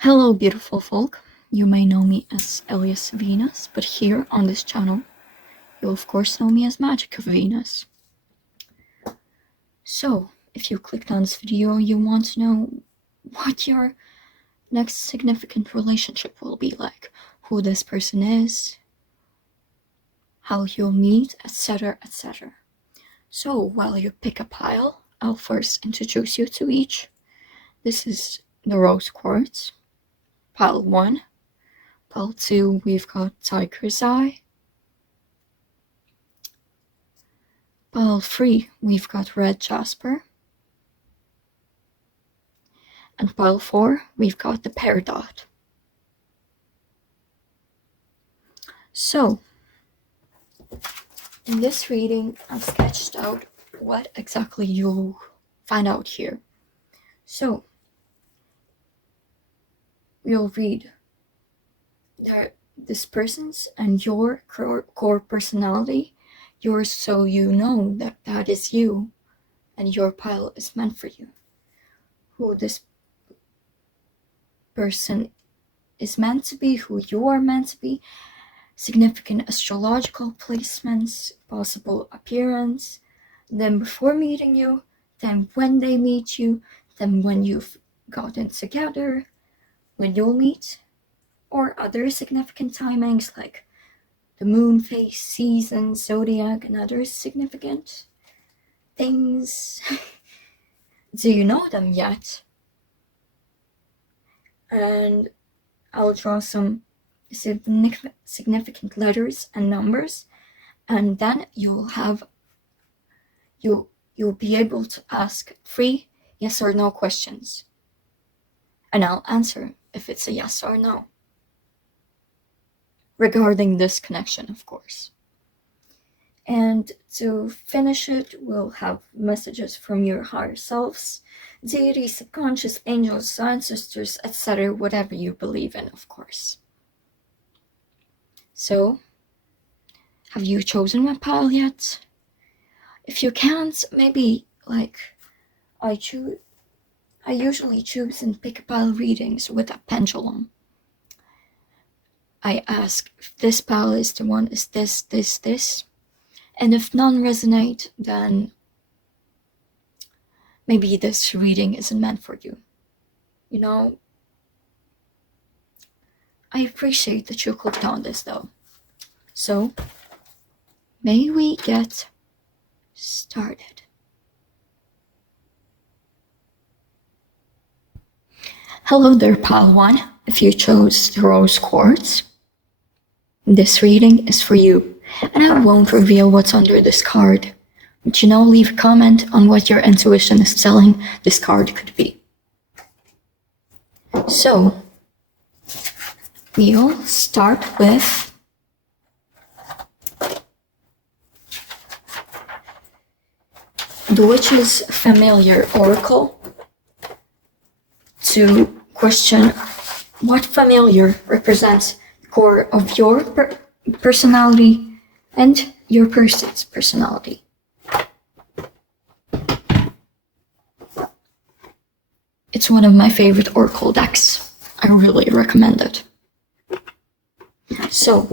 Hello, beautiful folk. You may know me as Elias Venus, but here on this channel, you'll of course know me as Magic of Venus. So, if you clicked on this video, you want to know what your next significant relationship will be like, who this person is, how you'll meet, etc., etc. So, while you pick a pile, I'll first introduce you to each. This is the Rose Quartz, pile 1. Pile 2, we've got Tiger's Eye. Pile 3, we've got Red Jasper. And pile 4, we've got the Peridot. So, in this reading, I've sketched out what exactly you'll find out here. So, you'll read this person's and your core personality, yours, so you know that that is you and your pile is meant for you. Who this person is meant to be, who you are meant to be, significant astrological placements, possible appearance, then before meeting you, then when they meet you, then when you've gotten together, when you'll meet, or other significant timings like the moon phase, season, zodiac, and other significant things. Do you know them yet? And I'll draw some significant letters and numbers, and then you'll be able to ask 3 yes or no questions, and I'll answer if it's a yes or no regarding this connection, of course. And to finish it, we'll have messages from your higher selves, deities, subconscious, angels, ancestors, etc., whatever you believe in, of course. So, have you chosen my pile yet? If you can't, maybe I usually choose and pick a pile readings with a pendulum. I ask if this pile is the one, is this, and if none resonate, then maybe this reading isn't meant for you. You know, I appreciate that you clicked on this though. So, may we get started. Hello there, pile 1. If you chose the Rose Quartz, this reading is for you, and I won't reveal what's under this card, but leave a comment on what your intuition is telling this card could be. So, we'll start with the Witch's Familiar Oracle to question what familiar represents the core of your personality and your person's personality. It's one of my favorite oracle decks. I really recommend it. So,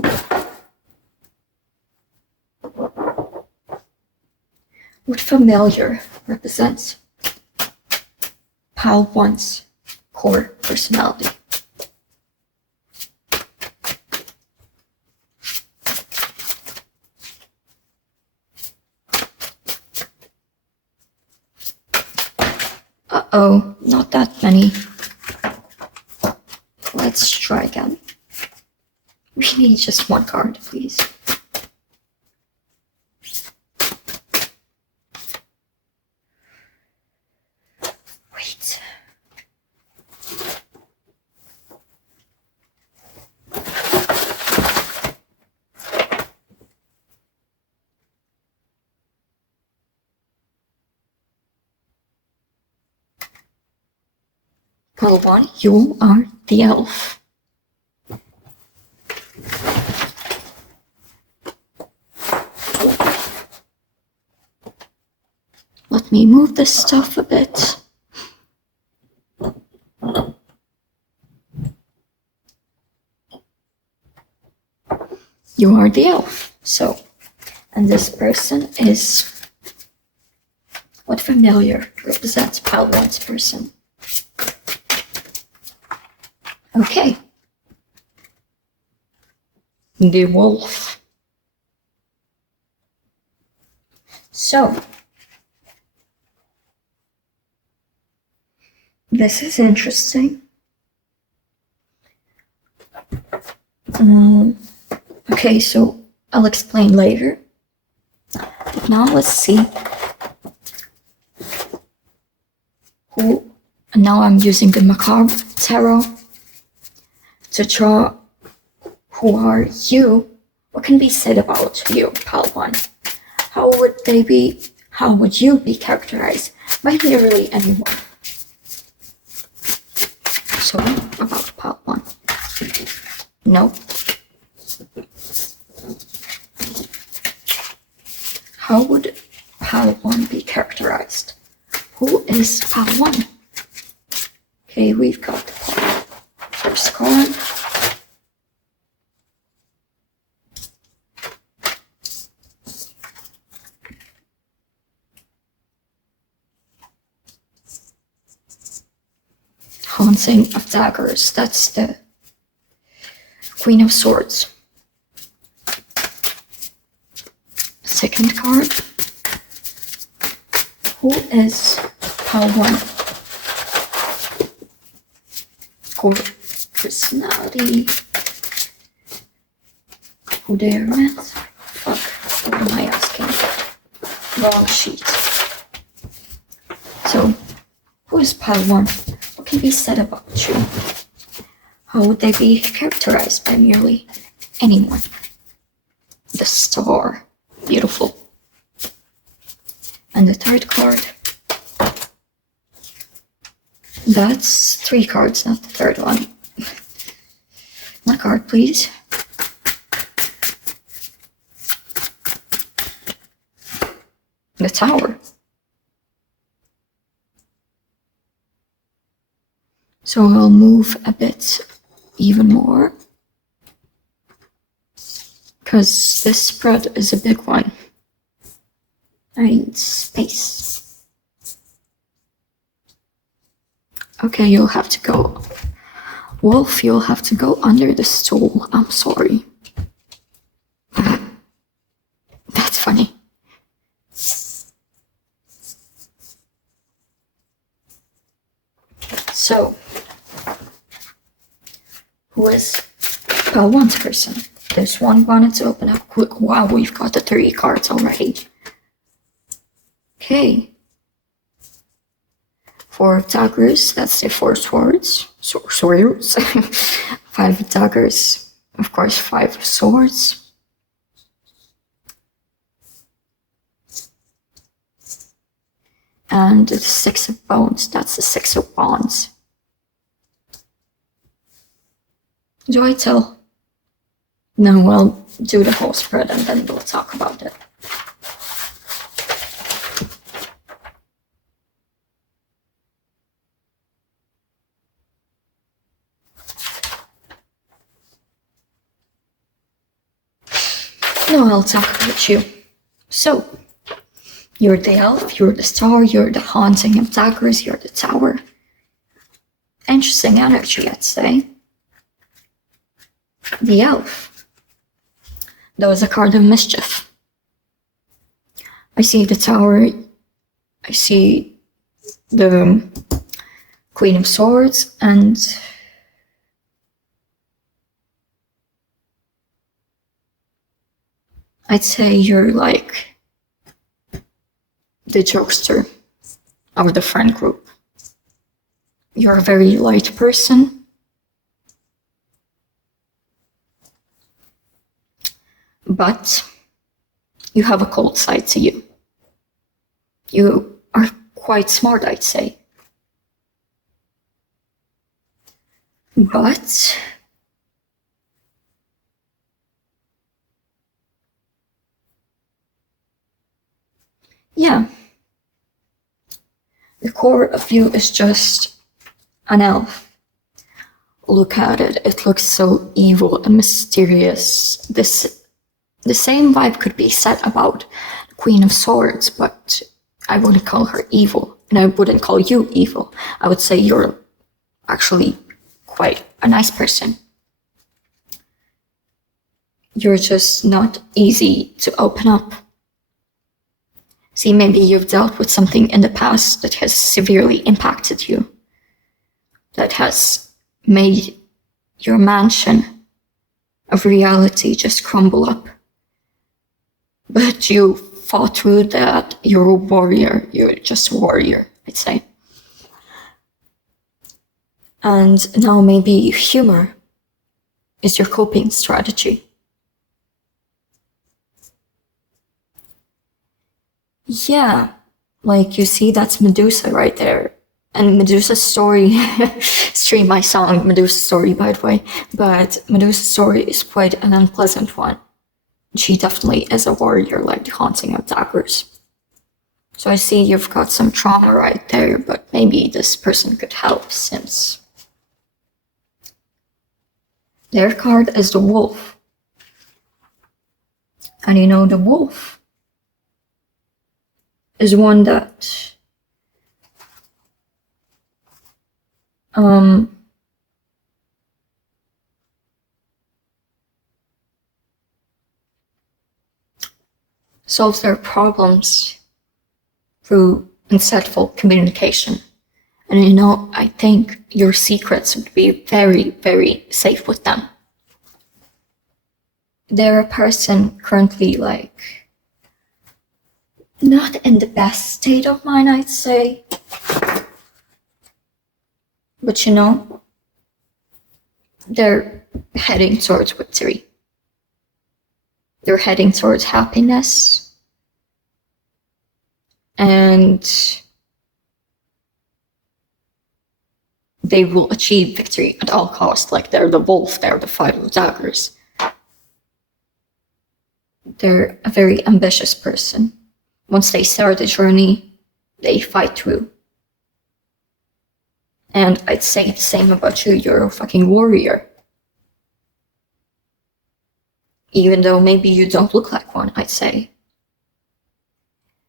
what familiar represents pile 1's core personality? Uh-oh, not that many. Let's try again. We need just one card, please. Wait. Pile 1, you are the elf. Let me move this stuff a bit. You are the elf. So, and this person is what familiar represents Pal 1's person? Okay. The wolf. So, this is interesting. Okay, so I'll explain later. But now let's see who. And now I'm using the Macabre Tarot to draw who are you. What can be said about you, Pal 1? How would you be characterized by literally anyone? So, about Pal 1. No. How would Pal 1 be characterized? Who is Pal 1? Okay, we've got the first card. Haunting of Daggers, that's the Queen of Swords. Second card. Who is Pal 1? Core personality. Who they are with? Fuck, what am I asking? Wrong sheet. So, who is Pal 1? What can be said about you? How would they be characterized by merely anyone? The Star. Beautiful. And the third card. That's 3 cards, not the third one. One card, please. The Tower. So I'll move a bit even more, because this spread is a big one. I need space. Okay, you'll have to go. Wolf, you'll have to go under the stool. I'm sorry. That's funny. So, who is Pal 1's person? This one wanted to open up quick. Wow, we've got the 3 cards already. Okay. 4 of daggers, that's the 4 swords. Swords. 5 of daggers, of course, 5 of swords. And the 6 of bones, that's the 6 of wands. Do I tell? No, I'll do the whole spread and then we'll talk about it. No, I'll talk about you. So, you're the elf, you're the star, you're the haunting of daggers, you're the tower. Interesting energy, I'd say. The elf. That was a card of mischief. I see the tower, I see the Queen of Swords, and I'd say you're like the jokester of the friend group. You're a very light person. But you have a cold side to you. You are quite smart, I'd say. But yeah, the core of you is just an elf. Look at it, it looks so evil and mysterious. This The same vibe could be said about the Queen of Swords, but I wouldn't call her evil, and I wouldn't call you evil. I would say you're actually quite a nice person. You're just not easy to open up. See, maybe you've dealt with something in the past that has severely impacted you, that has made your mansion of reality just crumble up. But you fought through that. You're a warrior. You're just a warrior, I'd say. And now maybe humor is your coping strategy. Yeah, like you see, that's Medusa right there. And Medusa's story, stream my song, Medusa's story, by the way, but Medusa's story is quite an unpleasant one. She definitely is a warrior, like the haunting of daggers. So I see you've got some trauma right there, but maybe this person could help, since their card is the wolf. And you know, the wolf is one that solves their problems through insightful communication. And you know, I think your secrets would be very, very safe with them. They're a person currently, like, not in the best state of mind, I'd say. But you know, they're heading towards victory. They're heading towards happiness. And they will achieve victory at all costs. Like, they're the wolf, they're the fight of daggers. They're a very ambitious person. Once they start a journey, they fight through. And I'd say the same about you. You're a fucking warrior. Even though maybe you don't look like one, I'd say.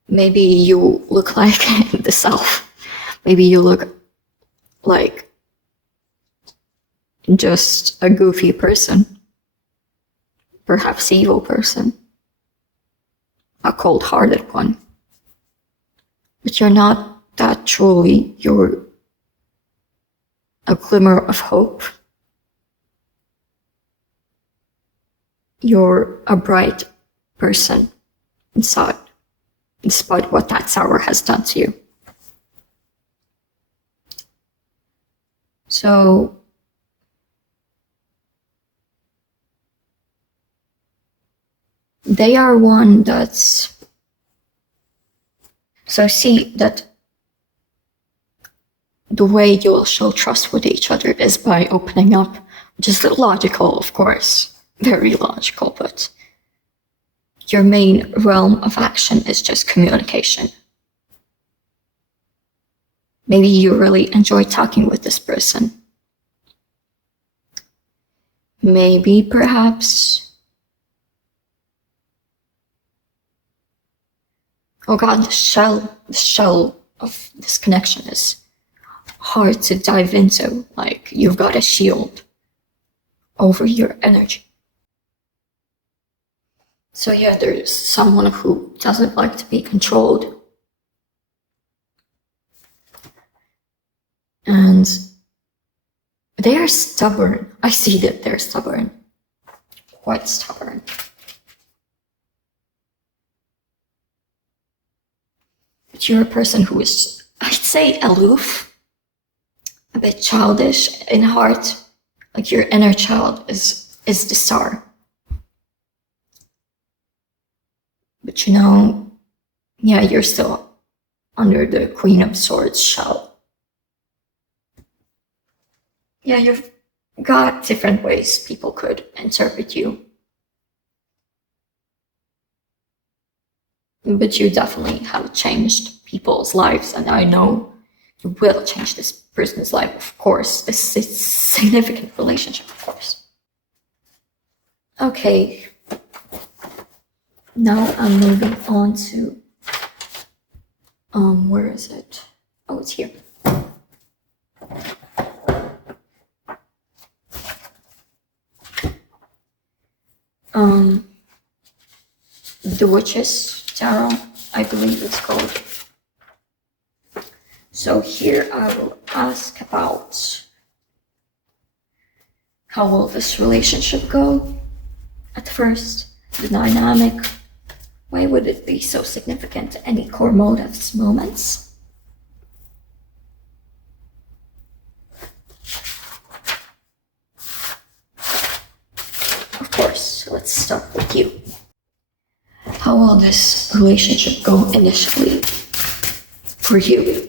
Maybe you look like the self. Maybe you look like just a goofy person. Perhaps evil person. A cold-hearted one. But you're not that truly. You're a glimmer of hope. You're a bright person inside, despite what that sour has done to you. So they are one that's... So see that the way you'll show trust with each other is by opening up, which is logical, of course, very logical, but your main realm of action is just communication. Maybe you really enjoy talking with this person. Maybe, perhaps... Oh god, the shell of this connection is hard to dive into. Like, you've got a shield over your energy. So yeah, there's someone who doesn't like to be controlled. And they are stubborn. I see that they're stubborn. Quite stubborn. But you're a person who is, I'd say, aloof. A bit childish in heart. Like, your inner child is the star. But you know, yeah, you're still under the Queen of Swords shell. Yeah, you've got different ways people could interpret you. But you definitely have changed people's lives, and I know you will change this person's life, of course. This is a significant relationship, of course. Okay. Now I'm moving on to, where is it? Oh, it's here. The Witch's Tarot, I believe it's called. So here I will ask about how will this relationship go at first, the dynamic, why would it be so significant, any core motives, moments. Of course, let's start with you. How will this relationship go initially for you?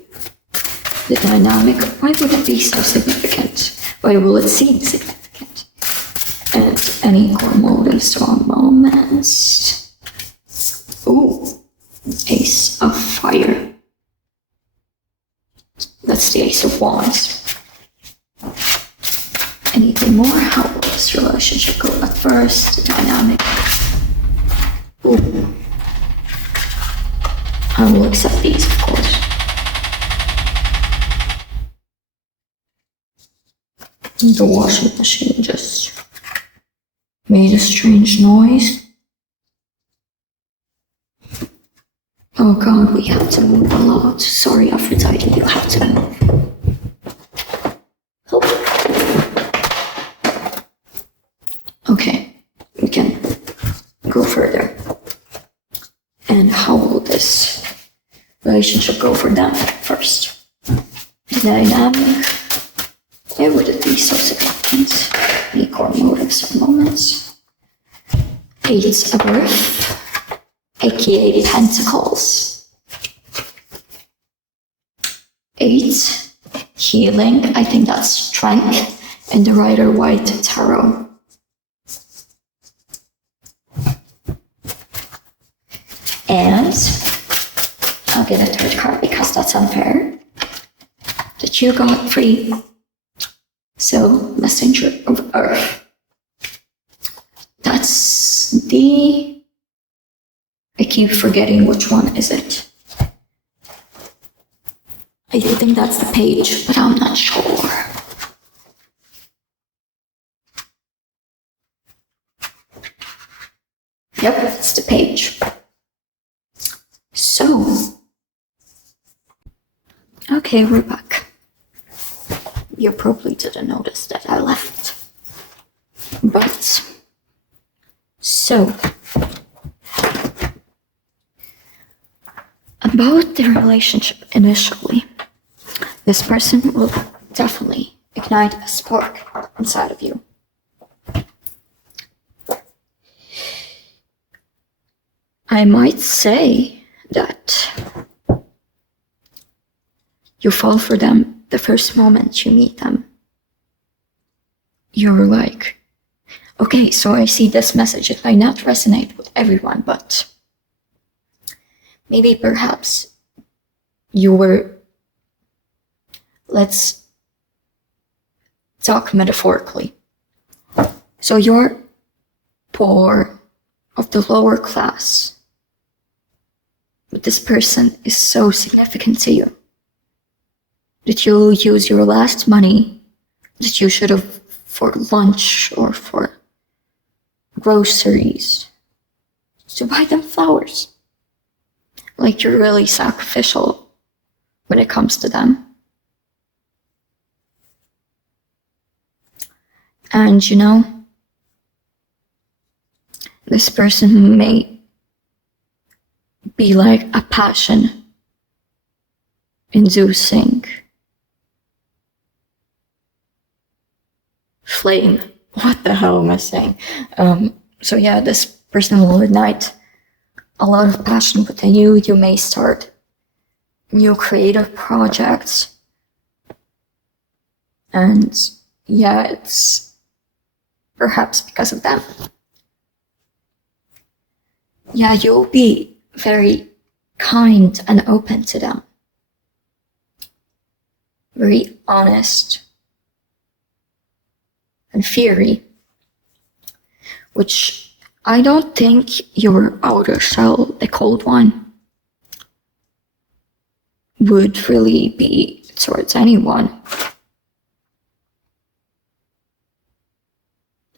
The dynamic, why would it be so significant? Why will it seem significant? And any core motives or moments. Ooh, Ace of Fire. That's the Ace of Wands. Anything more? How will this relationship go at first? The dynamic. Ooh. I will accept these, of course. The washing machine just made a strange noise. Oh god, we have to move a lot. Sorry, Aphrodite, you have to move. Oh. Okay, we can go further. And how will this relationship go for them first? The dynamic. Why would it be so significant? Any core motives or moments? Eight of Earth, aka Pentacles. 8, Healing, I think that's Strength, and the Rider White Tarot. And I'll get a third card because that's unfair. That you got 3. So, Messenger of Earth. That's the... I keep forgetting which one is it. I think that's the Page, but I'm not sure. Yep, it's the Page. So... Okay, we're back. You probably didn't notice that I left. But, so, about the relationship initially, this person will definitely ignite a spark inside of you. I might say that you fall for them the first moment you meet them. You're like, okay, so I see this message. It might not resonate with everyone, but maybe perhaps you were, let's talk metaphorically. So you're poor, of the lower class, but this person is so significant to you that you'll use your last money that you should have for lunch or for groceries to buy them flowers. Like you're really sacrificial when it comes to them. And you know, this person may be like a passion inducing flame. What the hell am I saying? So yeah, this person will ignite a lot of passion within you. You may start new creative projects. And yeah, it's perhaps because of them. Yeah, you'll be very kind and open to them. Very honest and fiery, which I don't think your outer shell, the cold one, would really be towards anyone.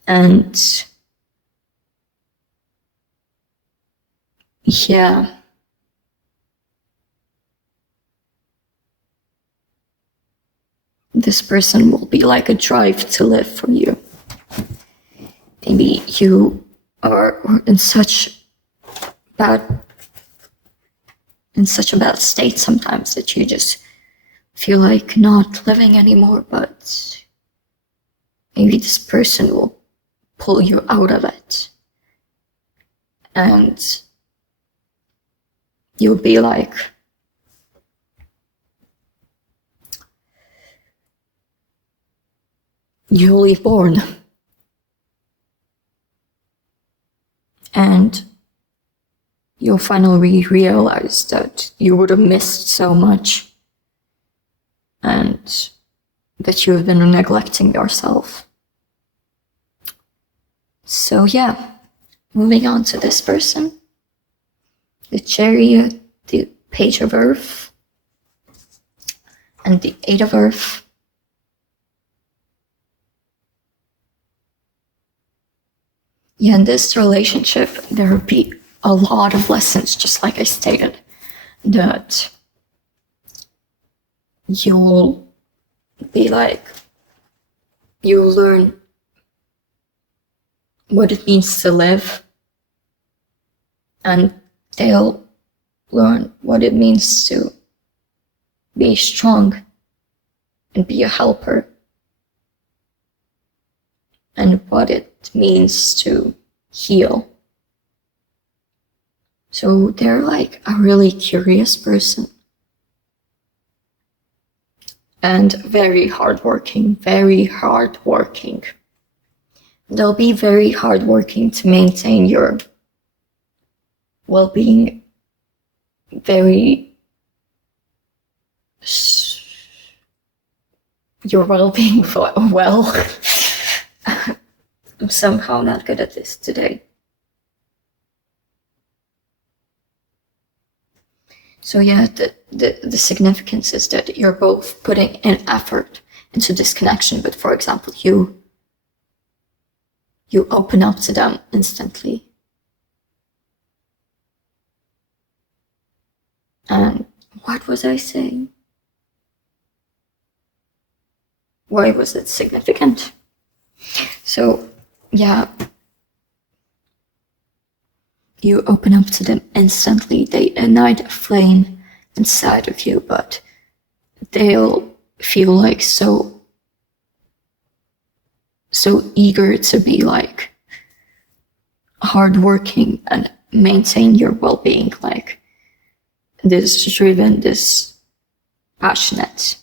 And yeah, this person will be like a drive to live for you. Maybe you are in such a bad state sometimes that you just feel like not living anymore, but maybe this person will pull you out of it. And you'll be like, newly born. And you'll finally realize that you would have missed so much and that you have been neglecting yourself. So yeah, moving on to this person. The Chariot, the Page of Earth, and the Eight of Earth. Yeah, in this relationship, there will be a lot of lessons, just like I stated, that you'll be like, you'll learn what it means to live, and they'll learn what it means to be strong and be a helper, and what it means to heal. So they're like a really curious person and very hardworking. They'll be very hardworking to maintain your well-being, your well-being well. I'm somehow not good at this today. So yeah, the significance is that you're both putting in effort into this connection, but for example, you open up to them instantly. And what was I saying? Why was it significant? So yeah, you open up to them instantly. They ignite a flame inside of you, but they'll feel like so eager to be like hardworking and maintain your well-being, like this driven, this passionate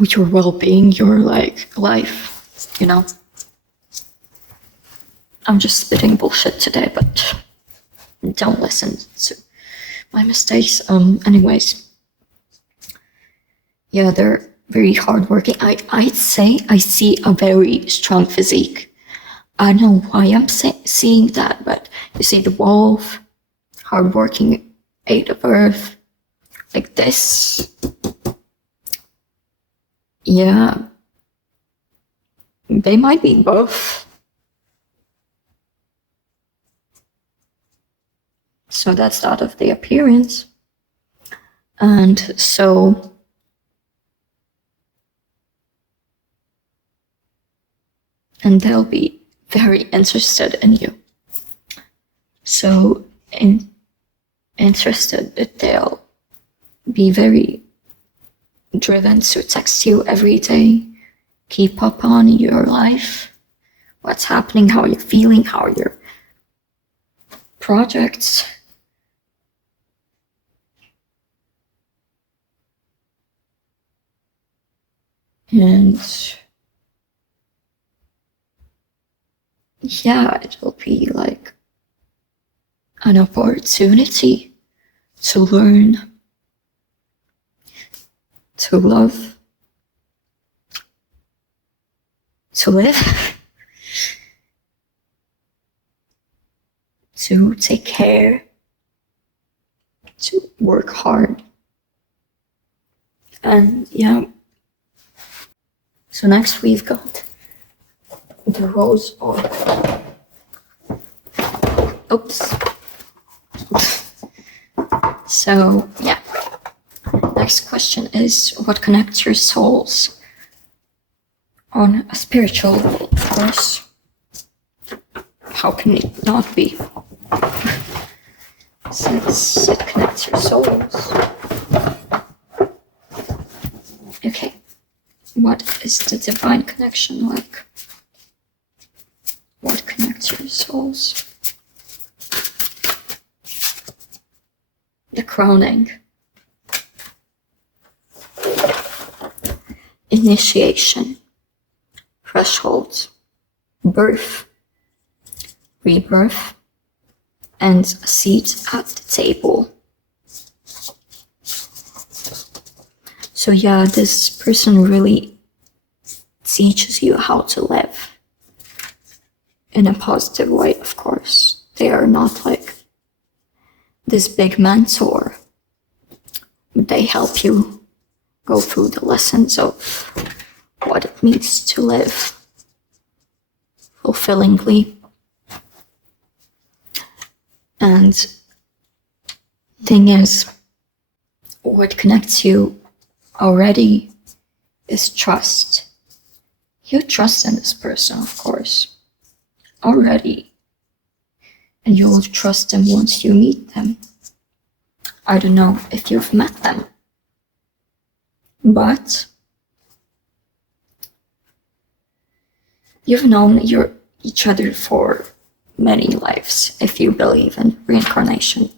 with your well-being, your like life, you know. I'm just spitting bullshit today, but don't listen to my mistakes. Anyways, yeah, they're very hardworking. I'd say I see a very strong physique. I don't know why I'm seeing that, but you see the wolf, hardworking, Eight of Earth, like this. Yeah, they might be both. So that's out of the appearance. And so and they'll be very interested in you. So interested that they'll be very driven to text you every day, keep up on your life, what's happening, how you're feeling, how your projects. And yeah, it'll be like an opportunity to learn, to love, to live. to take care, to work hard. And yeah, so next we've got the rose of, oops. So yeah, next question is, what connects your souls on a spiritual level? Of course, how can it not be? Since it connects your souls. Okay, what is the divine connection like? What connects your souls? The crowning. Initiation. Threshold. Birth. Rebirth. And a seat at the table. So yeah, this person really teaches you how to live in a positive way, of course. They are not like this big mentor, but they help you go through the lessons of what it means to live fulfillingly. And thing is, what connects you already is trust. You trust in this person, of course, already. And you'll trust them once you meet them. I don't know if you've met them, but you've known each other for many lives, if you believe in reincarnation.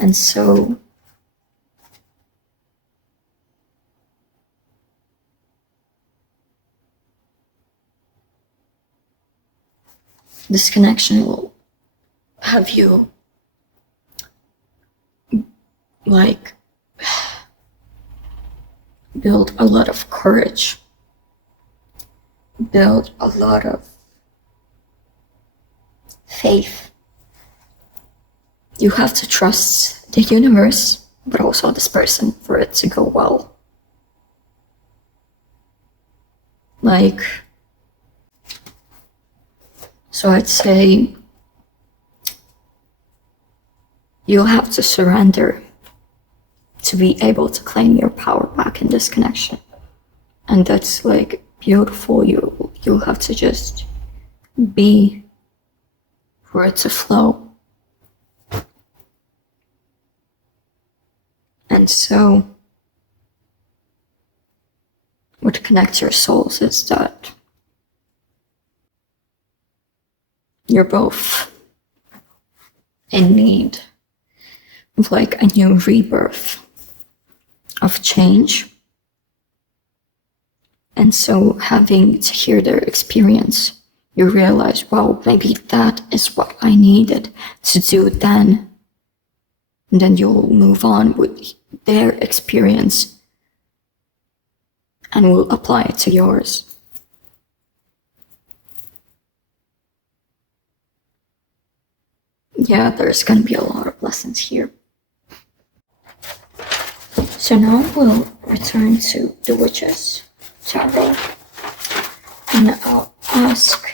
And so this connection will have you like build a lot of courage, build a lot of faith. You have to trust the universe, but also this person for it to go well. Like, so I'd say you'll have to surrender to be able to claim your power back in this connection. And that's like beautiful. You'll have to just be for it to flow. And so what connects your souls is that you're both in need of like a new rebirth, of change. And so having to hear their experience, you realize, well, maybe that is what I needed to do then. And then you'll move on with their experience and will apply it to yours. Yeah, there's gonna be a lot of lessons here. So now we'll return to the Witches Tarot, and I'll ask,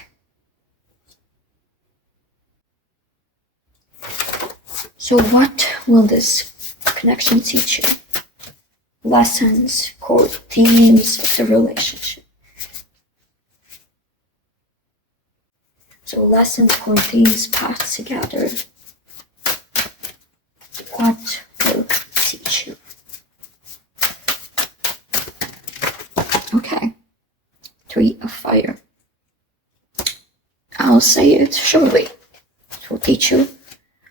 so what will this connection teach you? Lessons, core themes of the relationship. So lessons, core themes, paths together. What will it teach you? Okay. 3 of Fire. I'll say it shortly. It will teach you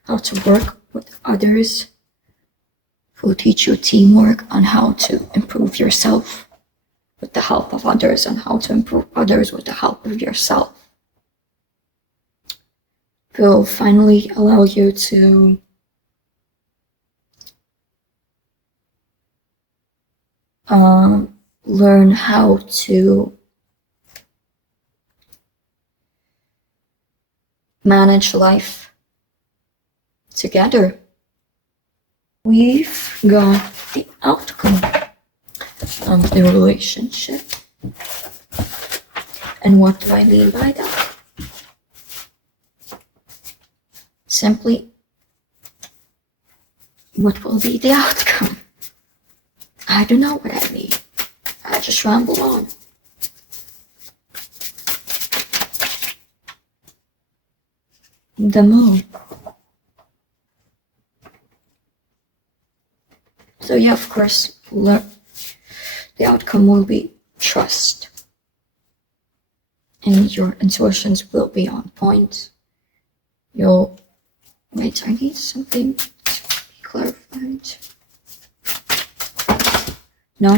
how to work with others. It will teach you teamwork on how to improve yourself with the help of others, and how to improve others with the help of yourself. It will finally allow you to learn how to manage life together. We've got the outcome of the relationship. And what do I mean by that? Simply, what will be the outcome? I don't know what I mean. I just ramble on. The moon. So yeah, of course, the outcome will be trust. And your intuitions will be on point. Wait, I need something to be clarified. No.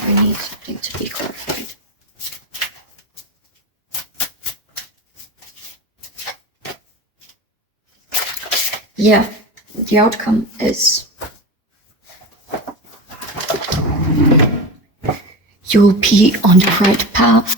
I need something to be clarified. Yeah, the outcome is you'll be on the right path.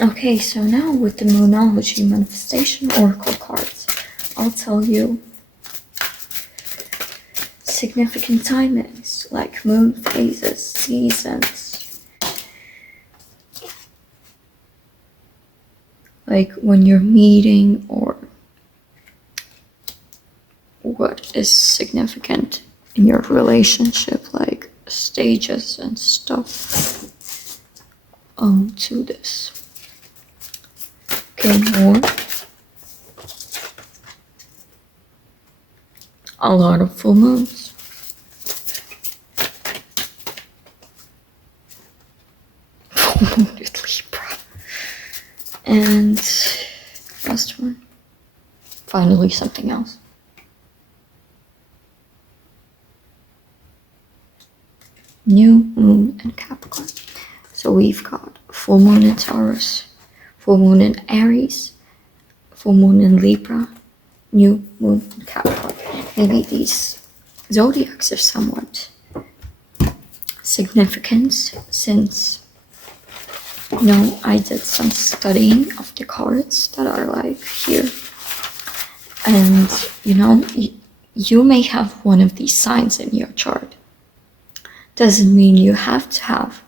Okay, so now with the Moonology Manifestation Oracle cards, I'll tell you significant timings like moon phases, seasons, like when you're meeting, or what is significant in your relationship, like stages and stuff. To this. Okay, more. A lot of full moons. Full moon with Libra. And last one. Finally, something else. New moon in Capricorn. So we've got full moon in Taurus, full moon in Aries, full moon in Libra, new moon in Capricorn. Maybe these zodiacs are somewhat significant since, I did some studying of the cards that are like here. And, you may have one of these signs in your chart. Doesn't mean you have to have,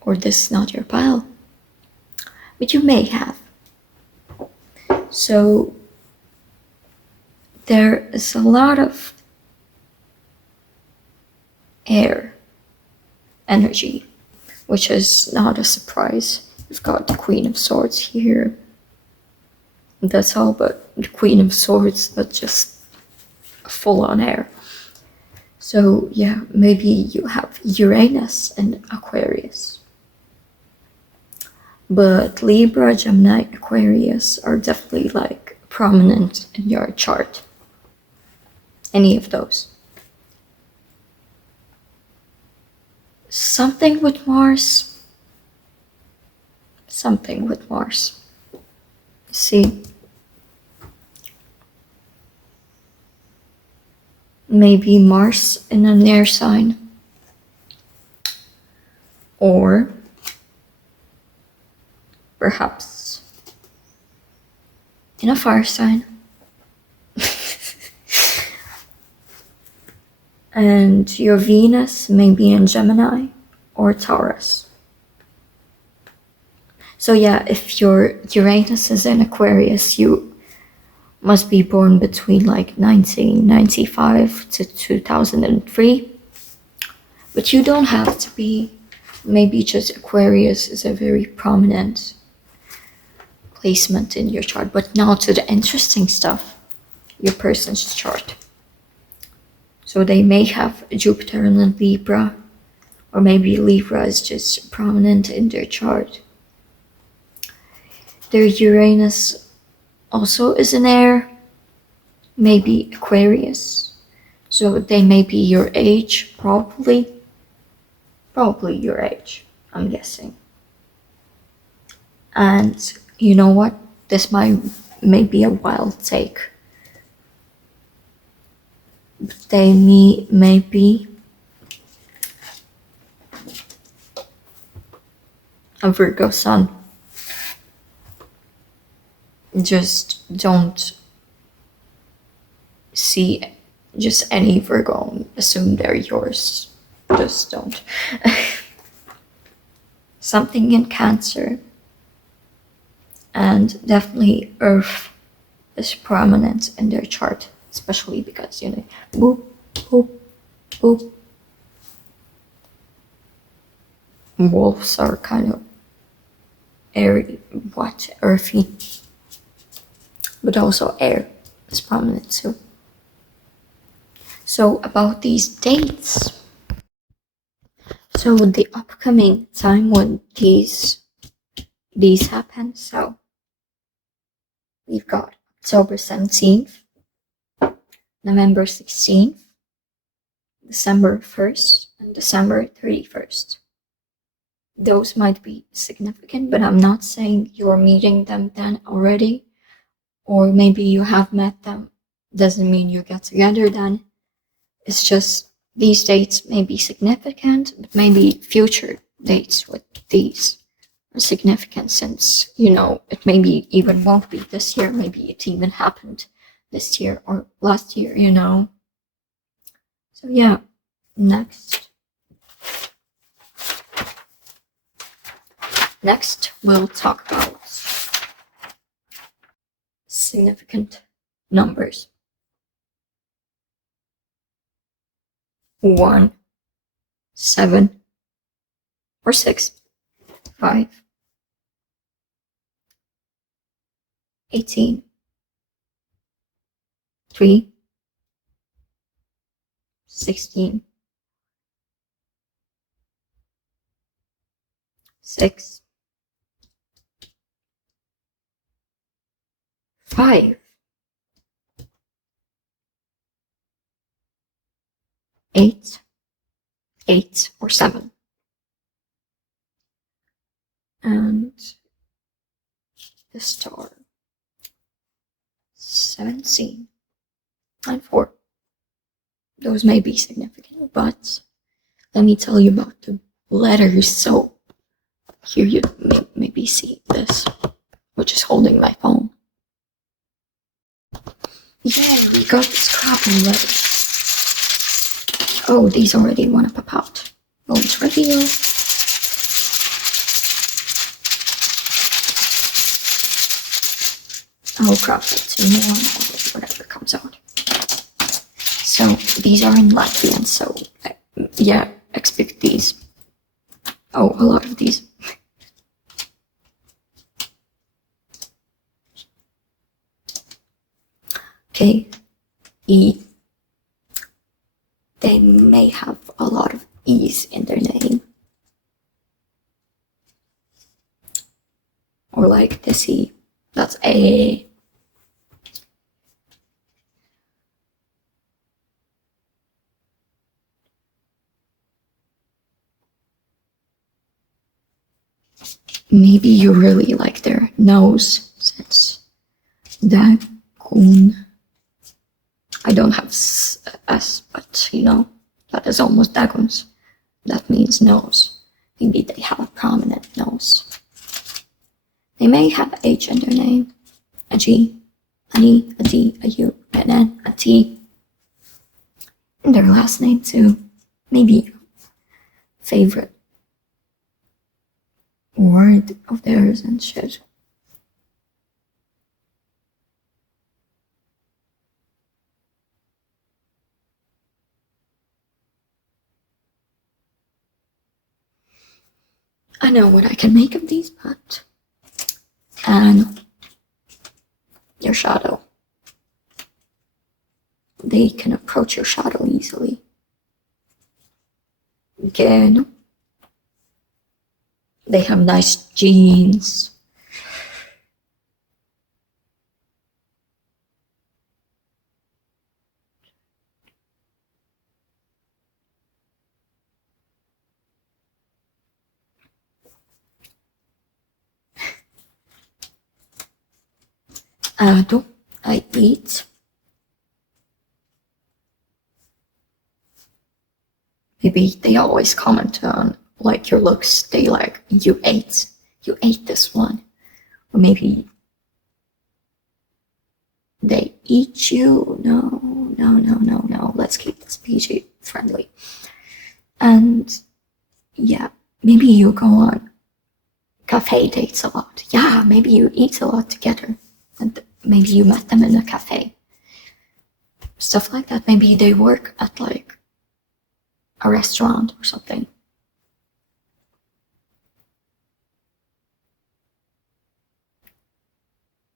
or this is not your pile, but you may have. So there is a lot of air energy, which is not a surprise. We've got the Queen of Swords here. That's all, but the Queen of Swords, that's just full on air. So yeah, maybe you have Uranus and Aquarius. But Libra, Gemini, Aquarius are definitely like prominent in your chart. Any of those. Something with Mars. Something with Mars. See? Maybe Mars in an air sign. Or perhaps in a fire sign. And your Venus may be in Gemini or Taurus. So yeah, if your Uranus is in Aquarius, you must be born between like 1995 to 2003. But you don't have to be. Maybe just Aquarius is a very prominent placement in your chart. But now to the interesting stuff, your person's chart. So they may have Jupiter in Libra, or maybe Libra is just prominent in their chart. Their Uranus also is in air, maybe Aquarius. So they may be your age, probably your age, I'm guessing. And you know what? This might may be a wild take, but they may be a Virgo sun. Just don't see just any Virgo and assume they're yours. Just don't. Something in Cancer, and definitely Earth is prominent in their chart, especially because, you know, boop, boop, boop. Wolves are kind of airy, earthy, but also air is prominent too. So about these dates, so the upcoming time when these happen, so we've got October 17th, November 16th, December 1st, and December 31st. Those might be significant, but I'm not saying you're meeting them then already, or maybe you have met them. Doesn't mean you get together then. It's just these dates may be significant, but maybe future dates with these are significant, since, you know, it maybe even won't be this year, maybe it even happened this year or last year, you know. So yeah, next we'll talk about significant numbers. 1, 7, or 6, 5, 18, 3, 16, 6, 5, 8, 8 or 7, and the star 17 and 4. Those may be significant, but let me tell you about the letters. So here you may maybe see this, which is holding my phone. Yeah, we got Scrabble letters. Oh, these already want to pop out. Bonus reveal. I'll craft it to more or whatever comes out. So these are in Latvian, so yeah, expect these. Oh, a lot of these. Okay, E. They may have a lot of E's in their name. Or like this E, that's A. Maybe you really like their nose, since dagon. I don't have S, but you know, that is almost dagons. That means nose. Maybe they have a prominent nose. They may have H in their name, a G, an E, a D, a U, an N, a T. In their last name too. Maybe favorite word of theirs and shit. I know what I can make of these, but and your shadow. They can approach your shadow easily. Again, they have nice genes. Do I eat? Maybe they always comment on like your looks. They like, you ate this one. Or maybe they eat you. No. Let's keep this PG friendly. And yeah, maybe you go on cafe dates a lot. Yeah, maybe you eat a lot together. And maybe you met them in a cafe. Stuff like that. Maybe they work at like a restaurant or something.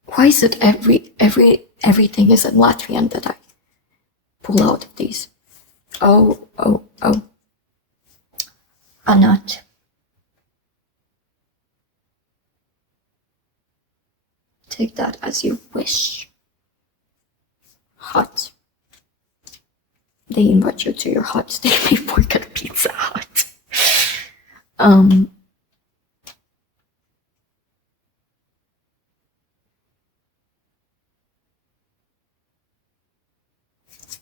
Why is it everything is in Latvian that I pull out of these? Oh. A nut. Take that as you wish. Hut. They invite you to your hut. They may work at Pizza Hut.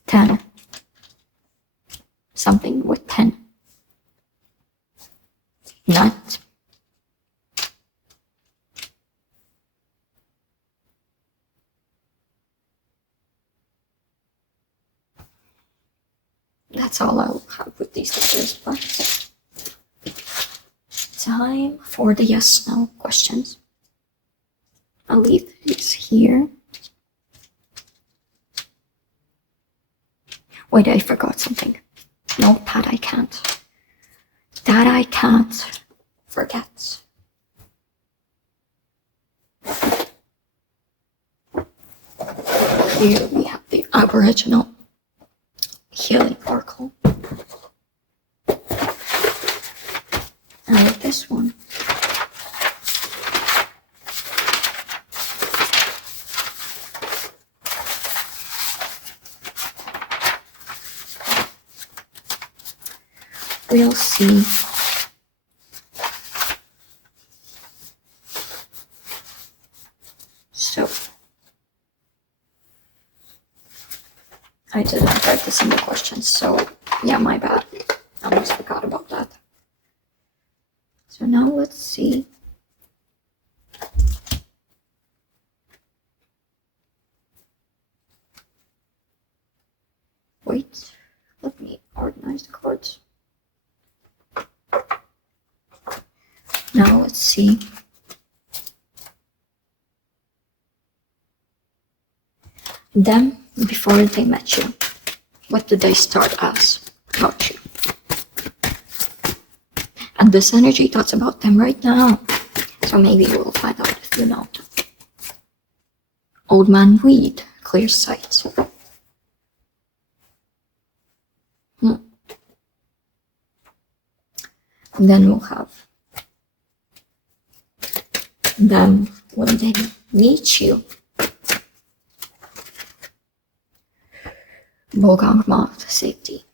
Ten. Something with 10. Nut. That's all I'll have with these letters, but time for the yes/no questions. I'll leave these here. Wait, I forgot something. No, that I can't. That I can't forget. Here we have the Aboriginal Healing Oracle. And with this one, we'll see so I didn't write this in the questions, so yeah, my bad. I almost forgot about that. So now let's see. Wait, let me organize the cards. Now let's see. Them before they met you. What did they start as about you? And this energy talks about them right now. So maybe you will find out if you know them. Old man weed, clear sight. And then we'll have them when they meet you. Bogang marked safety.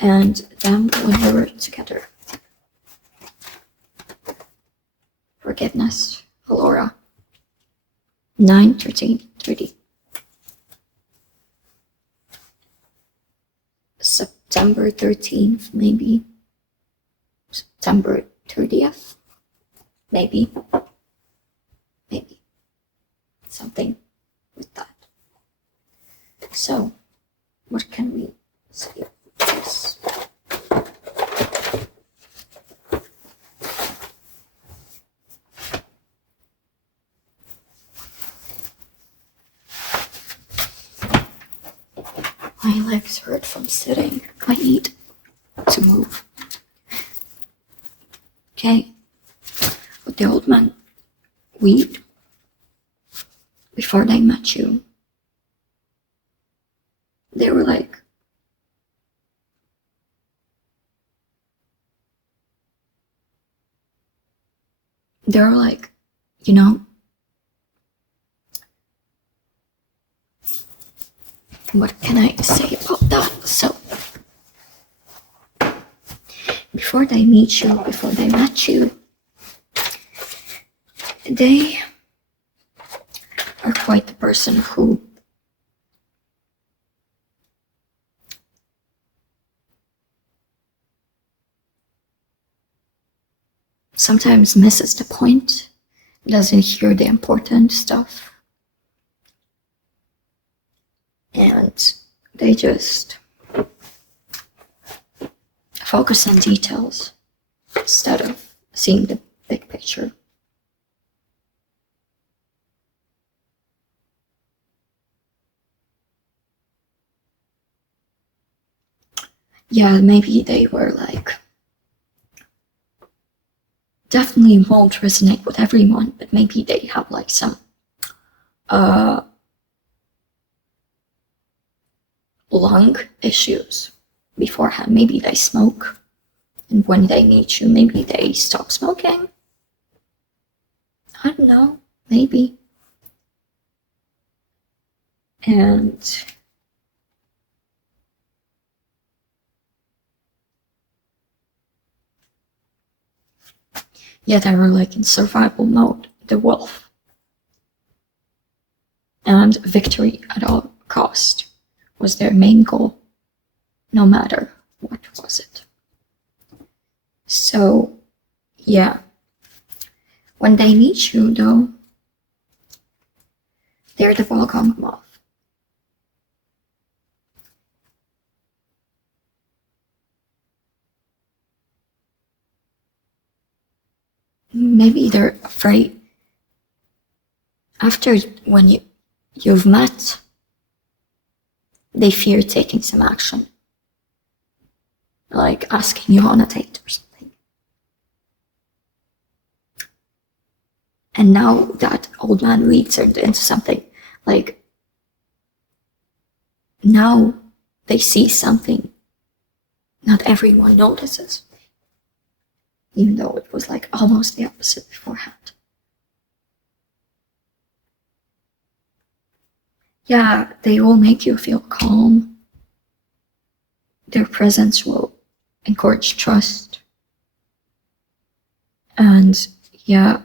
And them when we were together. Forgiveness, Alora. 9/13/30. September 13th, maybe. September 30th, maybe. Maybe. Something with that. So, what can we say about this? My legs hurt from sitting. I need to move. Okay. But the old man weed before they met you, they were like, you know, what can I say about that? So before they meet you, before they met you, they are quite the person who sometimes misses the point, doesn't hear the important stuff, and they just focus on details instead of seeing the big picture. Yeah, maybe they were like, definitely won't resonate with everyone, but maybe they have like some lung issues beforehand. Maybe they smoke, and when they meet you, maybe they stop smoking. I don't know, maybe. And yeah, they were like in survival mode, the wolf. And victory at all cost was their main goal, no matter what was it. So, yeah. When they meet you, though, they're the welcome moth. Maybe they're afraid. After, when you've met, they fear taking some action. Like asking you on a date or something. And now that old man leads her into something, like, now they see something not everyone notices. Even though it was like almost the opposite beforehand. Yeah, they will make you feel calm. Their presence will encourage trust. And yeah,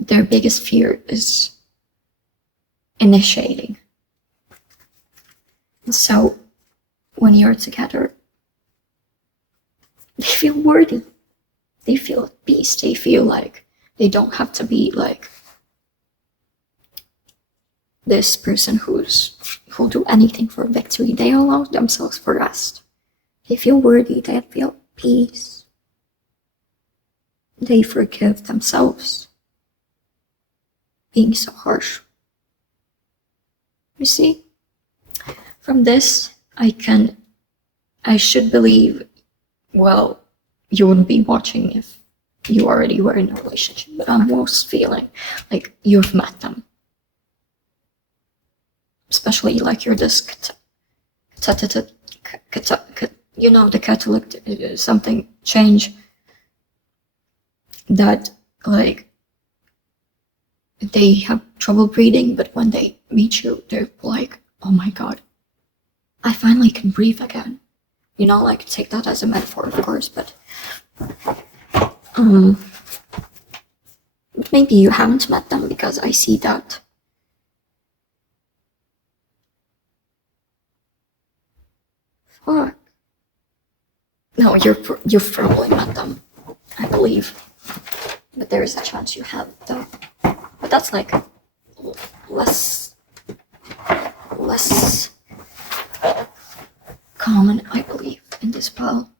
their biggest fear is initiating. And so when you're together, they feel worthy. They feel at peace. They feel like they don't have to be like this person who'll do anything for victory. They allow themselves for rest. They feel worthy. They feel peace. They forgive themselves being so harsh. You see, from this, I should believe, well, you wouldn't be watching if you already were in a relationship, but I'm almost feeling like you've met them. Especially like you're this, you know, the Catholic something change that like they have trouble breathing, but when they meet you, they're like, oh my God, I finally can breathe again. You know, like take that as a metaphor, of course, but maybe you haven't met them because I see that. Fuck. No, you've probably met them, I believe. But there is a chance you have, though. But that's like less common, I believe, in this pile.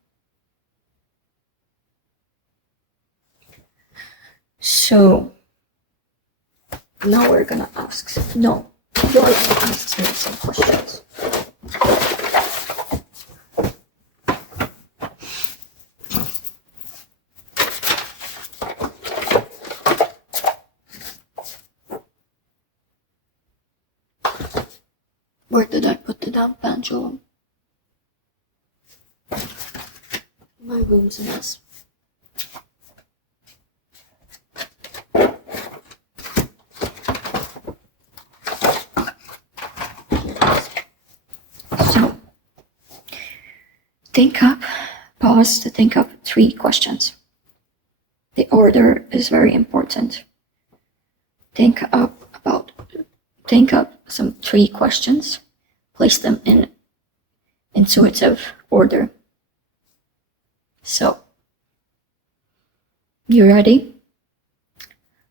So now we're gonna ask. No, you're gonna ask me some questions. Where did I put the damn pendulum? My room's a mess. So, think up pause to think of 3 questions. The order is very important. Think up some 3 questions, place them in intuitive order. So, you ready?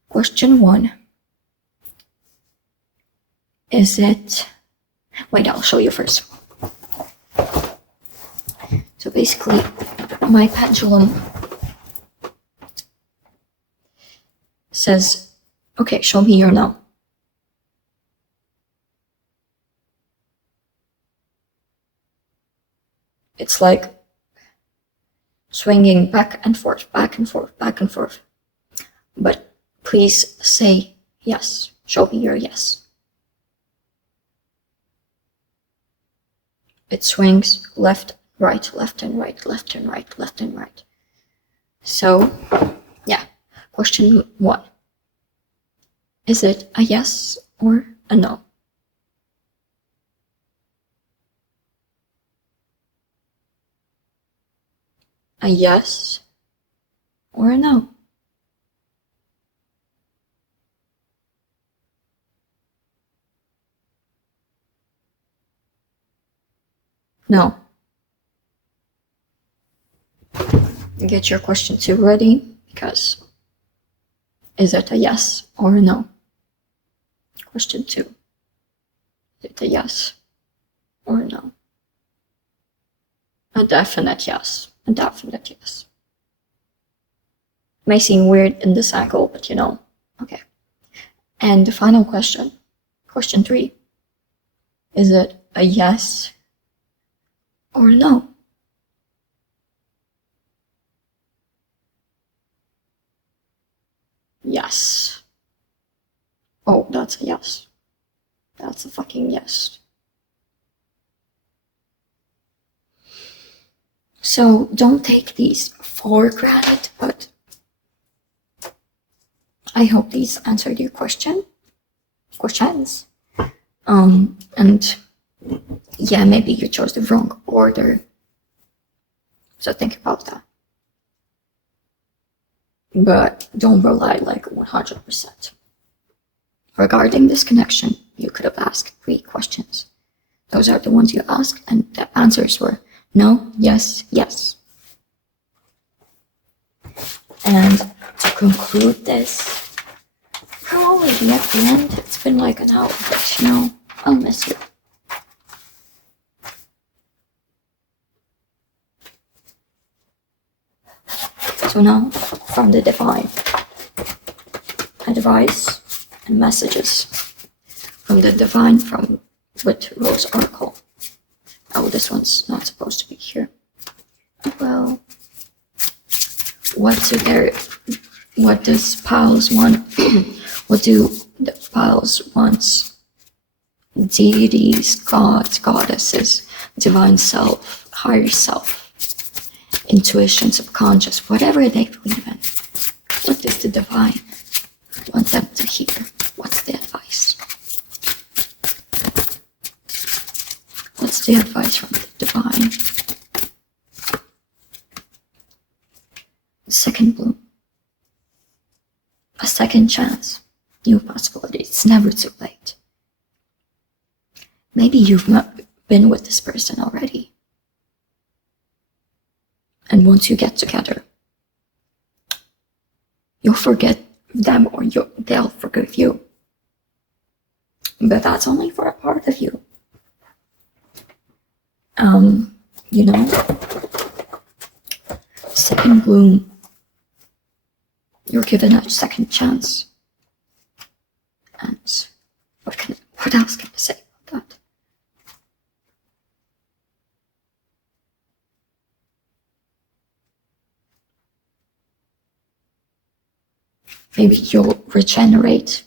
Question 1. Wait, I'll show you first. So basically, my pendulum says, okay, show me your no. It's like swinging back and forth, back and forth, back and forth. But please say yes. Show me your yes. It swings left, right, left and right, left and right, left and right. So, yeah. Question 1. Is it a yes or a no? A yes or a no? No. Get your question 2 ready, because is it a yes or a no? Question 2. Is it a yes or a no? A definite yes. A definite yes. May seem weird in this cycle, but you know. Okay. And the final question. Question 3. Is it a yes or a no? Yes. Oh, that's a yes. That's a fucking yes. So don't take these for granted, but I hope these answered your questions. And yeah, maybe you chose the wrong order. So think about that. But don't rely like 100%. Regarding this connection, you could have asked 3 questions. Those are the ones you asked, and the answers were no, yes, yes. And to conclude this, we're already at the end. It's been like an hour, but you know, I'll miss you. So now, from the divine, advice and messages from the divine with Rose Oracle. Oh, this one's not supposed to be here. Well, what does Piles want? What do the Piles wants? Deities, gods, goddesses, divine self, higher self, intuition, subconscious, whatever they believe in. What does the divine want them to hear? What's the advice? What's the advice from the divine? Second bloom. A second chance. New possibilities. It's never too late. Maybe you've been with this person already. And once you get together, you'll forget them or they'll forgive you. But that's only for a part of you. You know, second bloom. You're given a second chance. And what else can I say about that? Maybe you'll regenerate.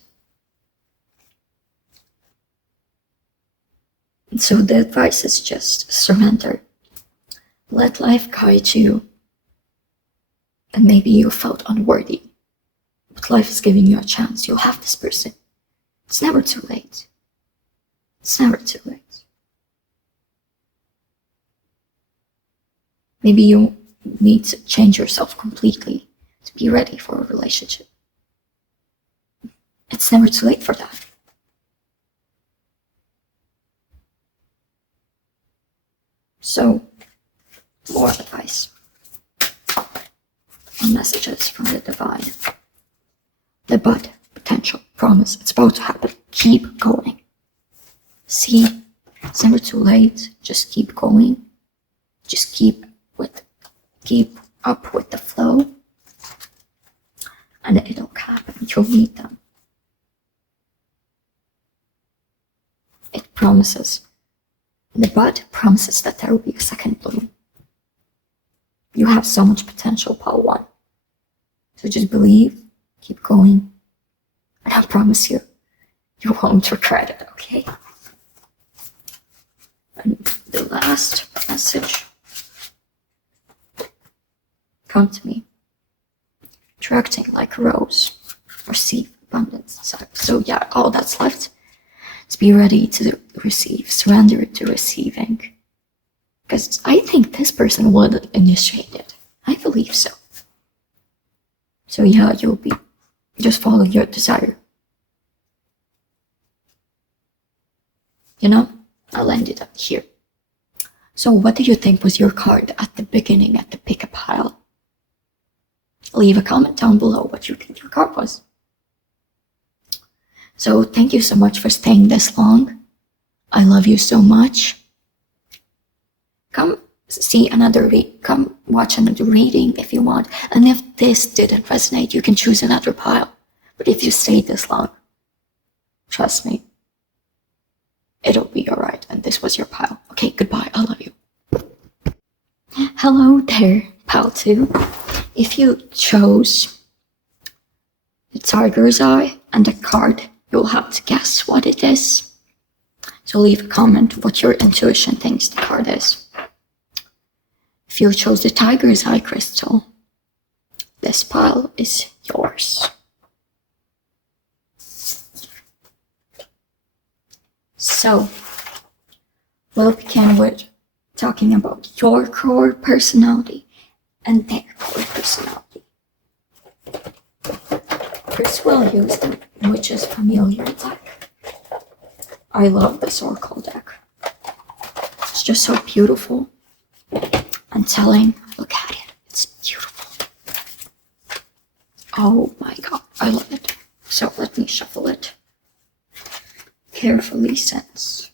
And so the advice is just surrender. Let life guide you. And maybe you felt unworthy. But life is giving you a chance. You'll have this person. It's never too late. It's never too late. Maybe you You need to change yourself completely to be ready for a relationship. It's never too late for that. So, more advice and messages from the divine. The bud, potential, promise, it's about to happen. Keep going. See, it's never too late. Just keep going. Just keep up with the flow. And it'll happen. You'll meet them. It promises. The bud promises that there will be a second bloom. You have so much potential, Pal 1. So just believe, keep going, and I promise you, you won't regret it, okay? And the last message, come to me, attracting like a rose, receive abundance. So yeah, all that's left is be ready to receive, surrender to receiving. Because I think this person will initiate it. I believe so. So yeah, just follow your desire. You know, I'll end it up here. So what do you think was your card at the beginning at the pick-up pile? Leave a comment down below what you think your card was. So thank you so much for staying this long. I love you so much. Come watch another reading if you want. And if this didn't resonate, you can choose another pile. But if you stayed this long, trust me, it'll be alright. And this was your pile. Okay, goodbye. I love you. Hello there, pile 2. If you chose the tiger's eye and the card, you'll have to guess what it is. So leave a comment what your intuition thinks the card is. If you chose the tiger's eye crystal, this pile is yours. So, we'll begin with talking about your core personality and their core personality. First, we'll use the Witch's Familiar deck. I love this Oracle deck. It's just so beautiful and telling. Look at it. It's beautiful. Oh my god, I love it. So let me shuffle it carefully since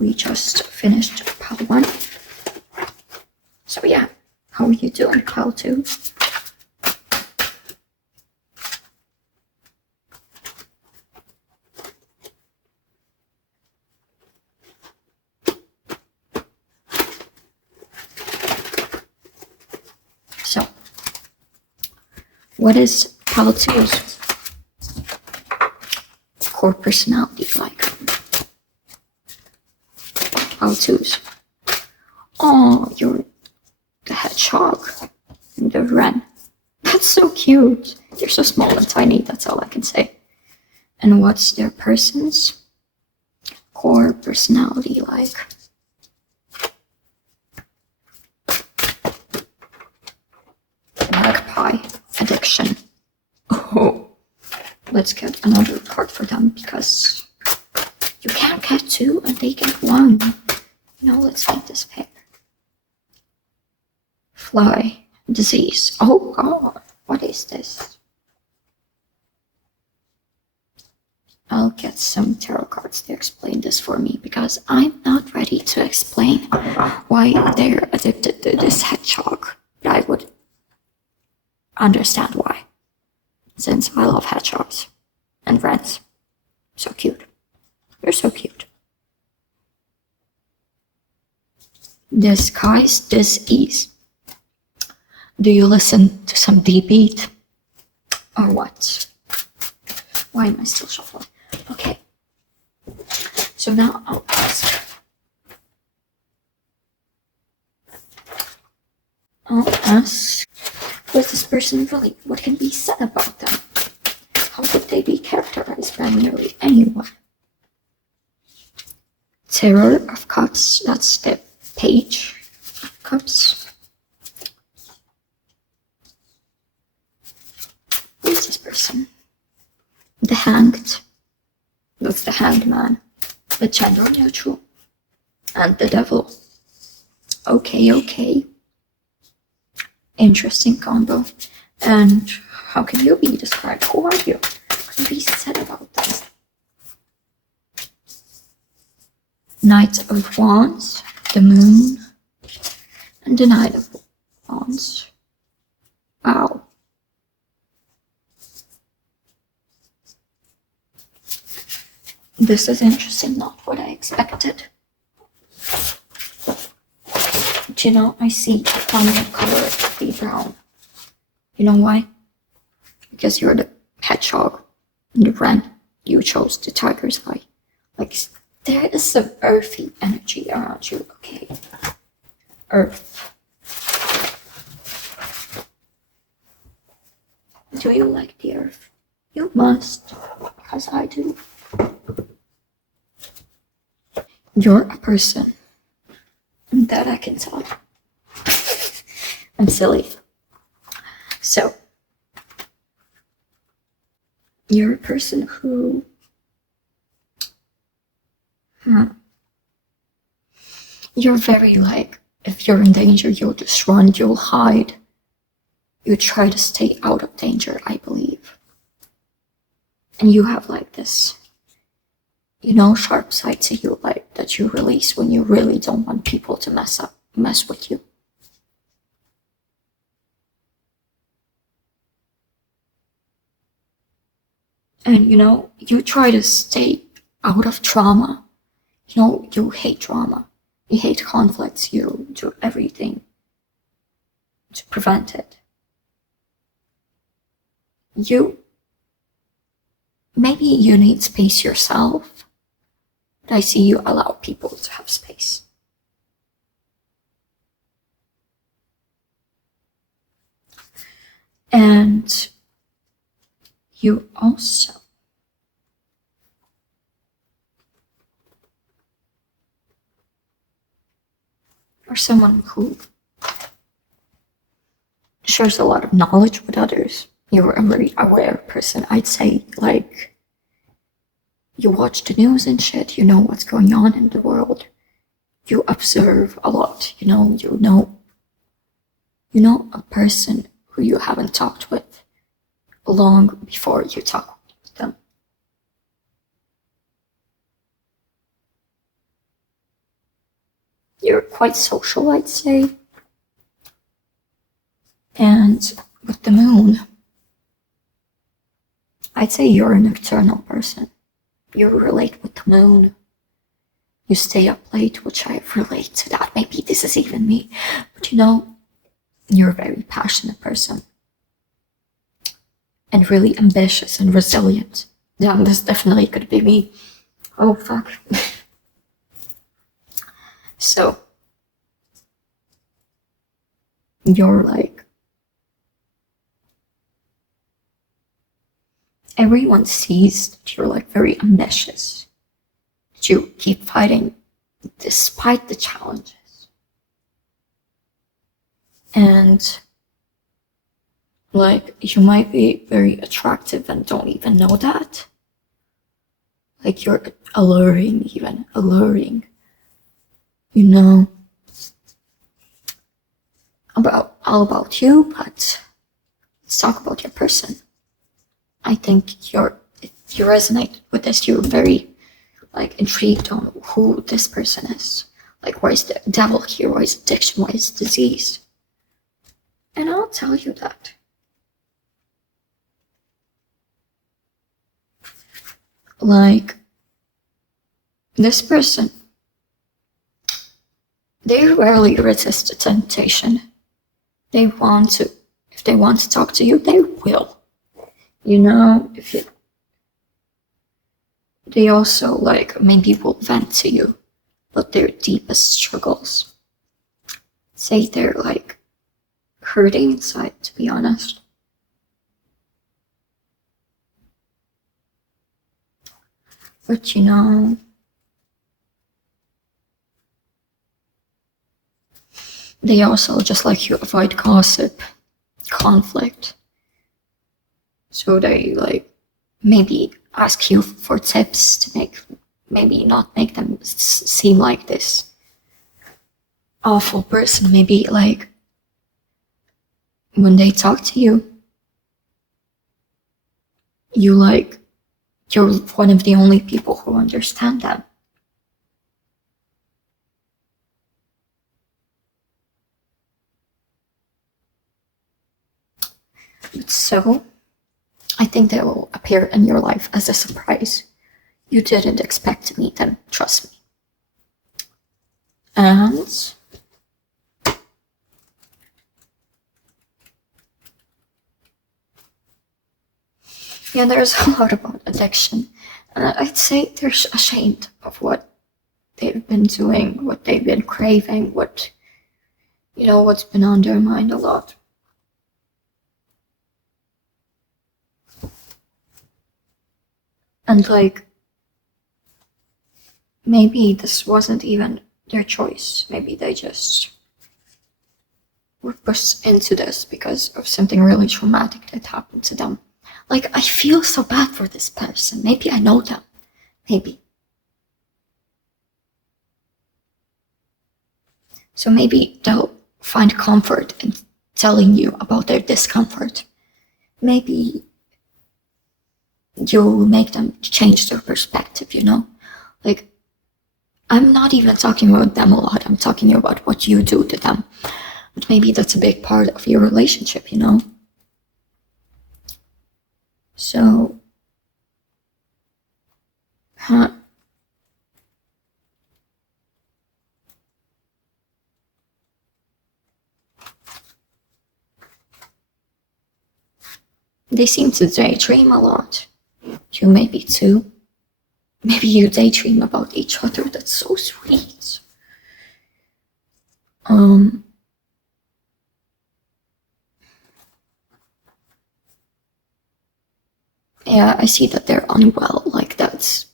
we just finished pile 1. So yeah, how are you doing, pile 2? So, what is pile 2's core personality like? Pile 2's. Oh, you're the hedgehog and the wren. That's so cute. They're so small and tiny, that's all I can say. And what's their person's core personality like? Magpie addiction. Oh, let's get another card for them because you can't get 2 and they get 1. Now let's make this fair. Fly disease. Oh god, what is this? I'll get some tarot cards to explain this for me because I'm not ready to explain why they're addicted to this hedgehog. But I would understand why, since I love hedgehogs and wrens. So cute. They're so cute. Disguise dis-ease. Do you listen to some deep beat? Or what? Why am I still shuffling? Okay. So now I'll ask. What this person really? What can be said about them? How would they be characterized by nearly anyone? Terror of Cups, that's the page. Cups. Who's this person? The Hanged. That's the Hanged Man. The gender neutral. And the Devil. Okay. Interesting combo. And how can you be described? Who are you? What can be said about this? Knight of Wands, the Moon, and the Knight of Wands. Wow. This is interesting, not what I expected. But you know, I see the prominent color to be brown. You know why? Because you're the hedgehog and the wren. You chose the tiger's eye. Like, there is some earthy energy around you, okay? Earth. Do you like the earth? You must, because I do. You're a person. That I can tell. I'm silly. So, you're a person who... You're very like, if you're in danger, you'll just run, you'll hide. You try to stay out of danger, I believe. And you have like this, you know, sharp side to you, like that you release when you really don't want people to mess with you. And you know, you try to stay out of trauma. You know, you hate drama. You hate conflicts. You do everything to prevent it. Maybe you need space yourself, but I see you allow people to have space. And you also are someone who shares a lot of knowledge with others. You're a very aware person. I'd say, like, you watch the news and shit, you know what's going on in the world. You observe a lot, you know a person who you haven't talked with long before you talk with them. You're quite social, I'd say. And with the moon, I'd say you're a nocturnal person. You relate with the moon. You stay up late, which I relate to that. Maybe this is even me. But you know, you're a very passionate person. And really ambitious and resilient. Yeah, this definitely could be me. Oh, fuck. So, you're like... Everyone sees that you're like very ambitious. That you keep fighting despite the challenges. And like, you might be very attractive and don't even know that. Like, you're alluring, you know, all about you, but let's talk about your person. I think if you resonate with this, you're very like intrigued on who this person is. Like, why is the devil here? Why is addiction? Why is disease? And I'll tell you that. Like, this person, they rarely resist the temptation. If they want to talk to you, they will. You know, they also like maybe will vent to you, but their deepest struggles. Say they're like hurting inside, to be honest. But you know, They also, just like you, avoid gossip, conflict. So they like maybe ask you for tips to maybe not make them seem like this awful person. Maybe like when they talk to you, you're one of the only people who understand them. So I think they will appear in your life as a surprise. You didn't expect to meet them, trust me. And yeah, there's a lot about addiction. And I'd say they're ashamed of what they've been doing, what they've been craving, what's been on their mind a lot. And like, maybe this wasn't even their choice. Maybe they just were pushed into this because of something really traumatic that happened to them. Like, I feel so bad for this person. Maybe I know them. Maybe. So maybe they'll find comfort in telling you about their discomfort. Maybe you'll make them change their perspective, Like, I'm not even talking about them a lot. I'm talking about what you do to them. But maybe that's a big part of your relationship, So, they seem to daydream a lot. You maybe too. Maybe you daydream about each other. That's so sweet. Yeah, I see that they're unwell. Like, that's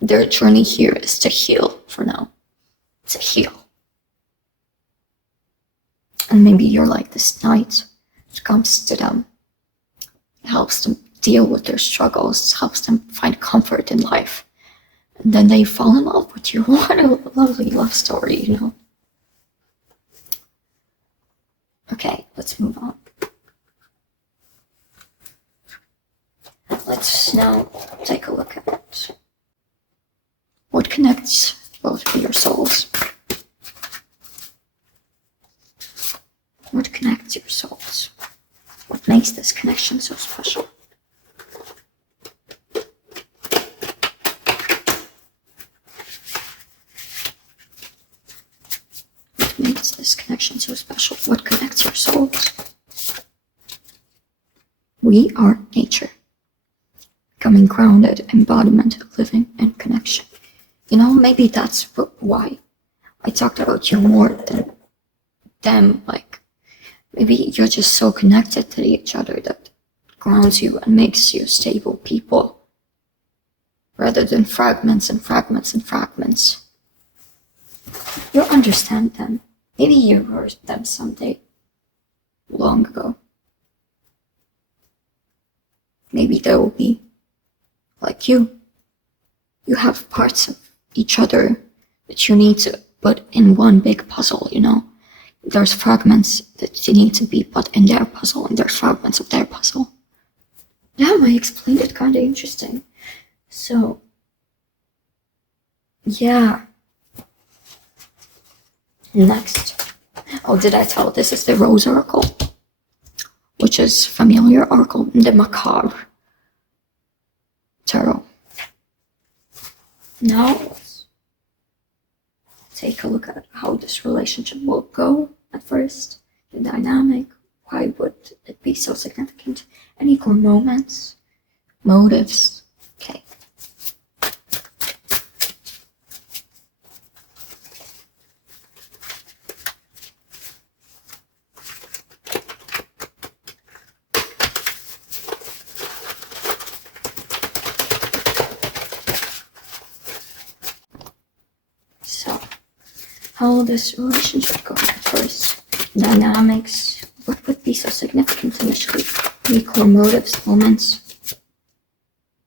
their journey here is to heal for now. To heal. And maybe you're like this knight that comes to them, helps them deal with their struggles, helps them find comfort in life. And then they fall in love with you. What a lovely love story, Okay, let's move on. Let's now take a look at what connects both of your souls. What connects your souls? What makes this connection so special? What makes this connection so special? What connects your souls? We are nature. Becoming grounded, embodiment, living in connection. Maybe that's why I talked about you more than them. Like, maybe you're just so connected to each other that grounds you and makes you stable people, rather than fragments and fragments and fragments. You'll understand them. Maybe you heard them someday, long ago. Maybe they will be like you. You have parts of each other that you need to put in one big puzzle, There's fragments that you need to be put in their puzzle, and there's fragments of their puzzle. Damn, I explained it kind of interesting. So, yeah. Next. Oh, did I tell? This is the Rose Oracle, which is familiar oracle in the Macabre Tarot. Now, let's take a look at how this relationship will go at first, the dynamic, why would it be so significant, any core moments, motives. Okay. How will this relationship go at first. Dynamics. What would be so significant initially? Any core motives, moments?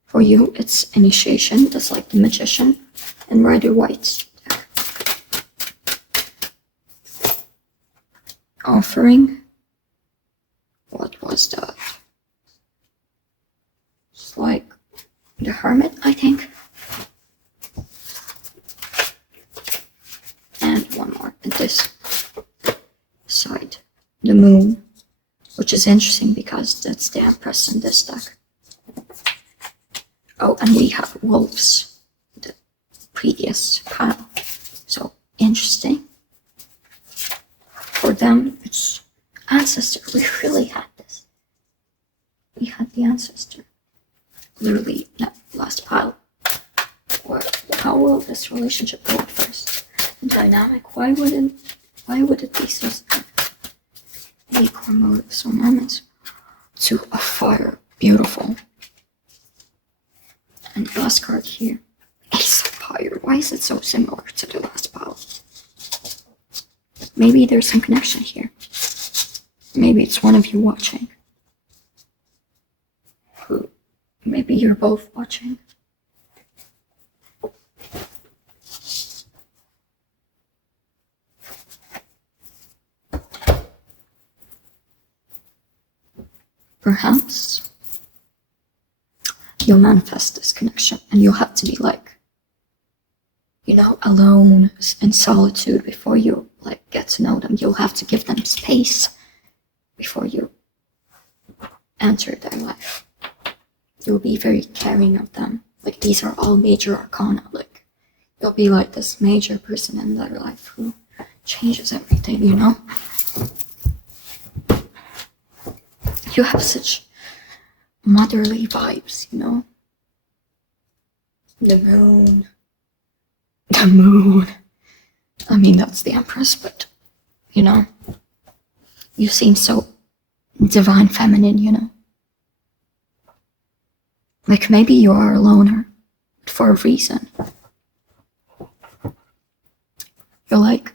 For you, it's initiation, just like the magician, and Rider White. Offering. What was that? It's like the Hermit, I think. And one more at this side. The Moon, which is interesting because that's the Empress in this deck. Oh, and we have Wolves, the previous pile. So interesting. For them, it's Ancestor. We really had this. We had the Ancestor. Literally, no, last pile. Or how will this relationship go at first? Dynamic. Why would it be so any core motives or moments? To a fire. Beautiful. And last card here. Ace of Fire. Why is it so similar to the last pile? Maybe there's some connection here. Maybe it's one of you watching. Who? Maybe you're both watching. Perhaps you'll manifest this connection and you'll have to be like, you know, alone in solitude before you like get to know them. You'll have to give them space before you enter their life. You'll be very caring of them. Like these are all major arcana. Like you'll be like this major person in their life who changes everything, you know? You have such motherly vibes, you know? The Moon. The Moon. I mean, that's the Empress, but, you know, you seem so divine feminine, you know? Like, maybe you are a loner for a reason. You're like,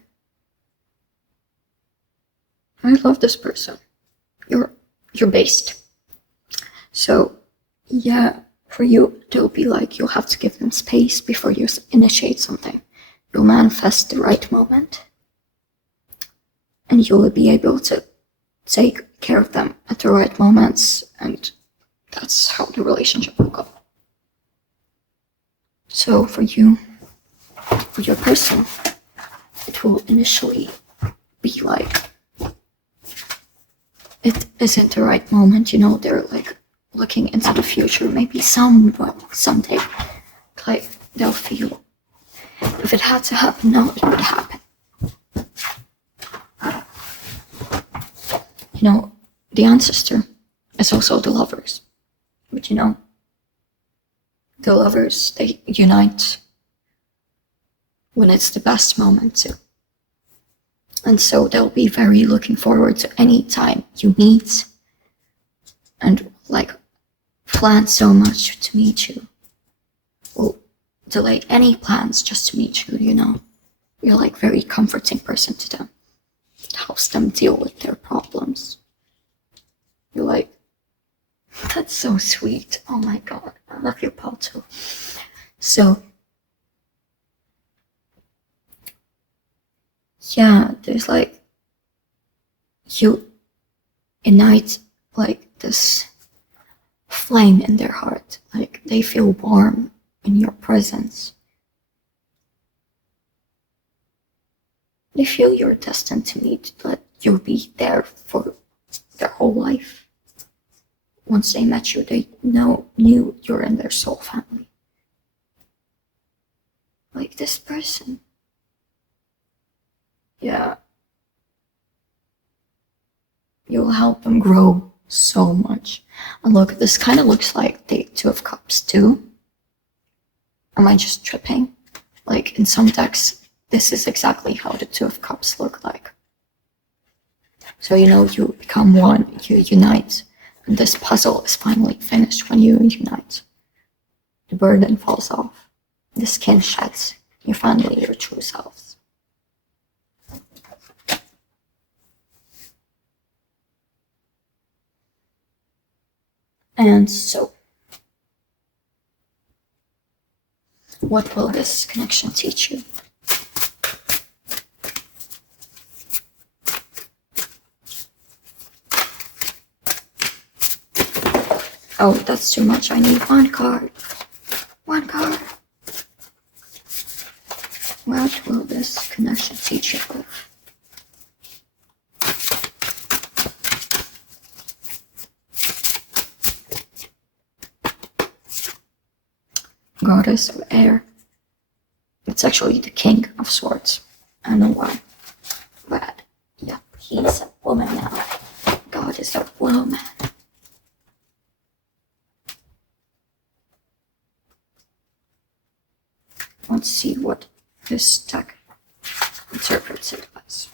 I love this person. You're based. So, yeah, for you, it'll be like you'll have to give them space before you initiate something. You'll manifest the right moment. And you'll be able to take care of them at the right moments. And that's how the relationship will go. So for you, for your person, it will initially be like, it isn't the right moment, you know, they're like looking into the future, maybe someday, like they'll feel, if it had to happen now, it would happen. You know, the Ancestor is also the Lovers, but you know, the Lovers, they unite when it's the best moment too. And so they'll be very looking forward to any time you meet and like plan so much to meet you. Will delay any plans just to meet you, you know. You're like very comforting person to them. It helps them deal with their problems. You're like, that's so sweet. Oh my god, I love your pal too. So yeah, there's like, you ignite like this flame in their heart. Like they feel warm in your presence. They feel you're destined to meet, but you'll be there for their whole life. Once they met you, they knew you're in their soul family. Like this person. Yeah. You'll help them grow so much. And look, this kind of looks like the Two of Cups too. Am I just tripping? Like in some decks, this is exactly how the Two of Cups look like. So you know, you become one, you unite, and this puzzle is finally finished when you unite. The burden falls off, the skin sheds, you're finally your true selves. And so, what will this connection teach you? Oh, that's too much. I need one card. One card. What will this connection teach you of? Goddess of air. It's actually the King of Swords. I don't know why. But, yeah, he's a woman now. God is a woman. Let's see what this deck interprets it as.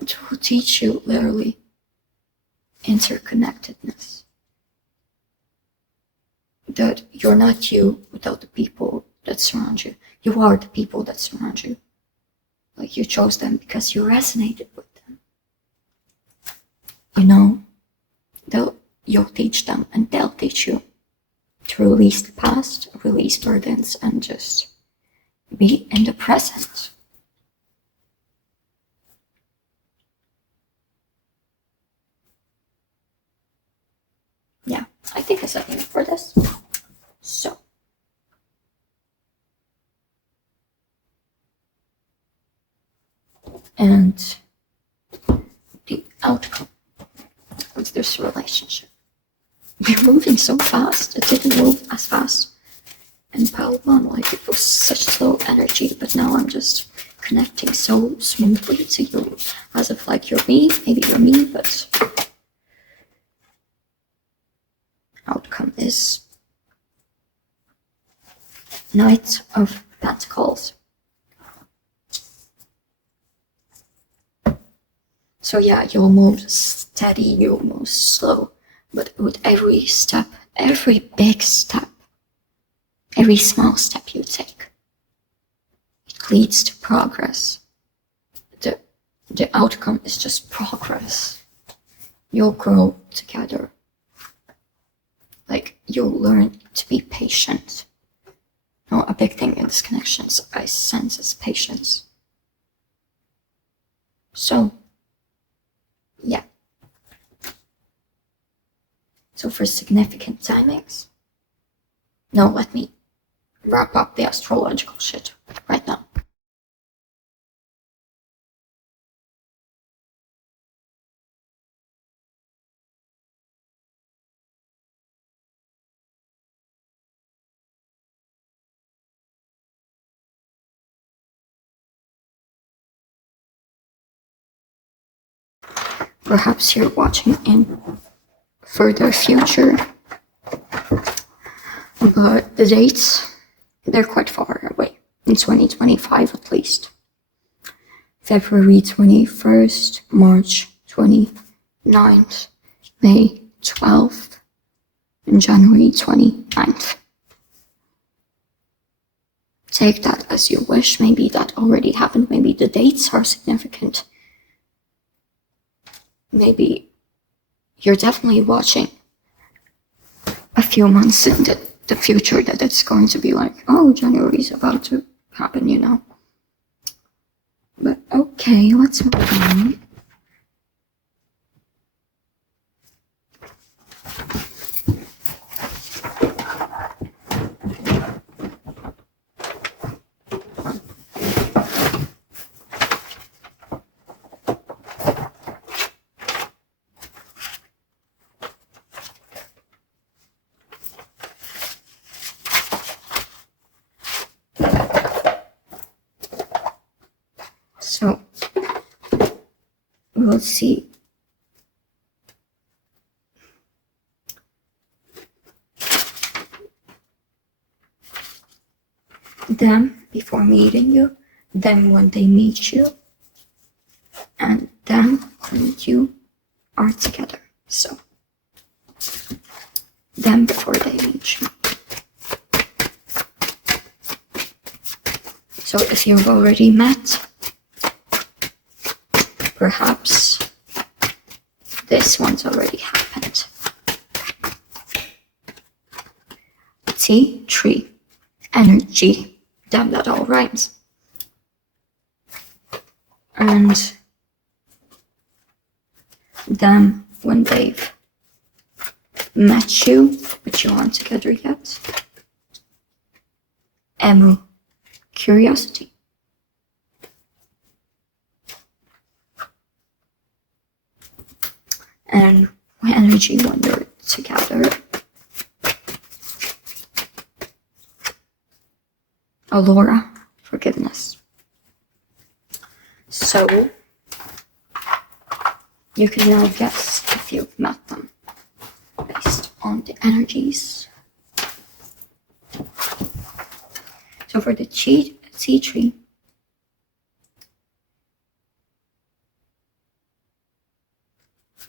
It will teach you literally interconnectedness. That you're not you without the people that surround you. You are the people that surround you. Like you chose them because you resonated with them. You know, you'll teach them and they'll teach you to release the past, release burdens, and just be in the present. Yeah, I think I said enough for this. So, and the outcome of this relationship. We're moving so fast. It didn't move as fast in pile one. Like it was such slow energy, but now I'm just connecting so smoothly to you, as if like you're me. Maybe you're me, but outcome is Knight of Pentacles. So yeah, you'll move steady, you'll move slow, but with every step, every big step, every small step you take, it leads to progress. The outcome is just progress. You'll grow together. Like, you'll learn to be patient. No, a big thing in this connections I sense is patience. So, yeah. So for significant timings, no, let me wrap up the astrological shit right now. Perhaps you're watching in further future, but the dates, they're quite far away, in 2025 at least. February 21st, March 29th, May 12th, and January 29th. Take that as you wish. Maybe that already happened. Maybe the dates are significant. Maybe you're definitely watching a few months in the future that it's going to be like, oh, January is about to happen, you know. But okay, let's move on. So, we'll see. Them before meeting you, them when they meet you, and them when you are together. So, them before they meet you. So if you've already met, perhaps this one's already happened. T3, energy. Damn, that all rhymes. And then when they've met you, but you aren't together yet. Emu, curiosity. And energy when you're together. Allura, forgiveness. So you can now guess if you've met them based on the energies. So for the T3,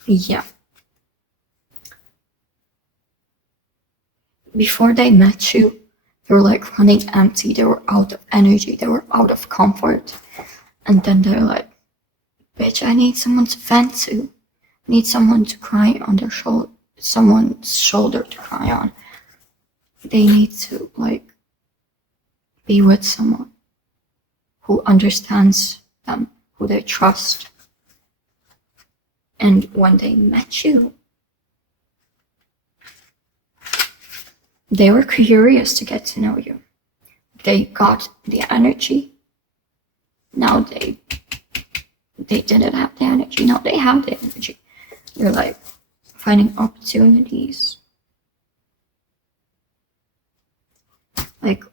yeah. Before they met you, they were like running empty, they were out of energy, they were out of comfort. And then they're like, bitch, I need someone to vent to. I need someone to cry on their shoulder, someone's shoulder to cry on. They need to like be with someone who understands them, who they trust. And when they met you, they were curious to get to know you. They got the energy. Now they didn't have the energy. Now they have the energy. They're like finding opportunities. Like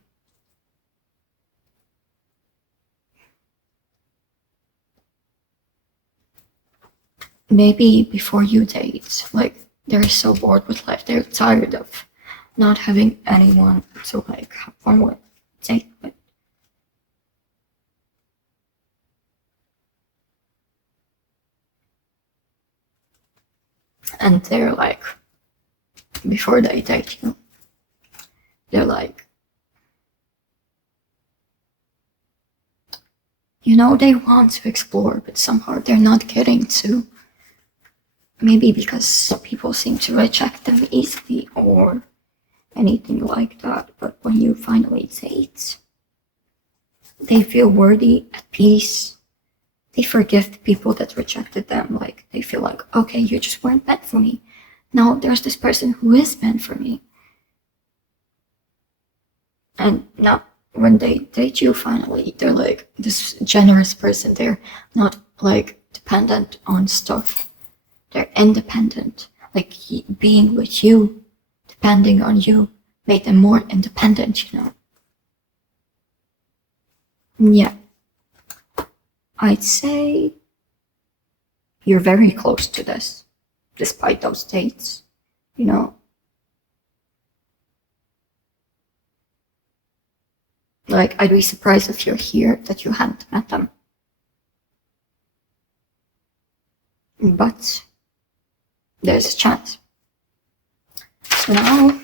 maybe before you date, like they're so bored with life, they're tired of not having anyone to like have fun with, date with. And they're like, before they date you, they're like, you know, they want to explore, but somehow they're not getting to. Maybe because people seem to reject them easily or anything like that. But when you finally date, they feel worthy, at peace. They forgive the people that rejected them. Like, they feel like, okay, you just weren't meant for me. Now there's this person who is meant for me. And now when they date you finally, they're like this generous person. They're not like dependent on stuff. They're independent. Like being with you, depending on you, made them more independent, you know. Yeah. I'd say you're very close to this, despite those dates, you know. Like, I'd be surprised if you're here that you hadn't met them. But there's a chance. So now,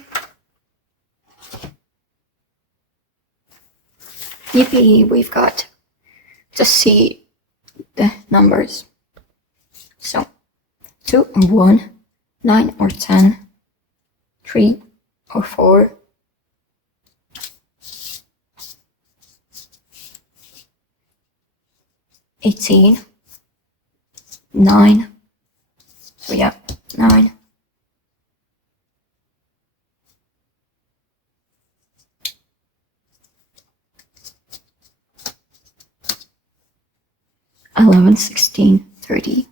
yippee, we've got to see the numbers. So 2 or 1, 9 or 10, 3 or 4, 18, 9, so yeah, 9, 11, 16, 30,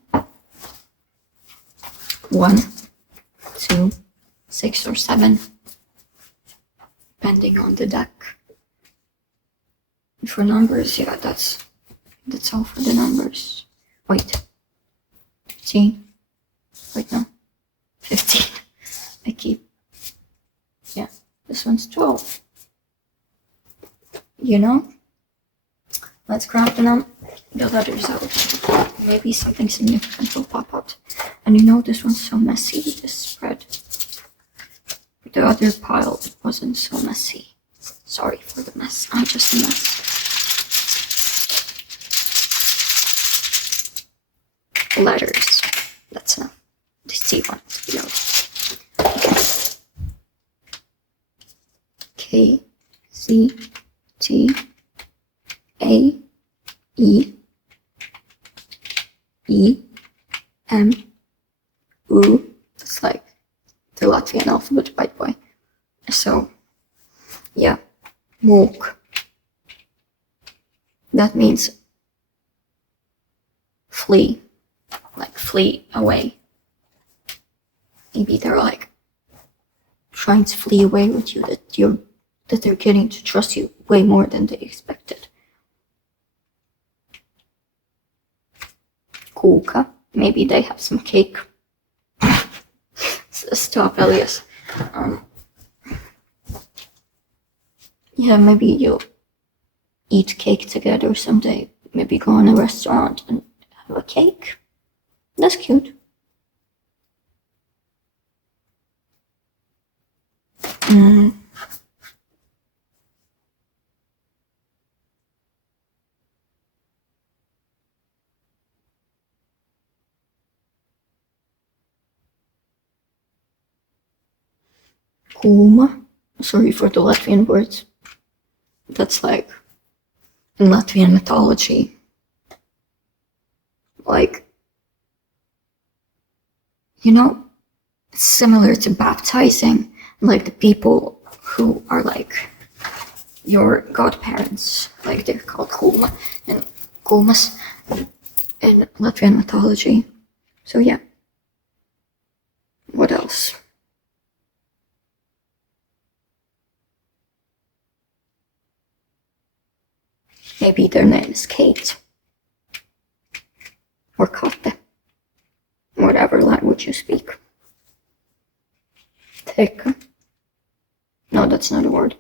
1, 2, 6 or 7, depending on the deck. And for numbers, yeah, that's all for the numbers. Wait, 15, wait no, 15, yeah, this one's 12. You know, let's grab the letters out. Maybe something significant will pop out. And you know, this one's so messy, this spread. The other pile, it wasn't so messy. Sorry for the mess, I'm just a mess. Letters, that's enough. easy one, to be honest. K, Z, T, A, E, E, M, U. It's like the Latvian alphabet, by the way. So, yeah, walk. That means flee, like flee away. Maybe they're like trying to flee away with you, that they're getting to trust you way more than they expected. Kulka, maybe they have some cake. Stop, Elias. Yeah, maybe you'll eat cake together someday. Maybe go in a restaurant and have a cake. That's cute. Kulma. Sorry for the Latvian words. That's like in Latvian mythology. Like, you know, it's similar to baptizing, like the people who are like your godparents, like they're called kulma and kulmas in Latvian mythology. So yeah. What else? Maybe their name is Kate. Or Kate. Whatever language you speak. Teka. No, that's not a word.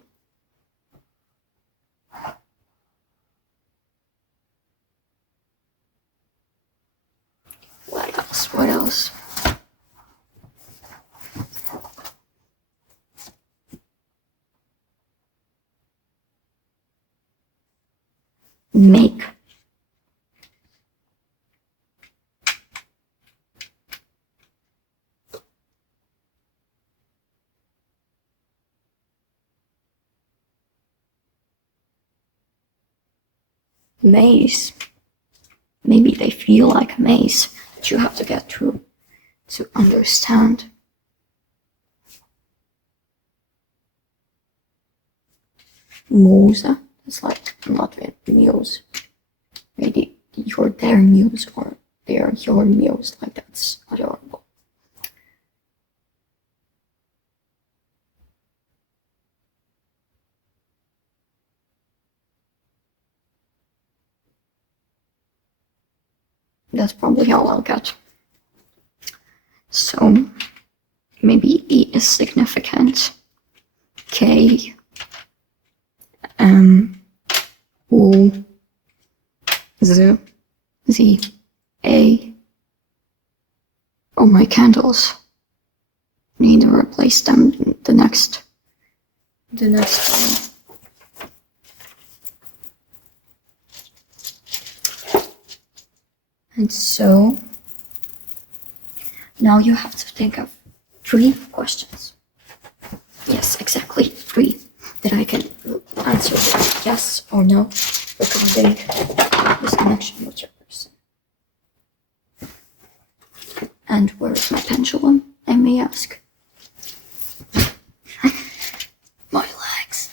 What else? What else? Make. Maze. Maybe they feel like a maze that you have to get through to understand. Musa. It's like not really muse. Maybe you're their muse or they're your muse. Like that's adorable. That's probably all I'll get. So maybe E is significant. K. U. Z. Z. A. Oh, my candles. Need to replace them the next one. And so now you have to think of 3 questions. Yes, exactly 3 that I can answer with yes or no regarding this connection with your person. And where is my pendulum, I may ask? My legs.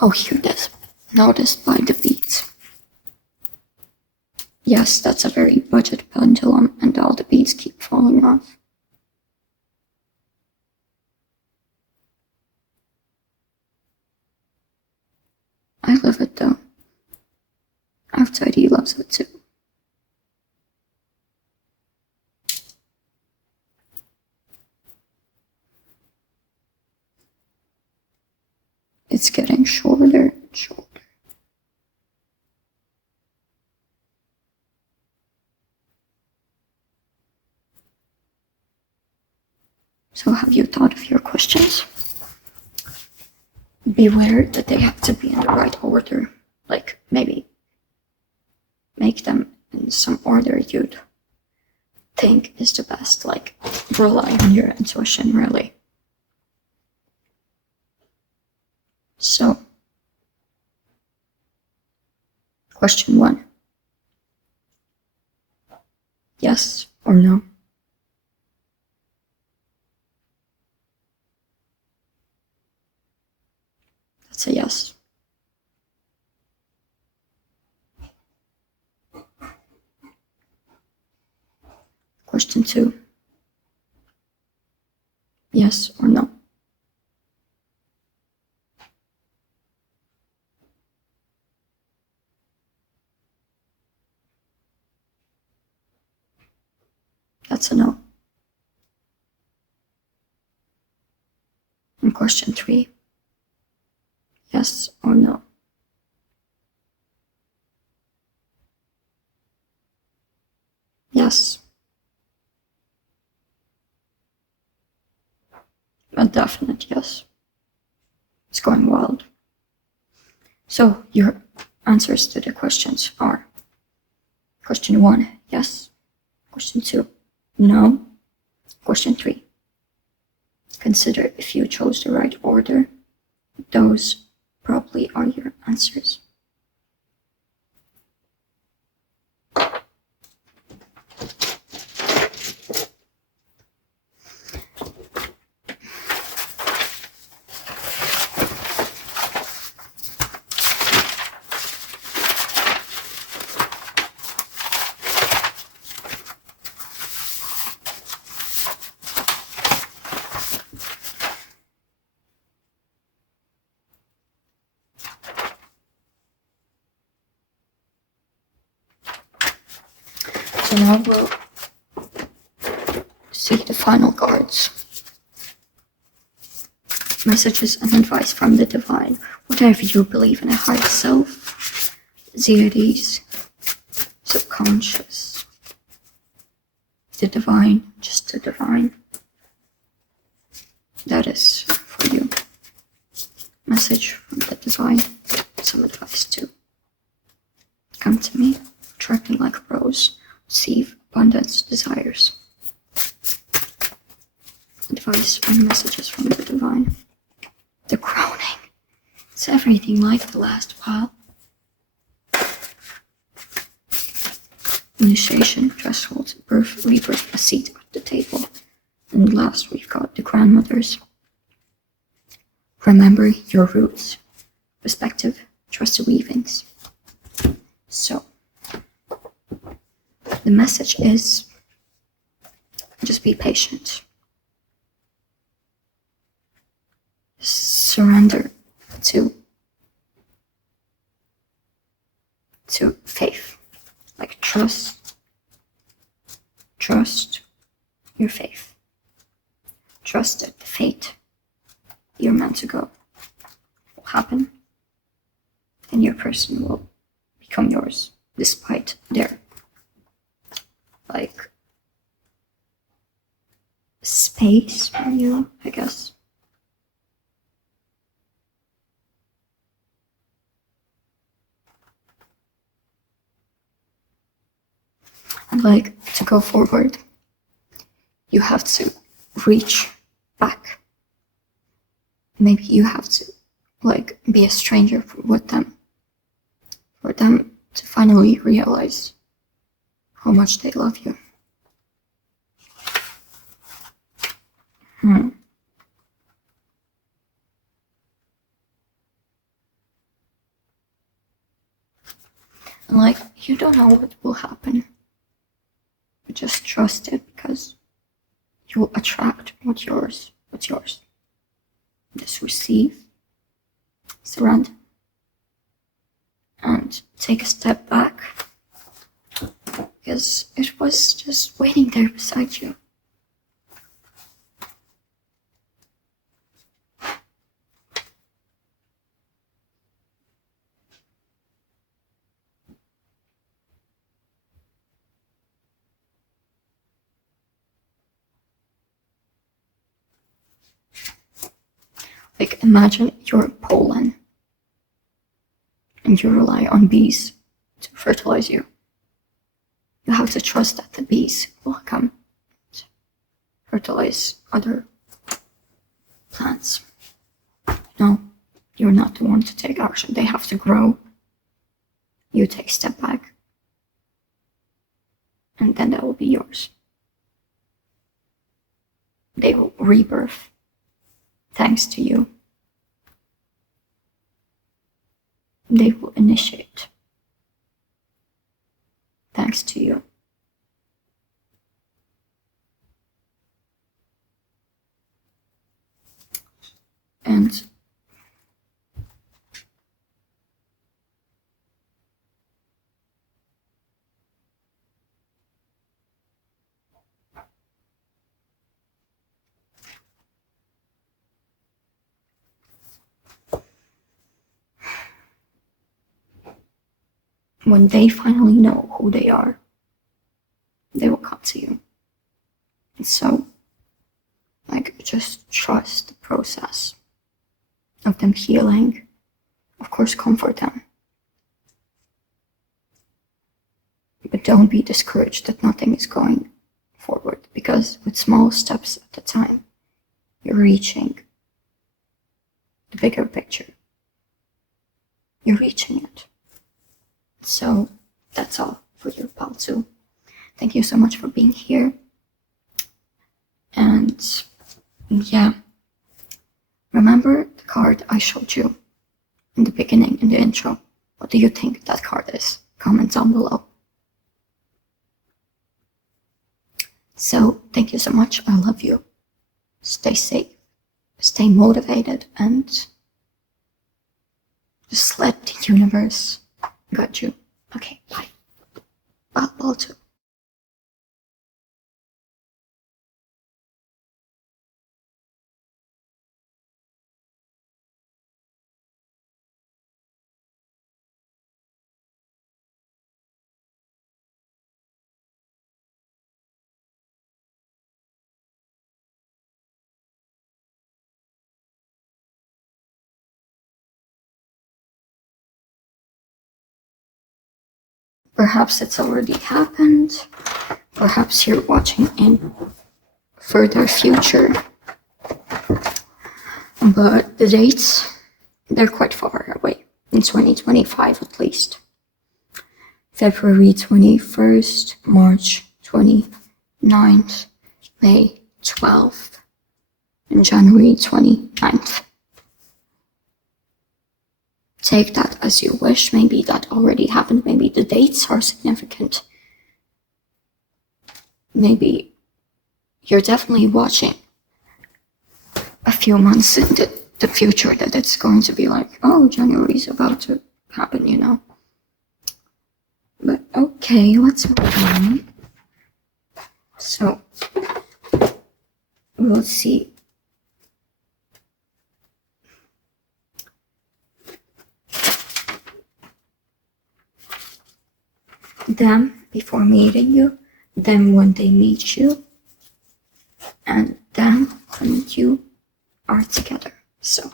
Oh, here it is. Noticed by the beads. Yes, that's a very budget pendulum, and all the beads keep falling off. I love it though. Outside he loves it too. It's getting shorter and shorter. So have you thought of your questions? Beware that they have to be in the right order. Like, maybe make them in some order you'd think is the best. Like, rely on your intuition, really. So, question 1. Yes or no? That's a yes. Question 2. Yes or no? That's a no. And question 3. Yes or no? Yes. A definite yes. It's going wild. So your answers to the questions are: question 1, yes. Question 2, no. Question 3, consider if you chose the right order. Those probably are your answers. So now we'll see the final cards. Messages and advice from the divine. Whatever you believe in, a higher self, deities, subconscious, the divine, just the divine. That is for you. Message from the divine. Some advice too. Come to me, attract me like a rose. Receive abundance desires. Advice and messages from the divine. The crowning. It's everything like the last pile. Initiation, threshold, birth, rebirth, a seat at the table. And last we've got the grandmothers. Remember your roots. Perspective, trust the weavings. So, the message is, just be patient. Surrender to faith. Like trust your faith. Trust that the fate you're meant to go will happen, and your person will become yours despite their like space from you, I guess. And like to go forward, you have to reach back. Maybe you have to like be a stranger with them, for them to finally realize how much they love you. And like, you don't know what will happen, but just trust it, because you'll attract what's yours. Just receive, surrender, and take a step back, because it was just waiting there beside you. like imagine you're pollen and you rely on bees to fertilize you. You have to trust that the bees will come to fertilize other plants. No, you're not the one to take action. They have to grow. You take a step back. And then that will be yours. They will rebirth thanks to you. They will initiate thanks to you. And when they finally know who they are, they will come to you. And so, just trust the process of them healing. Of course, comfort them. But don't be discouraged that nothing is going forward, because with small steps at a time, you're reaching the bigger picture. You're reaching it. So that's all for your pal too. Thank you so much for being here. And yeah, remember the card I showed you in the beginning, in the intro. What do you think that card is? Comment down below. So thank you so much. I love you. Stay safe, stay motivated, and just let the universe guide you. Okay, bye. Bye, too. Perhaps it's already happened. Perhaps you're watching in further future. But the dates, they're quite far away. In 2025 at least. February 21st, March 29th, May 12th, and January 29th. Take that as you wish. Maybe that already happened. Maybe the dates are significant. Maybe you're definitely watching a few months in the future that it's going to be like, oh, January's about to happen, you know. But okay, let's move on. So, we'll see. Them before meeting you, them when they meet you, and them when you are together. So,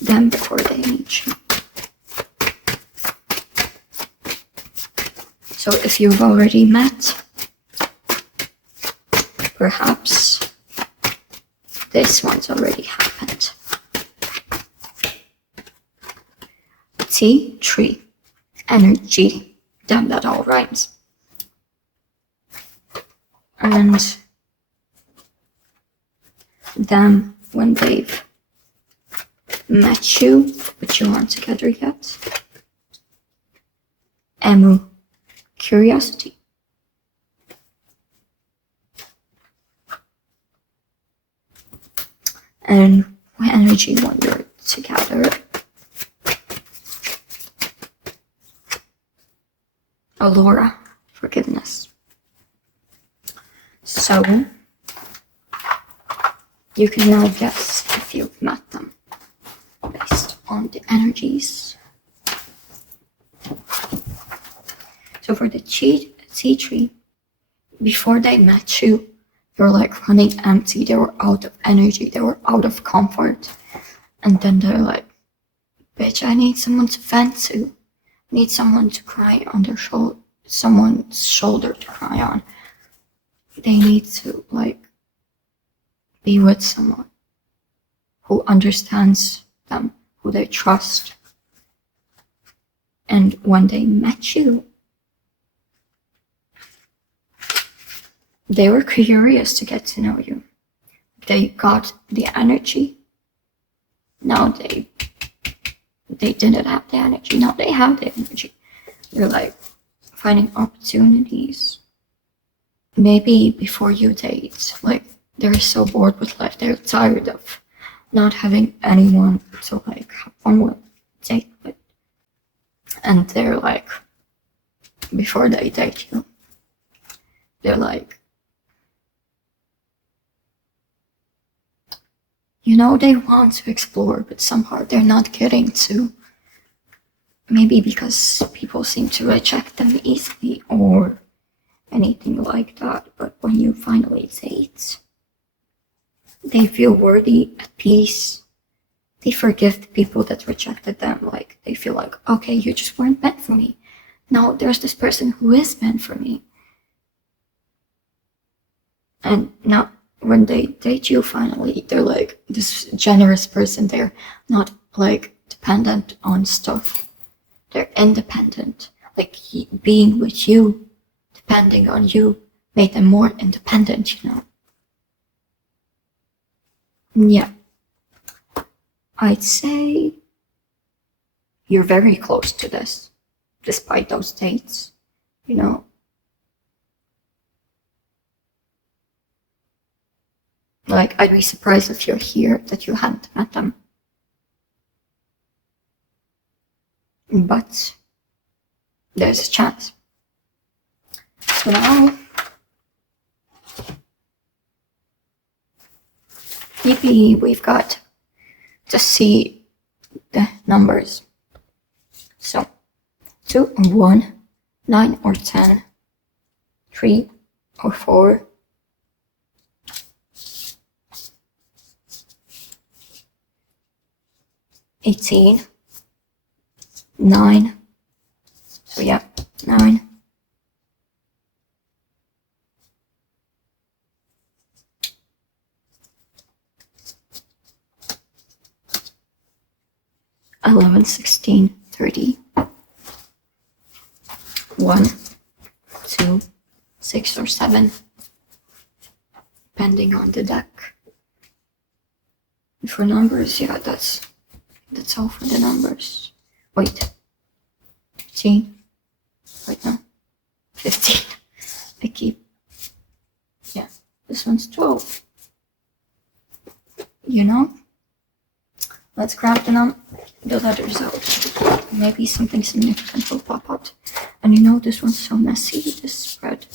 them before they meet you. So if you've already met, perhaps this one's already happened. T3. Energy. Damn, that all rhymes. And them when they've met you, but you aren't together yet. Emu. Curiosity. And energy when you're together. Allura, forgiveness. So, you can now guess if you've met them based on the energies. So for the T3, before they met you, They were like running empty, they were out of energy, they were out of comfort. And then they're like, bitch, I need someone to vent to. I need someone to cry on their shoulder, someone's shoulder to cry on. They need to like be with someone who understands them, who they trust. And when they met you, they were curious to get to know you. They got the energy. Now they didn't have the energy. Now they have the energy. They're like finding opportunities. Maybe before you date, like they're so bored with life. They're tired of not having anyone to like have fun with, date with. And they're like, before they date you, they're like, you know, they want to explore, but somehow they're not getting to. Maybe because people seem to reject them easily or anything like that. But when you finally date, they feel worthy, at peace. They forgive the people that rejected them. Like, they feel like, okay, you just weren't meant for me. Now there's this person who is meant for me. And now when they date you finally, they're like this generous person. They're not like dependent on stuff. They're independent. Like being with you, depending on you, made them more independent, you know. Yeah. I'd say you're very close to this, despite those dates, you know. Like, I'd be surprised if you're here that you hadn't met them. But there's a chance. So now, maybe we've got to see the numbers. So 2 or 1, 9 or 10, 3 or 4, 18, 9, so yeah, 9, 11, 16, 30, 1, 2, 6 or 7, depending on the deck. And for numbers, yeah, that's all for the numbers. Wait, 15, wait no, 15, I keep, yeah, this one's 12, you know? Let's grab the letters out. Maybe something significant will pop out. And you know, this one's so messy, this spread.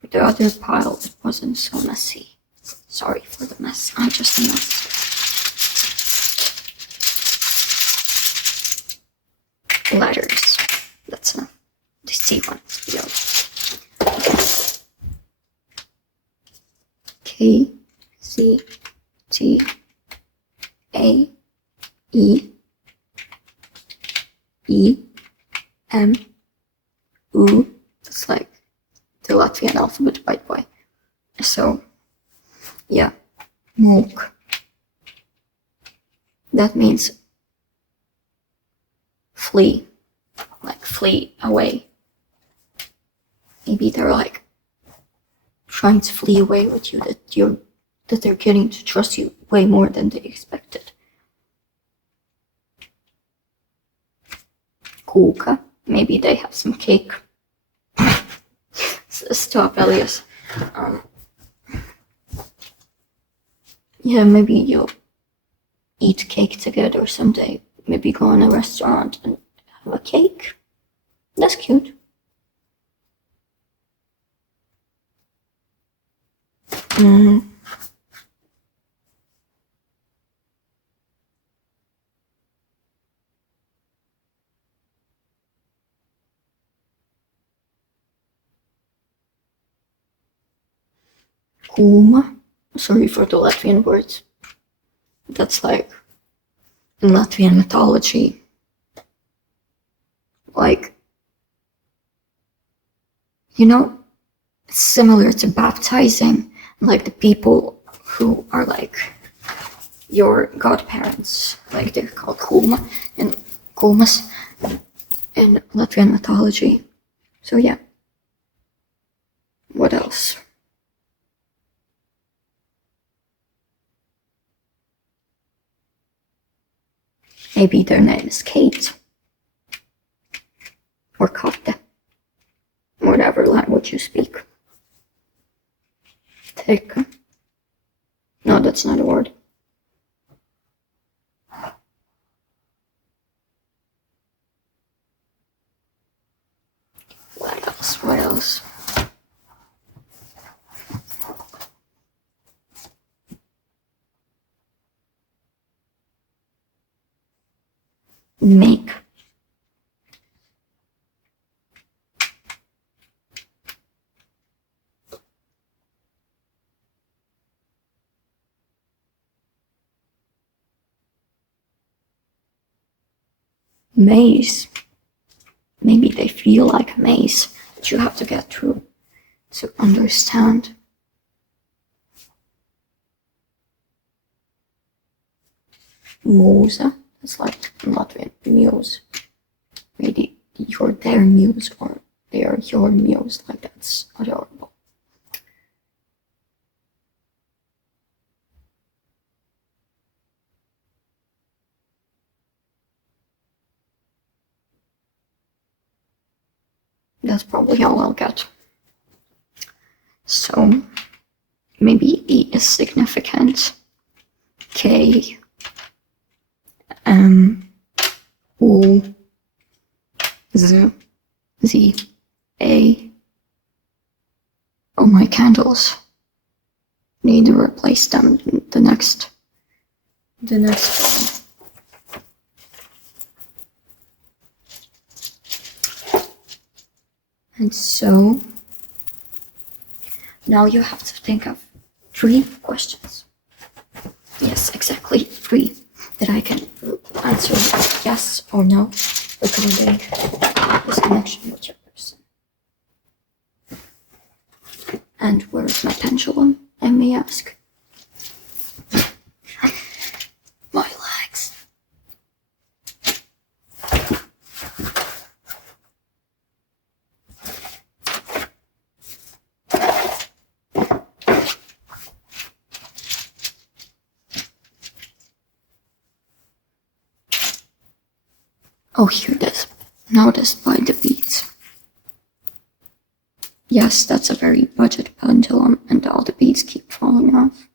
But the other pile, it wasn't so messy. Sorry for the mess, I'm just a mess. Letters. Let's see one. K, C, T, A, E, E, M, U. It's like the Latvian alphabet, by the way. So, yeah, Mulk. That means flee, like flee away. Maybe they're like trying to flee away with you, that they're getting to trust you way more than they expected. Kulka, maybe they have some cake. Stop, Elias. Yeah, maybe you'll eat cake together someday. Maybe go in a restaurant and have a cake. That's cute. Kulma. Sorry for the Latvian words. That's like in Latvian mythology. Like, you know, it's similar to baptizing, like the people who are like your godparents, like they're called kulma and kulmas in Latvian mythology. So yeah. What else? Maybe their name is Kate or Kate, whatever language you speak. Take. No, that's not a word. What else? What else? Make. Maze. Maybe they feel like a maze that you have to get through to understand. Musa. That's like Latvian muse. Maybe you're their muse or they are your muse. Like that's adorable. That's probably all I'll get. So maybe E is significant. K. U. Z. Z. A. Oh, my candles. Need to replace them the next. And so now you have to think of 3 questions. Yes, exactly 3 that I can answer yes or no regarding this connection with your person. And where's my pendulum, I may ask? My legs. Oh, here it is. Noticed by the beads. Yes, that's a very budget pendulum, and all the beads keep falling off.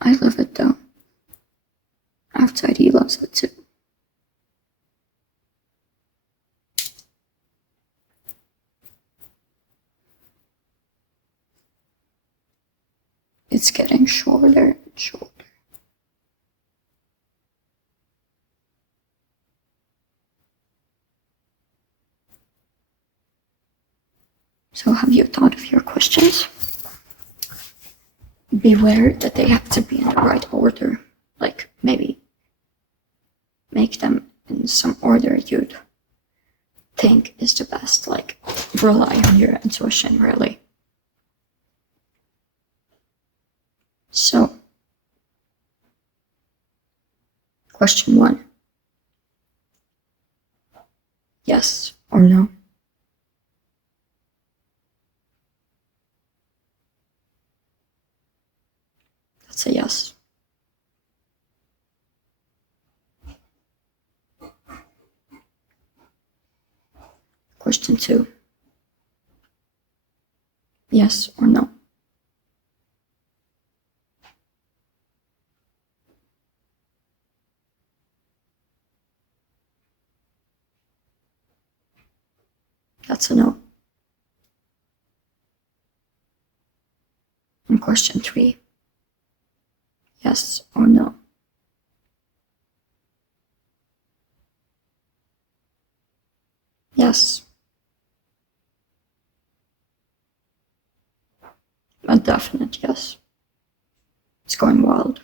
I love it though. Outside he loves it too. It's getting shorter and shorter. So have you thought of your questions? Beware that they have to be in the right order. Like maybe make them in some order you'd think is the best. Like rely on your intuition, really. So, question 1. Yes or no? That's a yes. Question 2. Yes or no? That's a no. And question 3. Yes or no? Yes. A definite yes. It's going wild.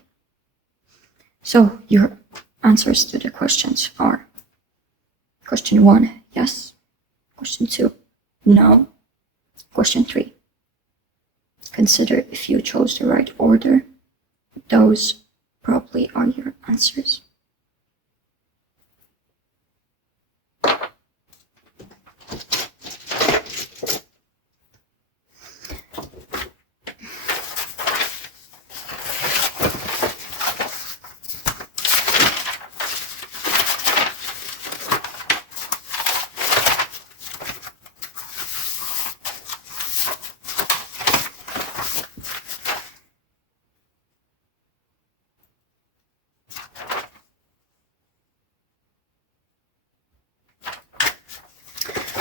So your answers to the questions are: question 1, yes. Question 2, no. Question 3, consider if you chose the right order. Those probably are your answers.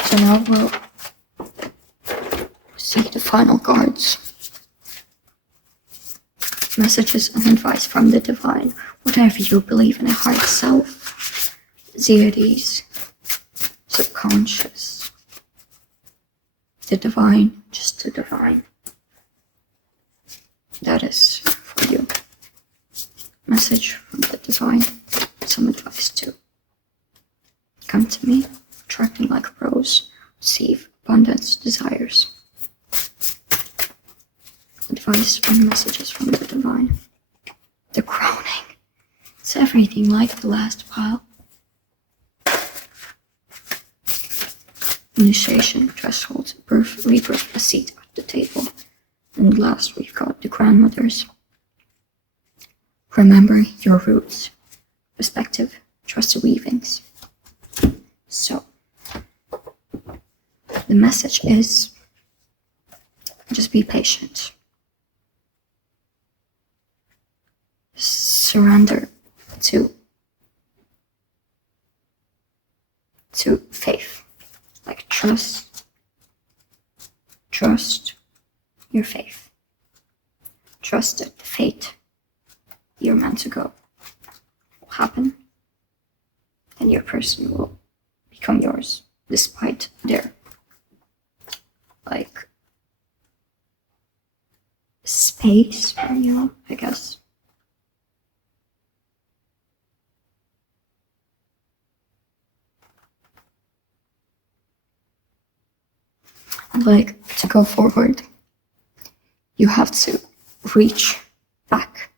So now we'll see the final cards. Messages and advice from the divine. Whatever you believe in a higher self, deities, subconscious, the divine, just the divine. That is for you. Message from the divine. Some advice too. Come to me, attracting like a rose, receive abundance, desires. Advice and messages from the divine. The crowning. It's everything like the last pile. Initiation, threshold, birth, rebirth, a seat at the table. And last we've got the grandmothers. Remember your roots. Perspective, trust the weavings. So, the message is just be patient. Surrender to faith. Like trust your faith. Trust that the fate you're meant to go will happen, and your person will become yours despite their like space from you, I guess. And like to go forward, you have to reach back.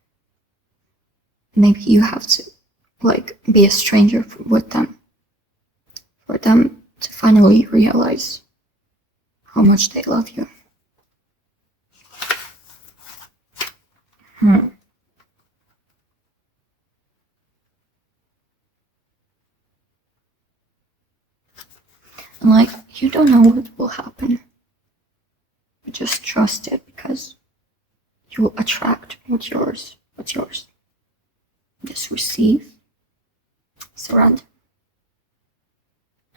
Maybe you have to like be a stranger with them, for them to finally realize how much they love you. And like, you don't know what will happen, but just trust it, because you will attract what's yours. Just receive, surrender,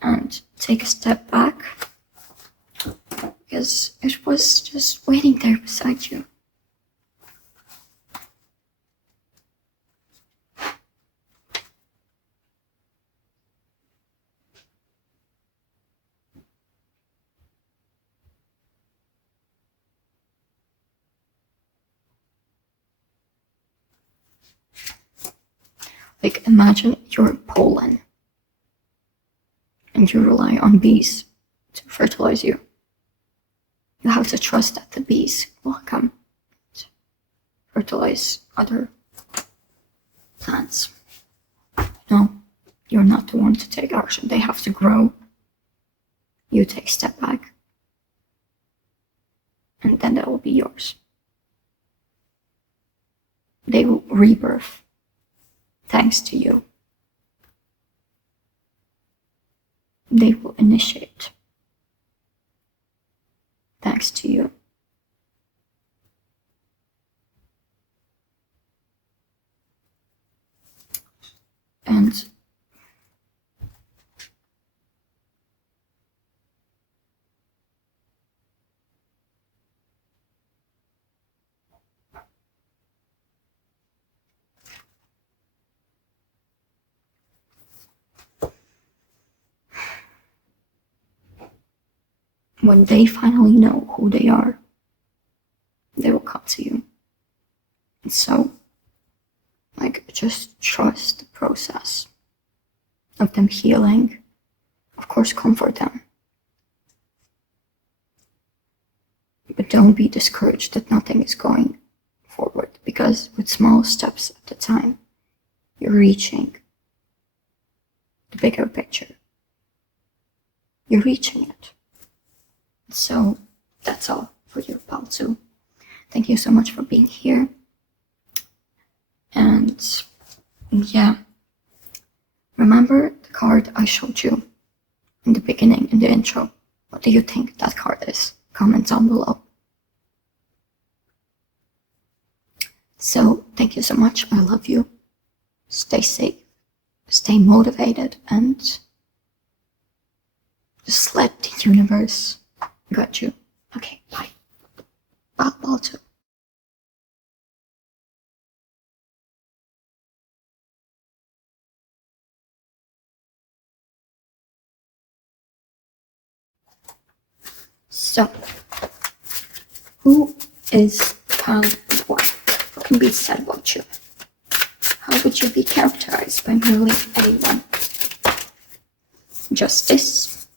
and take a step back, because it was just waiting there beside you. Like, imagine you're pollen and you rely on bees to fertilize you. You have to trust that the bees will come to fertilize other plants. No, you're not the one to take action. They have to grow. You take a step back, and then that will be yours. They will rebirth thanks to you. They will initiate thanks to you. And when they finally know who they are, they will come to you. And so, like, just trust the process of them healing. Of course, comfort them. But don't be discouraged that nothing is going forward, because with small steps at a time, you're reaching the bigger picture. You're reaching it. So that's all for your pal too. Thank you so much for being here. And yeah, remember the card I showed you in the beginning, in the intro. What do you think that card is? Comment down below. So thank you so much. I love you. Stay safe, stay motivated, and just let the universe guide you. Okay, bye. Bye, too. So, who is pal one? What can be said about you? How would you be characterized by merely anyone? Justice.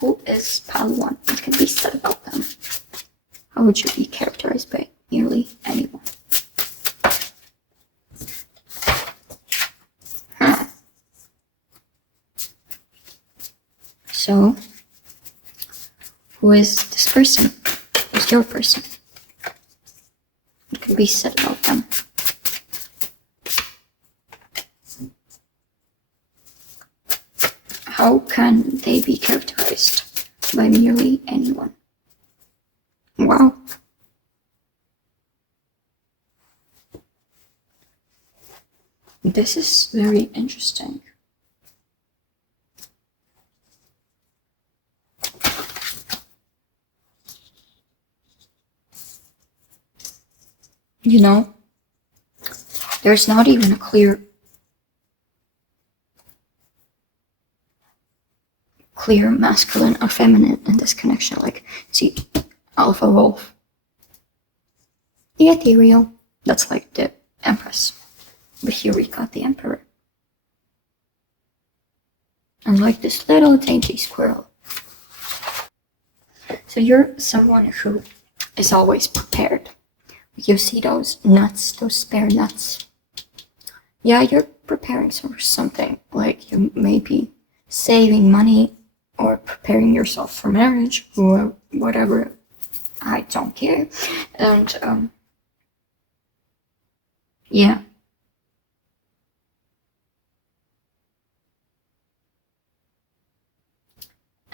Who is pal one? What can be said about them? How would you be characterized by nearly anyone? So, who is this person? Who's your person? What can be said about them? How can they be characterized by nearly anyone? Wow. This is very interesting. You know, there's not even a clear masculine or feminine in this connection. Like, see, alpha wolf, the ethereal, that's like the empress, but here we got the emperor, and like this little dainty squirrel. So you're someone who is always prepared. You see those nuts, those spare nuts. Yeah, you're preparing for something, like you may be saving money or preparing yourself for marriage or whatever. I don't care. And yeah.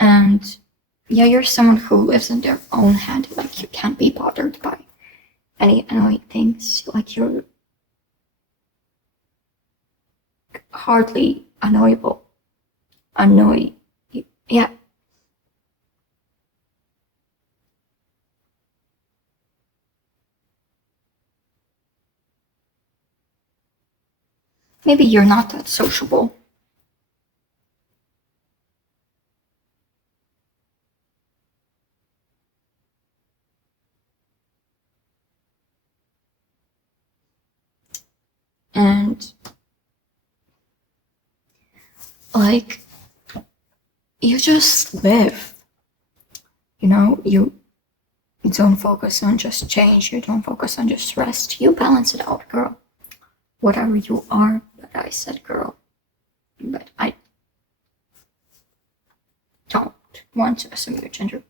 And yeah, you're someone who lives in their own head. Like, you can't be bothered by any annoying things. Like, you're hardly annoyable. Yeah. Maybe you're not that sociable. And like, you just live. You know, you don't focus on just change, you don't focus on just rest. You balance it out, girl. Whatever you are, but I said girl. But I don't want to assume your gender.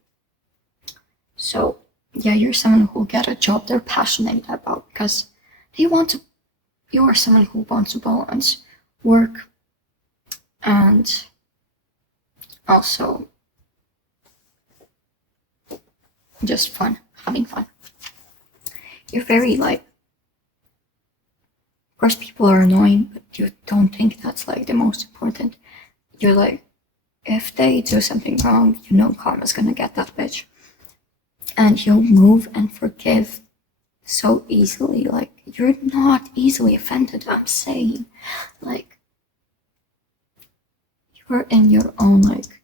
So yeah, you're someone who'll get a job they're passionate about, because you are someone who wants to balance work and also just fun, having fun. You're very like, of course people are annoying, but you don't think that's like the most important. You're like, if they do something wrong, you know karma's gonna get that bitch. And you'll move and forgive so easily. Like, you're not easily offended, I'm saying. Like, you you're in your own like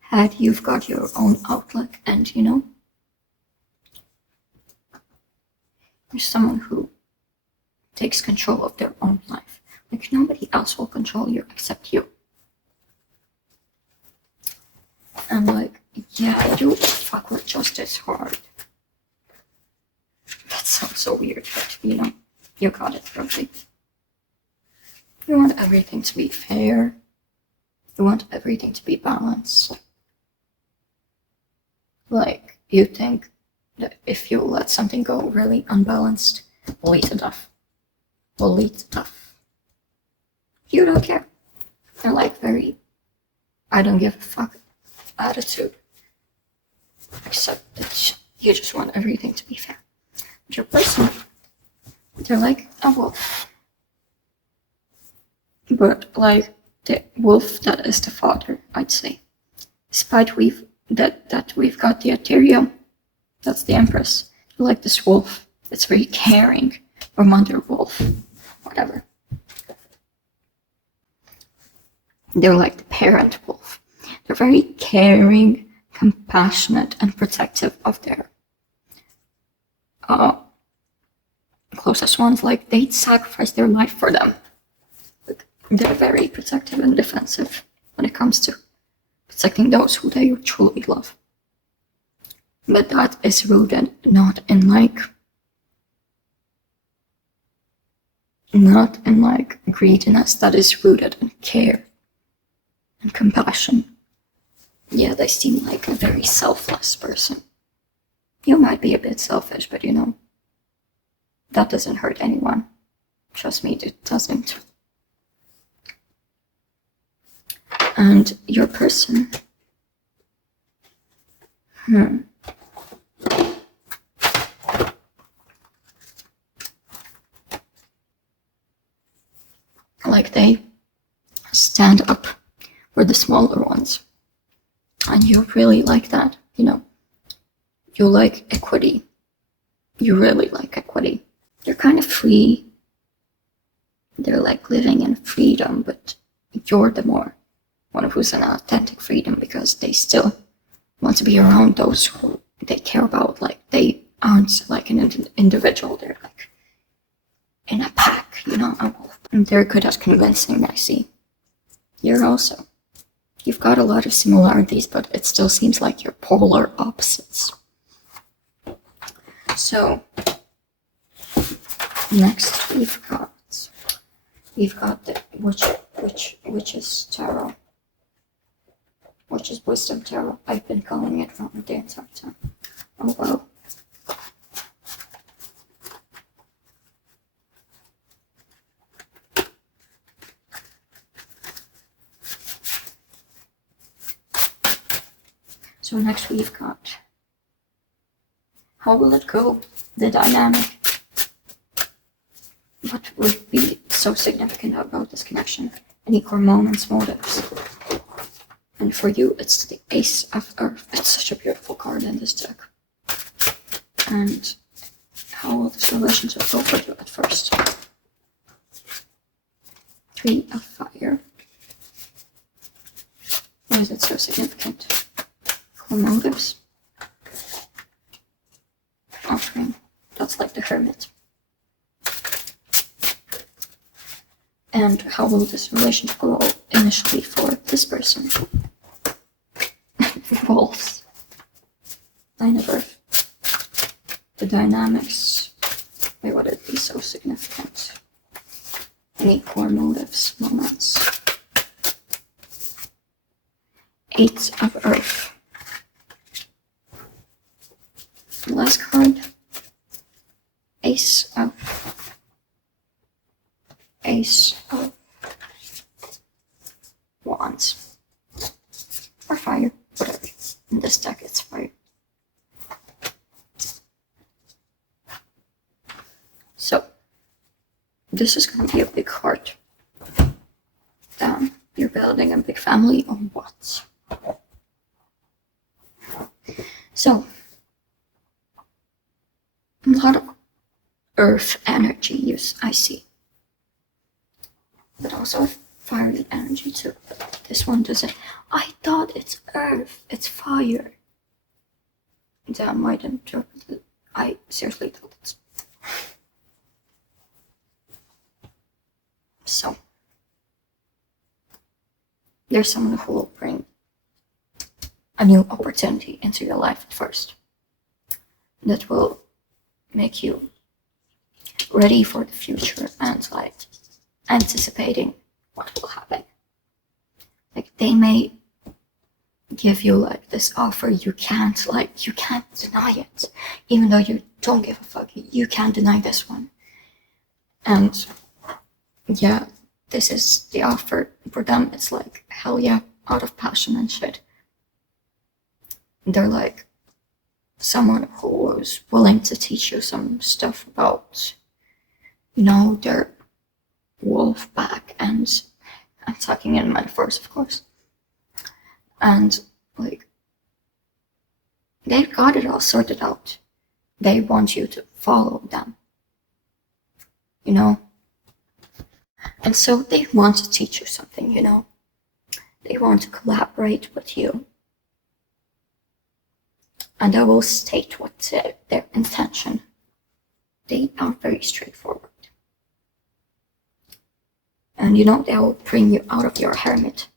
head, you've got your own outlook, and you know, you're someone who takes control of their own life. Like nobody else will control you except you. And like, yeah, you fuck with justice hard. That sounds so weird, but you know, you got it probably. You want everything to be fair. You want everything to be balanced. Like, you think that if you let something go really unbalanced, will lead to death. Will lead to death. You don't care. They're like very, I don't give a fuck attitude. Except that you just want everything to be fair. But your person, they're like a wolf. But like the wolf that is the father, I'd say. Despite we've got the Ethereum, that's the Empress. Like this wolf, it's very caring, or mother wolf, whatever. They're like the parent wolf. They're very caring, compassionate, and protective of their closest ones. Like they'd sacrifice their life for them. Like, they're very protective and defensive when it comes to protecting those who they truly love. But that is rooted not in greediness. That is rooted in care and compassion. Yeah, they seem like a very selfless person. You might be a bit selfish, but you know, that doesn't hurt anyone. Trust me, it doesn't. And your person, like they stand up for the smaller ones. And you really like that, you know. You like equity. You really like equity. They're kind of free. They're like living in freedom, but you're the more one who's in authentic freedom because they still want to be around those who they care about. Like they aren't like an individual. They're like in a pack, you know. And they're good at convincing, I see. You've got a lot of similarities, but it still seems like you're polar opposites. So, next we've got the Witch's Tarot. Witch's Wisdom Tarot. I've been calling it wrong the entire time. Oh well. So next we've got, how will it go? The dynamic. What would be so significant about this connection? Any core moments, motives? And for you, it's the Ace of Earth. It's such a beautiful card in this deck. And how will this relationship go for you at first? Three of Fire. Why is it so significant? Core motives. Offering. That's like the Hermit. And how will this relationship go initially for this person? Wolves. Nine of Earth. The dynamics. Why would it be so significant? Any core motives, moments. Eight of Earth. Last card. Ace of Wands. Or fire, whatever. In this deck it's fire. So, this is going to be a big heart. You're building a big family on what? So, a lot of earth energy use, I see. But also fiery energy too. But this one doesn't. I thought it's earth, it's fire. That might interpret it. I seriously thought it's. So, there's someone who will bring a new opportunity into your life at first that will make you ready for the future and like anticipating what will happen. Like they may give you like this offer, you can't deny it. Even though you don't give a fuck, you can't deny this one. And yeah, this is the offer. For them, it's like, hell yeah, out of passion and shit. They're like someone who was willing to teach you some stuff about, their wolf pack, and I'm talking in metaphors, of course. And like, they've got it all sorted out. They want you to follow them, And so they want to teach you something, They want to collaborate with you. And I will state what's their intention. They are very straightforward. And they will bring you out of your hermits.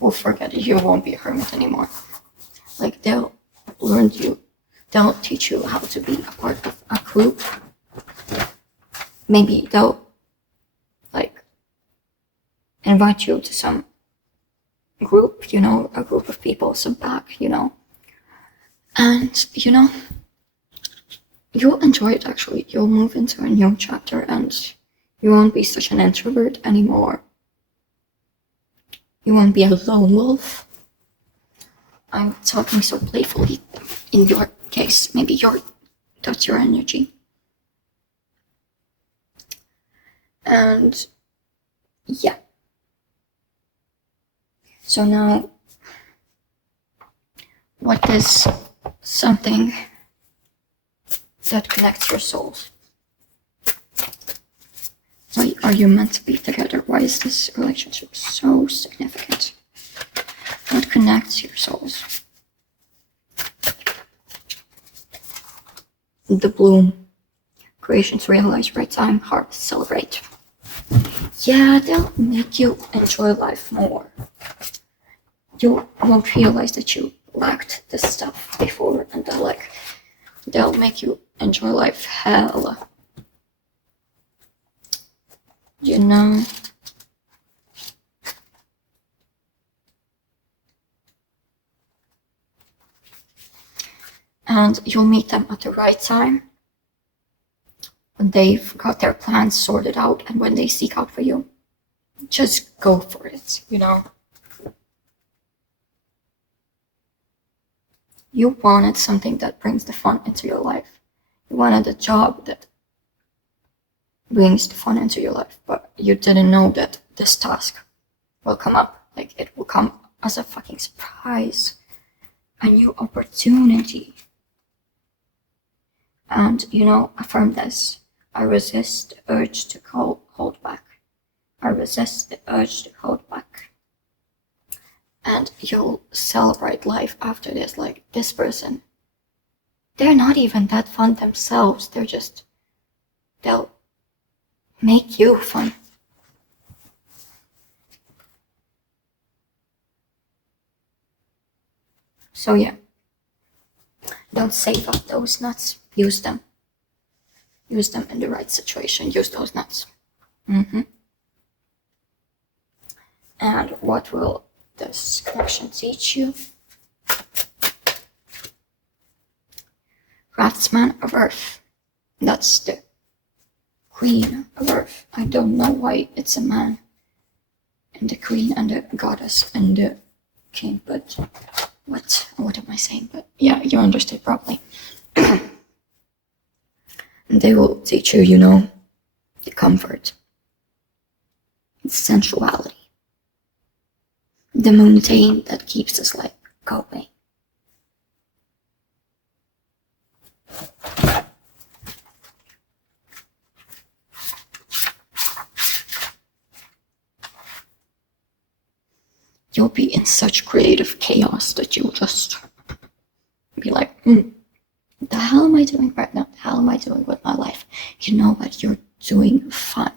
We'll forget it. You won't be a hermit anymore. Like they'll teach you how to be a part of a group. Maybe they'll invite you to some group, a group of people, some pack, and you'll enjoy it. Actually, you'll move into a new chapter and you won't be such an introvert anymore. You won't be a lone wolf. I'm talking so playfully in your case. Maybe that's your energy. And yeah. So now, what is something that connects your souls? Why are you meant to be together? Why is this relationship so significant? What connects your souls? The bloom. Creations realize right time, hearts celebrate. Yeah, they'll make you enjoy life more. You won't realize that you lacked this stuff before, and they'll make you enjoy life hell. And you'll meet them at the right time, when they've got their plans sorted out and when they seek out for you. Just go for it, You wanted something that brings the fun into your life. You wanted a job that brings the fun into your life, but you didn't know that this task will come up. Like, it will come as a fucking surprise. A new opportunity. And, affirm this. I resist the urge to hold back. I resist the urge to hold back. And you'll celebrate life after this. Like, this person, they're not even that fun themselves. They'll make you fun. So yeah, don't save up those nuts. Use them. Use them in the right situation. Use those nuts. And what will this connection teach you? Craftsman of Earth. That's the Queen of Earth. I don't know why it's a man. And the Queen and the Goddess and the King, but what am I saying? But yeah, you understood probably. And they will teach you, the comfort, the sensuality, the mundane that keeps us going. you'll be in such creative chaos that you'll just be like, the hell am I doing right now? The hell am I doing with my life? You know what? You're doing fun.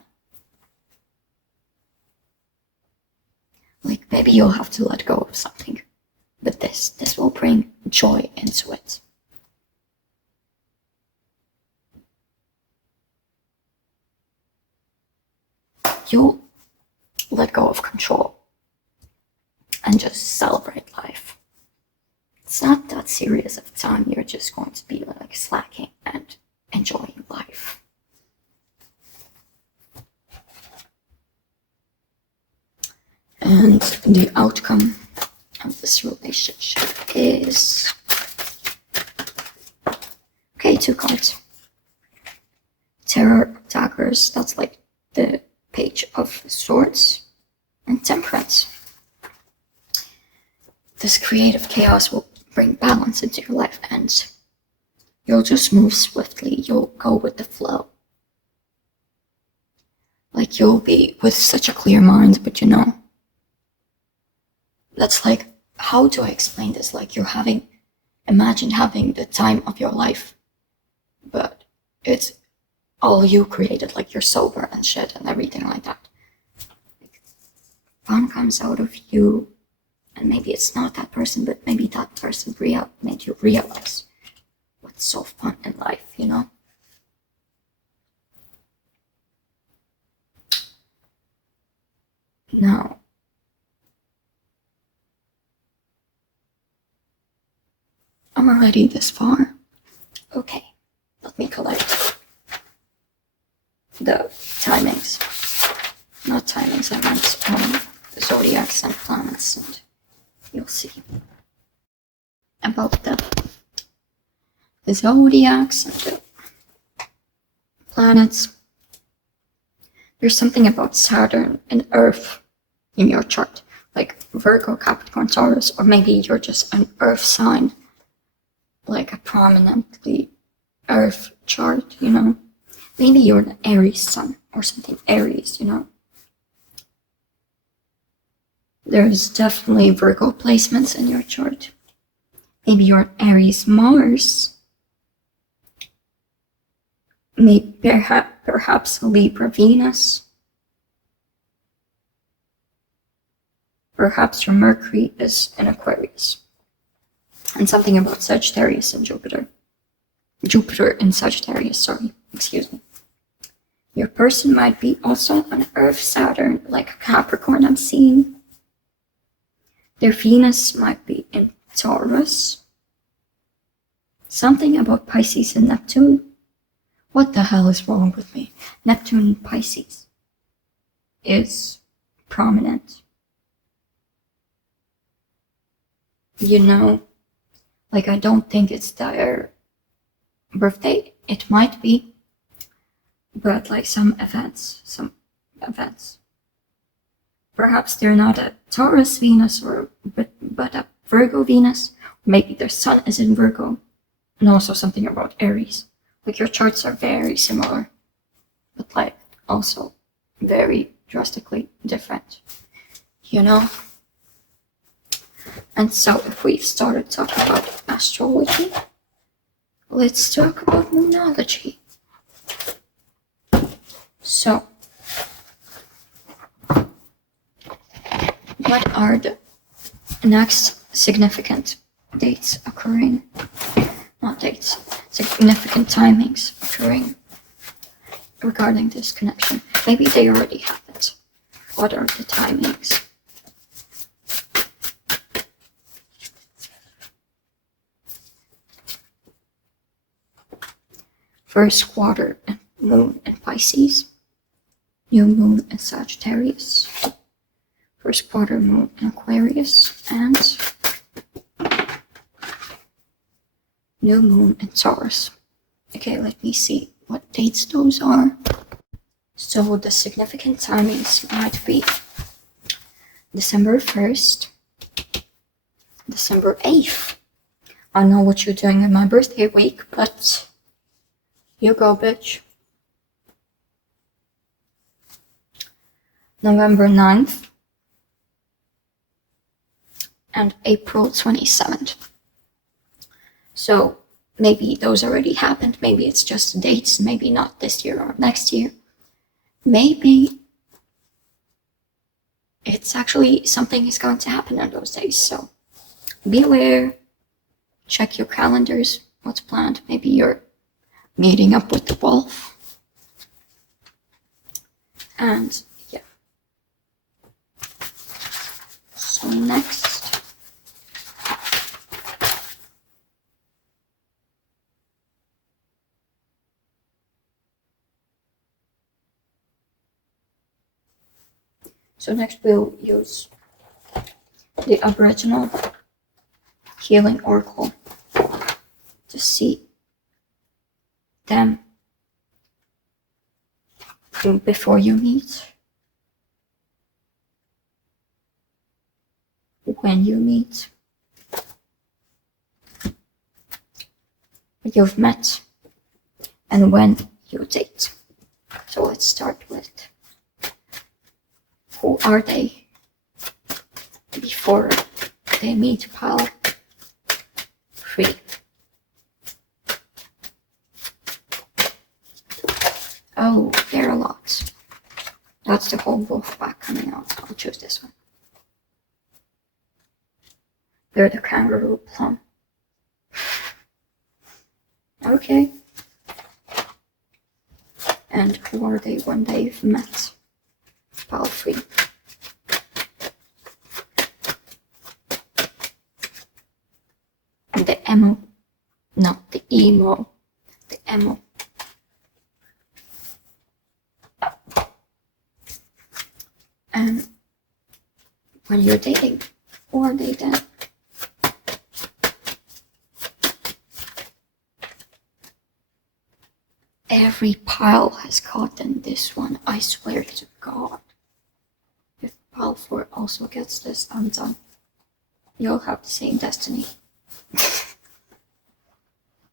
Like, maybe you'll have to let go of something, but this will bring joy into it. You'll let go of control and just celebrate life. It's not that serious of a time. You're just going to be like slacking and enjoying life. And the outcome of this relationship is, okay, 2 cards. Terror, daggers, that's like the Page of Swords, and Temperance. This creative chaos will bring balance into your life, and you'll just move swiftly. You'll go with the flow. Like, you'll be with such a clear mind, but you know, that's like, how do I explain this? Like, imagine having the time of your life, but it's all you created, like you're sober and shit and everything like that. Like, fun comes out of you, and maybe it's not that person, but maybe that person made you realize what's so fun in life, you know? Now, I'm already this far. Okay, let me collect the timings. Not timings, I meant the zodiacs and planets, and you'll see about the zodiacs and the planets. There's something about Saturn and Earth in your chart, like Virgo, Capricorn, Taurus, or maybe you're just an Earth sign, like a prominently Earth chart, you know? Maybe you're an Aries sun or something Aries, you know? There's definitely Virgo placements in your chart. Maybe you're an Aries Mars. Maybe perhaps Libra Venus. Perhaps your Mercury is in Aquarius. And something about Sagittarius and Jupiter. Jupiter in Sagittarius, sorry, excuse me. Your person might be also an Earth Saturn, like a Capricorn I'm seeing. Their Venus might be in Taurus. Something about Pisces and Neptune. What the hell is wrong with me? Neptune in Pisces is prominent. You know, like, I don't think it's their birthday. It might be, but like some events. Perhaps they're not a Taurus Venus but a Virgo Venus. Maybe their sun is in Virgo, and also something about Aries. Like, your charts are very similar, but like also very drastically different, you know? And so if we've started talking about astrology, let's talk about numerology. So, what are the next significant dates occurring? Not dates, significant timings occurring regarding this connection. Maybe they already happened. What are the timings? First quarter moon in Pisces, new moon in Sagittarius, first quarter moon in Aquarius, and new moon in Taurus. Okay, let me see what dates those are. So the significant timings might be December 1st, December 8th. I know what you're doing in my birthday week, but you go, bitch. November 9th, and April 27th. So maybe those already happened, maybe it's just dates, maybe not this year or next year. Maybe it's actually something is going to happen on those days, so be aware, check your calendars, what's planned. Maybe you're meeting up with the wolf. And yeah. So next. So next we'll use the Aboriginal Healing Oracle to see them before you meet, when you meet, you've met, and when you date. So let's start with who are they before they meet pile 3. Oh, there are a lot. That's the whole wolf pack coming out. I'll choose this one. They're the kangaroo plum. Okay. And who are they when they've met? Pile 3. The emo. Not the emo. The emo. And when you're dating, who are they then? Every pile has gotten this one, I swear to God. If pile 4 also gets this, I'm done. You'll have the same destiny.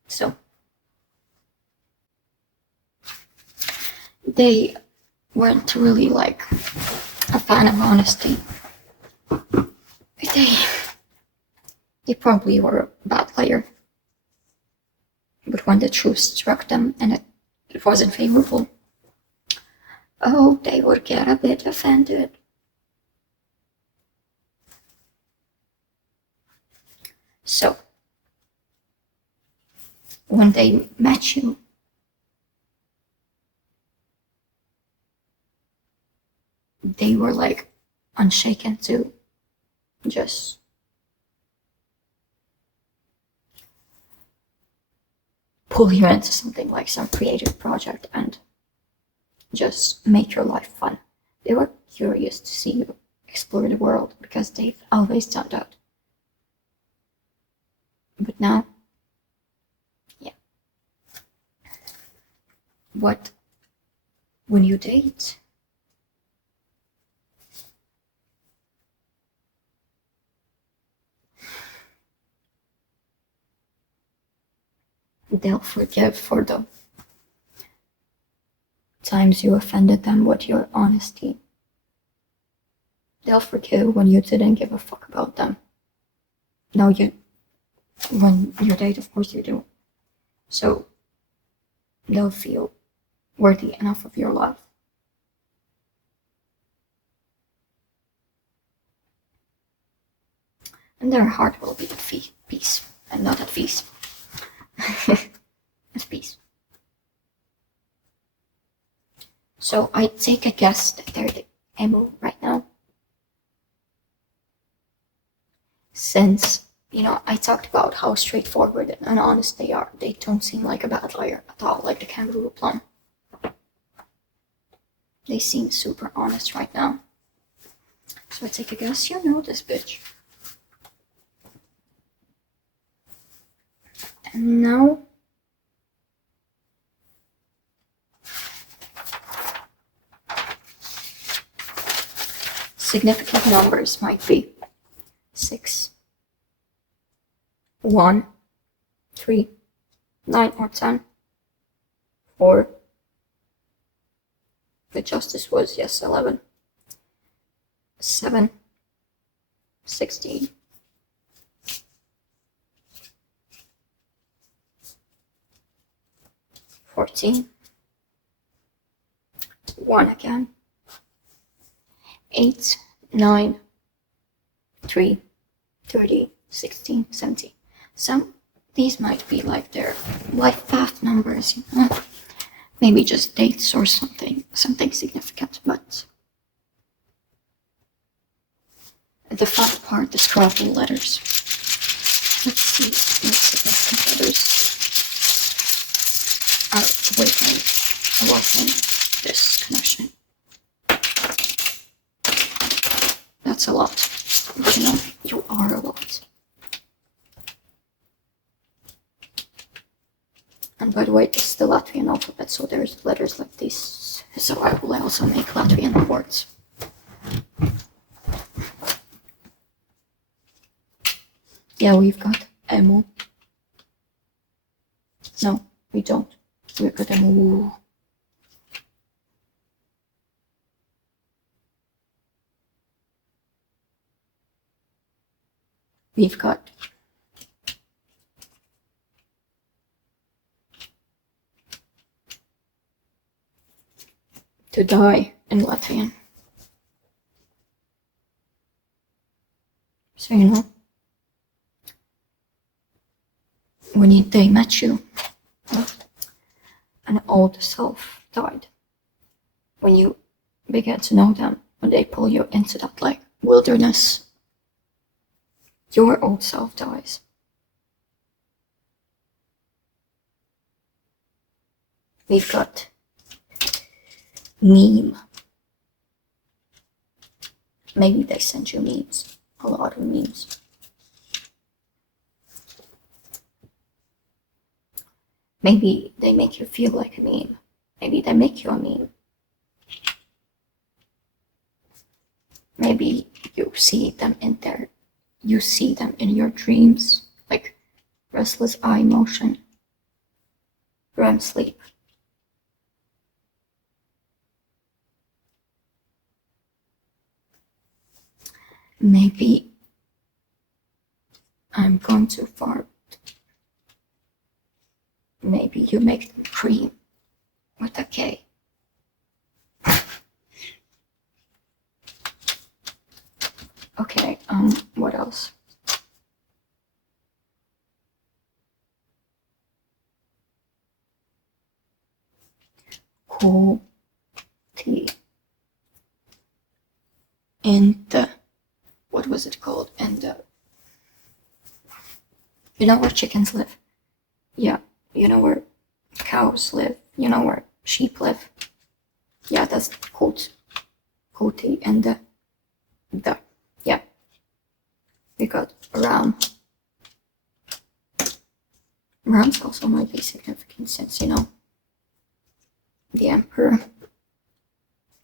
So, they weren't really like a fan of honesty. They probably were a bad liar. But when the truth struck them and it wasn't favorable, oh, they would get a bit offended. So, when they met you, they were like unshaken to just pull you into something like some creative project and just make your life fun. They were curious to see you explore the world because they've always done that. But now, yeah. What, when you date, they'll forgive for the times you offended them with your honesty. They'll forgive when you didn't give a fuck about them. No, when you date, of course you do. So they'll feel worthy enough of your love. And their heart will be at peace, and not at feast. At peace. So I take a guess that they're the emo right now. Since, I talked about how straightforward and honest they are. They don't seem like a bad liar at all, like the kangaroo plum. They seem super honest right now. So I take a guess, you know this bitch. And now, significant numbers might be 6, 1, 3, 9 or 10, 4. The justice was, yes, 11, 7, 16, 14, 1 again, 8, 9, 3, 30, 16, 17. Some these might be like their life path numbers, you know? Maybe just dates or something significant, but the fun part, the scrabble letters. Let's see what significant letters are waiting a lot in this connection. That's a lot. But you know, you are a lot. And by the way, this is the Latvian alphabet, so there's letters like this. So I will also make Latvian words. Yeah, we've got emu. No, we don't. We've got emu. We've got to die in Latvian. So you know, when they met you, an old self died. When you began to know them, when they pull you into that like wilderness, your old self dies. We've got meme. Maybe they send you memes, a lot of memes. Maybe they make you feel like a meme. Maybe they make you a meme. Maybe you see them in there. You see them in your dreams, like restless eye motion, REM sleep. Maybe I'm going too far. Maybe you make them cream with a K. Okay, what else? Cool tea. In the, what was it called? In the, you know where chickens live? Yeah, you know where cows live? You know where sheep live? Yeah, that's cold tea and the, yeah. We got ram. Rams also might be significant since, you know, the emperor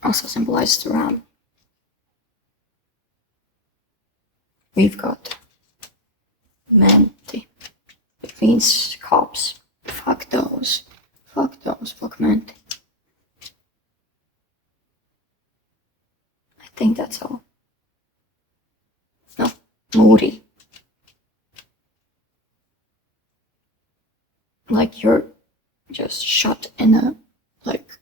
also symbolizes the ram. We've got menti. It means cops. Fuck those. Fuck menti. I think that's all. No, moody. Like you're just shut in a, like,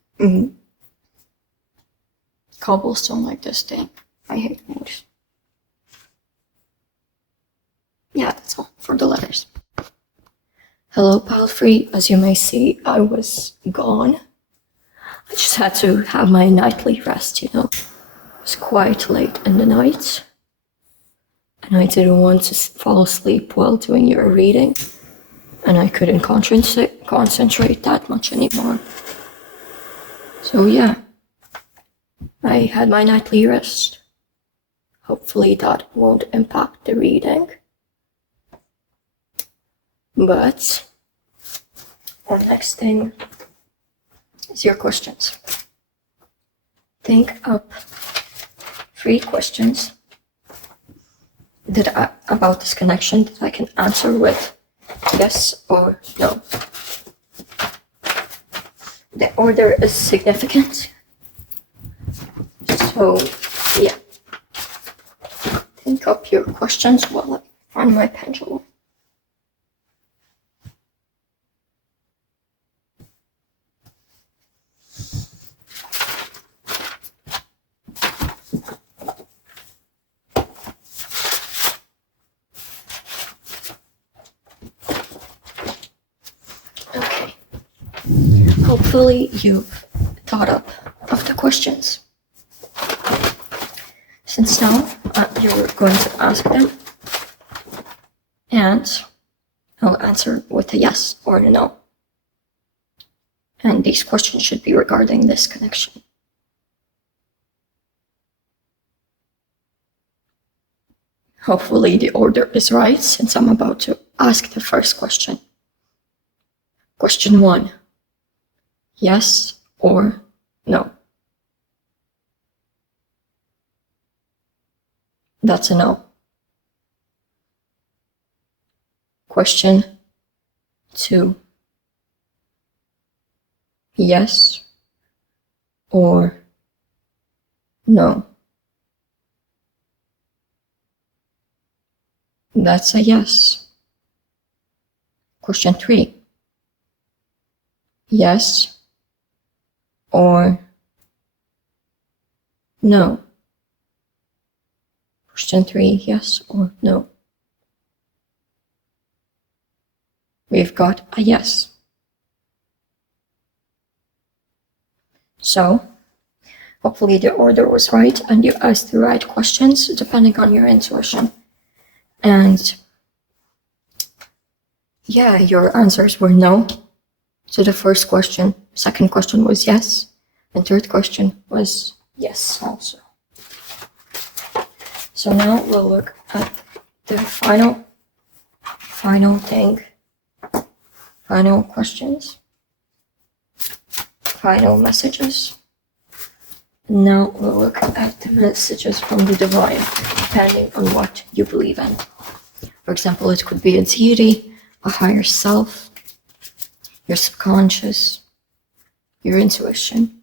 cobblestone like this thing. I hate moods. Yeah, that's all for the letters. Hello, Palfrey. As you may see, I was gone. I just had to have my nightly rest, you know. It was quite late in the night, and I didn't want to fall asleep while doing your reading, and I couldn't concentrate that much anymore. So yeah, I had my nightly rest. Hopefully that won't impact the reading. But the next thing is your questions. Think up 3 questions about this connection that I can answer with yes or no. The order is significant. So yeah. Think up your questions while I find my pendulum. hopefully you've thought up of the questions. Since now you're going to ask them, and I'll answer with a yes or a no. And these questions should be regarding this connection. Hopefully the order is right, since I'm about to ask the first question. Question 1. Yes or no? That's a no. Question 2. Yes or no? That's a yes. Question 3. Yes or no? Question 3. Yes or no? We've got a yes. So, hopefully the order was right and you asked the right questions depending on your intuition. And yeah, your answers were no to the first question. Second question was yes. And third question was yes also. So now we'll look at the final thing. Final questions. Final messages. Now we'll look at the messages from the divine, depending on what you believe in. For example, it could be a deity, a higher self, your subconscious, your intuition.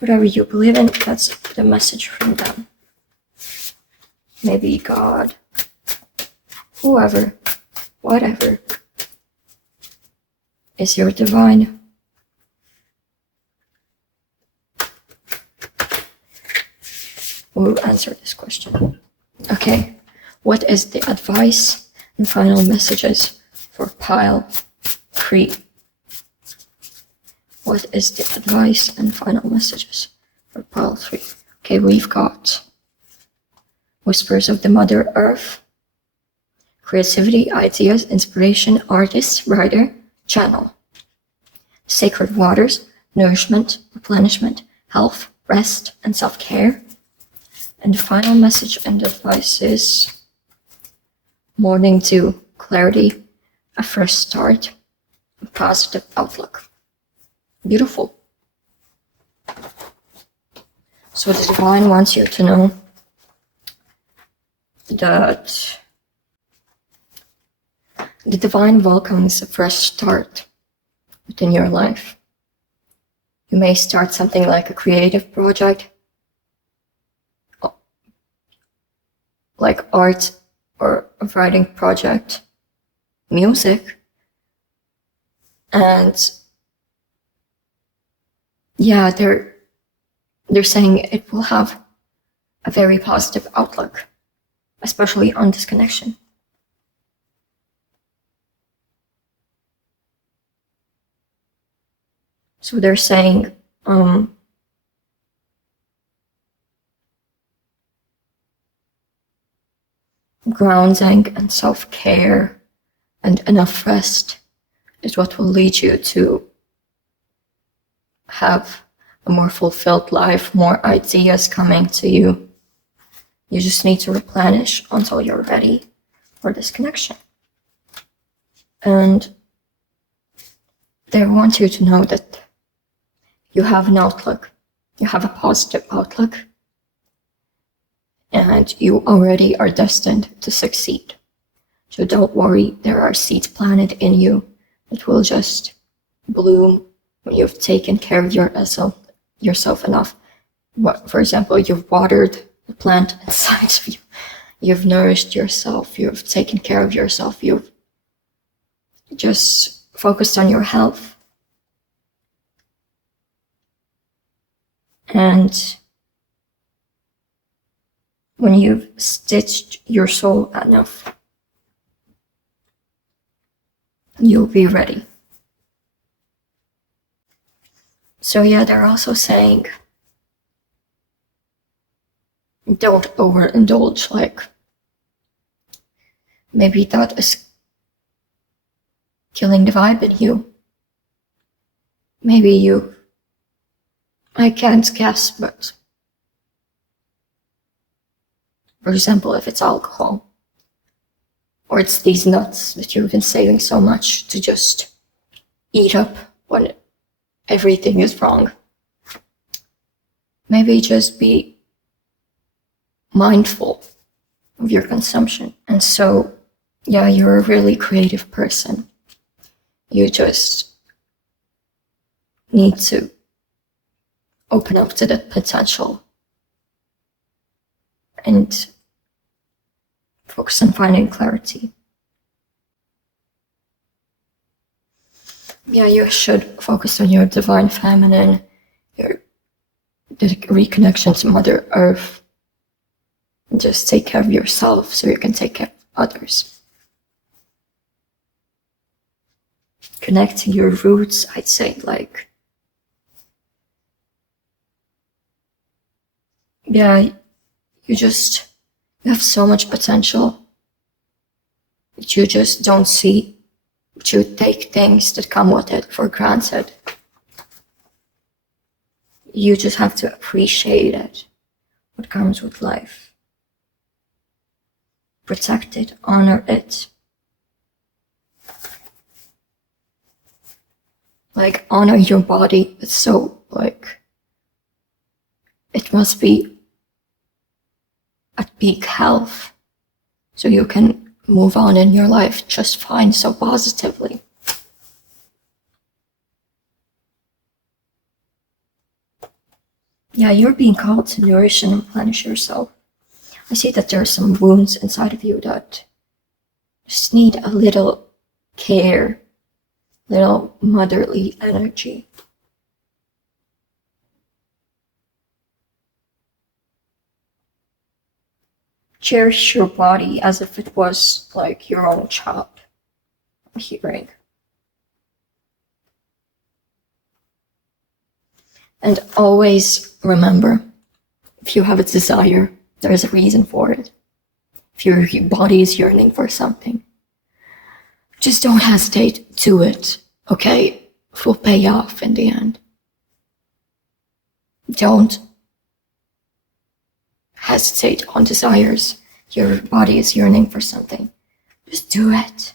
Whatever you believe in, that's the message from them. Maybe God, whoever, whatever is your divine. We'll answer this question. Okay, what is the advice and final messages for pile 3? What is the advice and final messages for pile 3? Okay, we've got whispers of the Mother Earth, creativity, ideas, inspiration, artist, writer, channel, sacred waters, nourishment, replenishment, health, rest, and self-care. And the final message and advice is morning dew, clarity, a fresh start, a positive outlook. Beautiful. So the divine wants you to know that the divine welcomes a fresh start within your life. You may start something like a creative project, like art or a writing project, music, and yeah, they're saying it will have a very positive outlook, especially on this connection. So they're saying grounding and self-care and enough rest is what will lead you to have a more fulfilled life, more ideas coming to you. You just need to replenish until you're ready for this connection. And they want you to know that you have an outlook, you have a positive outlook, and you already are destined to succeed. So don't worry, there are seeds planted in you that will just bloom when you've taken care of yourself enough. For example, you've watered the plant inside of you. You've nourished yourself, you've taken care of yourself, you've just focused on your health. And when you've stitched your soul enough, you'll be ready. So yeah, they're also saying don't overindulge, like maybe that is killing the vibe in you. Maybe you, I can't guess, but for example, if it's alcohol, or it's these nuts that you've been saving so much to just eat up when everything is wrong. Maybe just be mindful of your consumption. And so, yeah, you're a really creative person. You just need to open up to that potential and focus on finding clarity. Yeah, you should focus on your divine feminine, your reconnection to Mother Earth. Just take care of yourself so you can take care of others. Connect to your roots, I'd say, like, yeah, you have so much potential that you just don't see, but you take things that come with it for granted. You just have to appreciate it, what comes with life. Protect it, honor it. Like, honor your body. It's so, like, it must be at peak health so you can move on in your life just fine, so positively. Yeah, you're being called to nourish and replenish yourself. I see that there are some wounds inside of you that just need a little care, little motherly energy. Cherish your body as if it was like your own child. I'm hearing. And always remember, if you have a desire, there's a reason for it. If your body is yearning for something, just don't hesitate to it, okay? It will pay off in the end. Don't hesitate on desires. Your body is yearning for something. Just do it.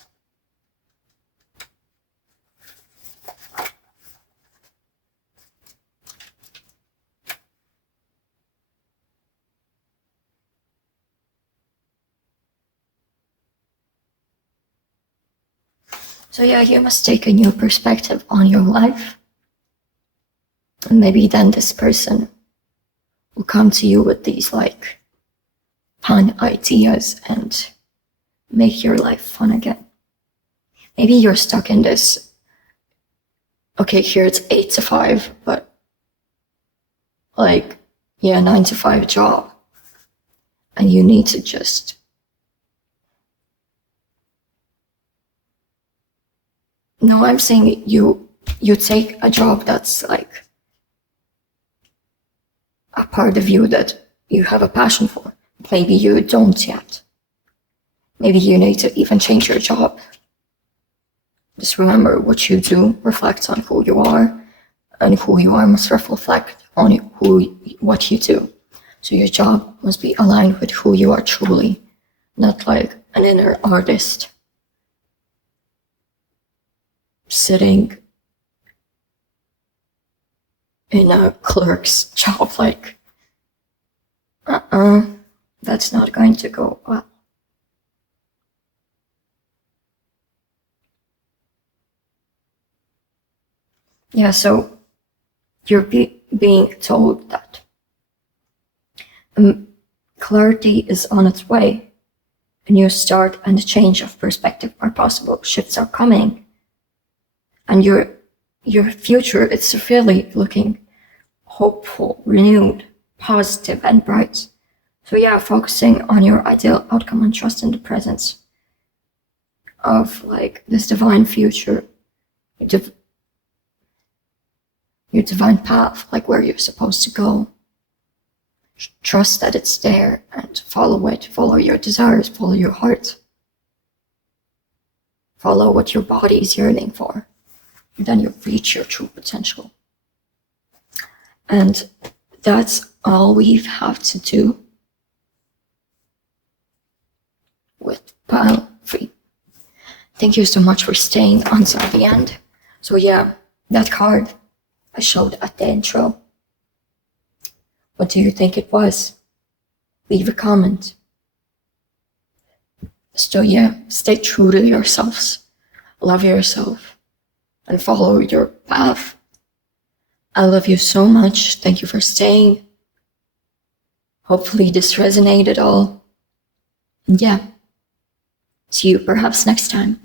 So yeah, you must take a new perspective on your life. And maybe then this person will come to you with these like fun ideas and make your life fun again. Maybe you're stuck in this, okay, here it's 8 to 5, but like, yeah, 9 to 5 job. And you need to just no, I'm saying you take a job that's like a part of you that you have a passion for. Maybe you don't yet. Maybe you need to even change your job. Just remember what you do reflects on who you are, and who you are must reflect on what you do. So your job must be aligned with who you are truly, not like an inner artist sitting in a clerk's job, like, that's not going to go well. Yeah, so you're being told that clarity is on its way. A new start and a change of perspective are possible. Shifts are coming. And your future, it's really looking hopeful, renewed, positive, and bright. So yeah, focusing on your ideal outcome and trust in the presence of like this divine future. your divine path, like where you're supposed to go. Trust that it's there and follow it. Follow your desires, follow your heart. Follow what your body is yearning for. And then you reach your true potential. And that's all we have to do with pile 3. Thank you so much for staying until the end. So yeah, that card I showed at the intro. What do you think it was? Leave a comment. So yeah, stay true to yourselves. Love yourself and follow your path. I love you so much. Thank you for staying. Hopefully this resonated all. And yeah, see you perhaps next time.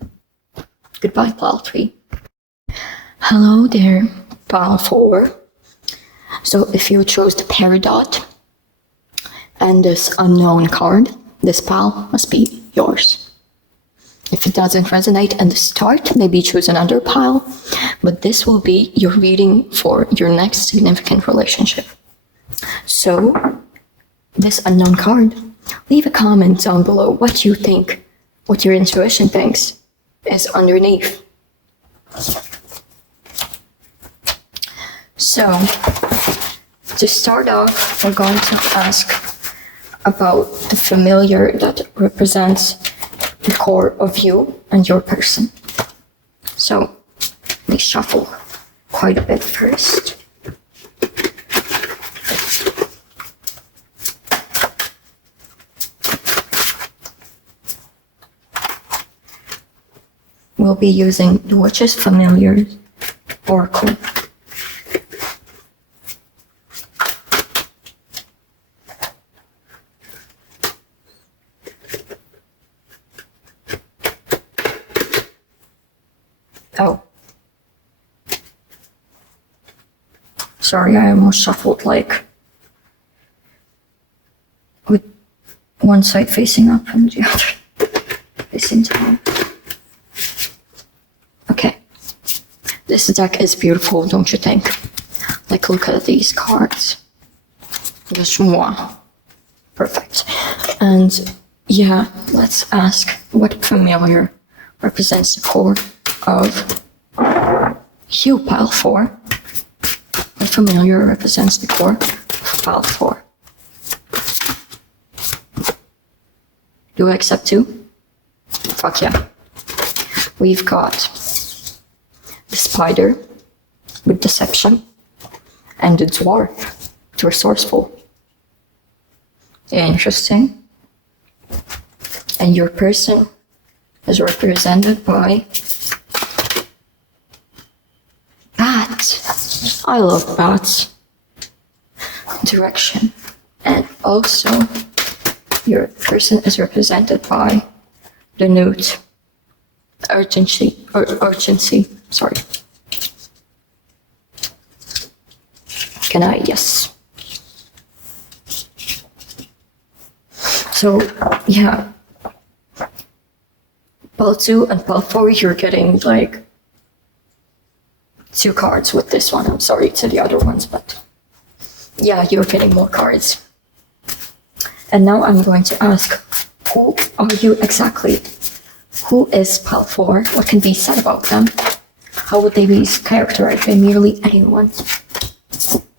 Goodbye, pile 3. Hello there, pile 4. So if you chose the Peridot and this unknown card, this pile must be yours. If it doesn't resonate at the start, maybe choose another pile, but this will be your reading for your next significant relationship. So, this unknown card, leave a comment down below what you think, what your intuition thinks is underneath. So, to start off, we're going to ask about the familiar that represents the core of you and your person. So, let me shuffle quite a bit first. We'll be using the Witch's Familiar Oracle. Oh. Sorry, I almost shuffled like with one side facing up and the other facing down. Okay. This deck is beautiful, don't you think? Like, look at these cards. Just mwah. Perfect. And yeah, let's ask what familiar represents the core of you, pile 4. What familiar represents the core of pile 4? Do I accept 2? Fuck yeah. We've got the spider with deception and the dwarf with resourceful. Interesting. And your person is represented by bat. I love bats. Direction. And also your person is represented by the newt. Urgency. Sorry. Can I? Yes. So yeah. Pile 2 and pile 4, you're getting like 2 cards with this one. I'm sorry to the other ones, but yeah, you're getting more cards. And now I'm going to ask, who are you exactly? Who is pile 4? What can be said about them? How would they be characterized by merely anyone?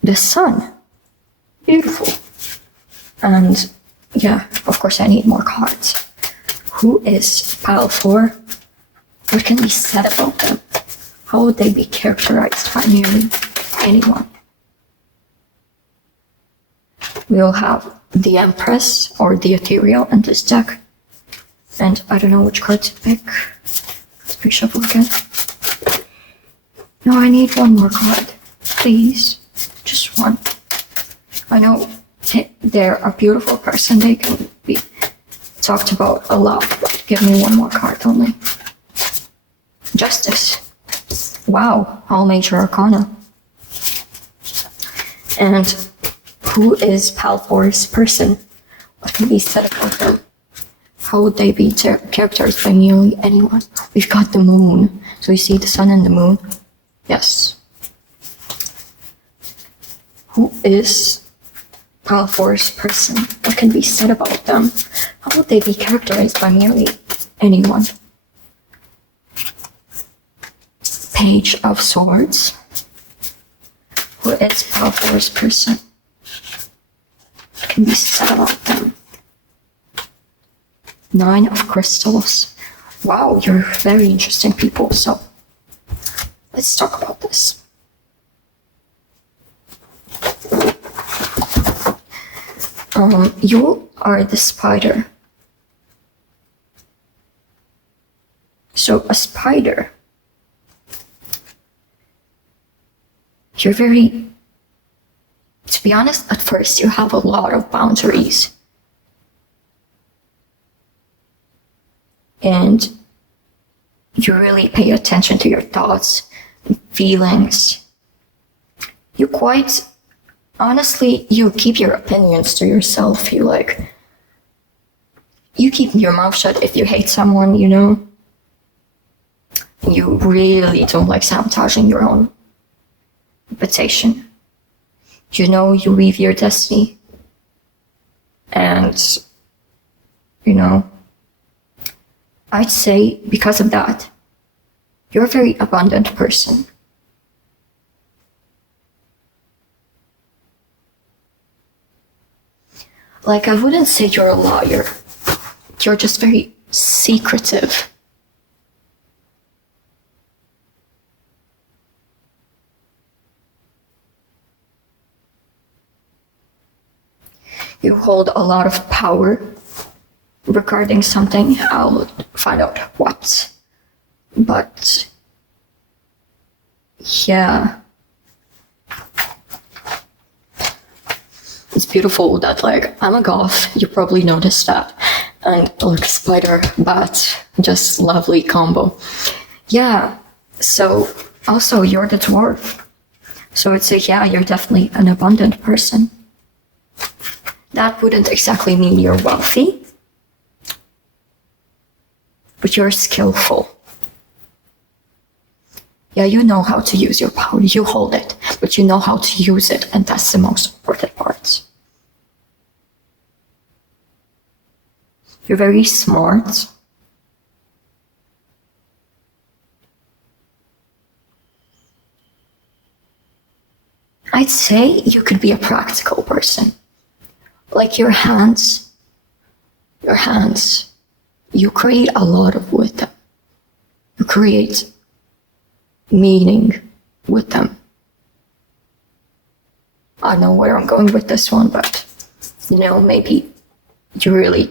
The sun. Beautiful. And yeah, of course I need more cards. Who is pile 4? What can be said about them? How would they be characterized by nearly anyone? We'll have the Empress or the Ethereal in this deck. And I don't know which card to pick. Let's pick shuffle again. No, I need one more card. Please. Just one. I know they're a beautiful person. They can be talked about a lot, but give me one more card only. Justice. Wow, all major arcana. And who is pile 4's person? What can be said about them? How would they be characterized by nearly anyone? We've got the moon. So you see the sun and the moon? Yes. Who is a force person? What can be said about them? How would they be characterized by merely anyone? Page of Swords. Who is a force person? What can be said about them? Nine of Crystals. Wow, you're very interesting people, so let's talk about this. You are the spider. So a spider, you're very, to be honest, at first you have a lot of boundaries. And you really pay attention to your thoughts and feelings. You quite, honestly, you keep your opinions to yourself. You keep your mouth shut if you hate someone, you know? You really don't like sabotaging your own reputation. You know you leave your destiny. And, you know, I'd say because of that, you're a very abundant person. Like, I wouldn't say you're a liar. You're just very secretive. You hold a lot of power regarding something. I'll find out what. But yeah, it's beautiful that, like, I'm a goth. You probably noticed that. And like spider, bat, just lovely combo. Yeah, so also you're the dwarf. So I'd say, yeah, you're definitely an abundant person. That wouldn't exactly mean you're wealthy, but you're skillful. Yeah, you know how to use your power. You hold it, but you know how to use it, and that's the most important part. You're very smart. I'd say you could be a practical person. Like your hands, you create a lot with them. You create meaning with them. I don't know where I'm going with this one, but, you know, maybe you really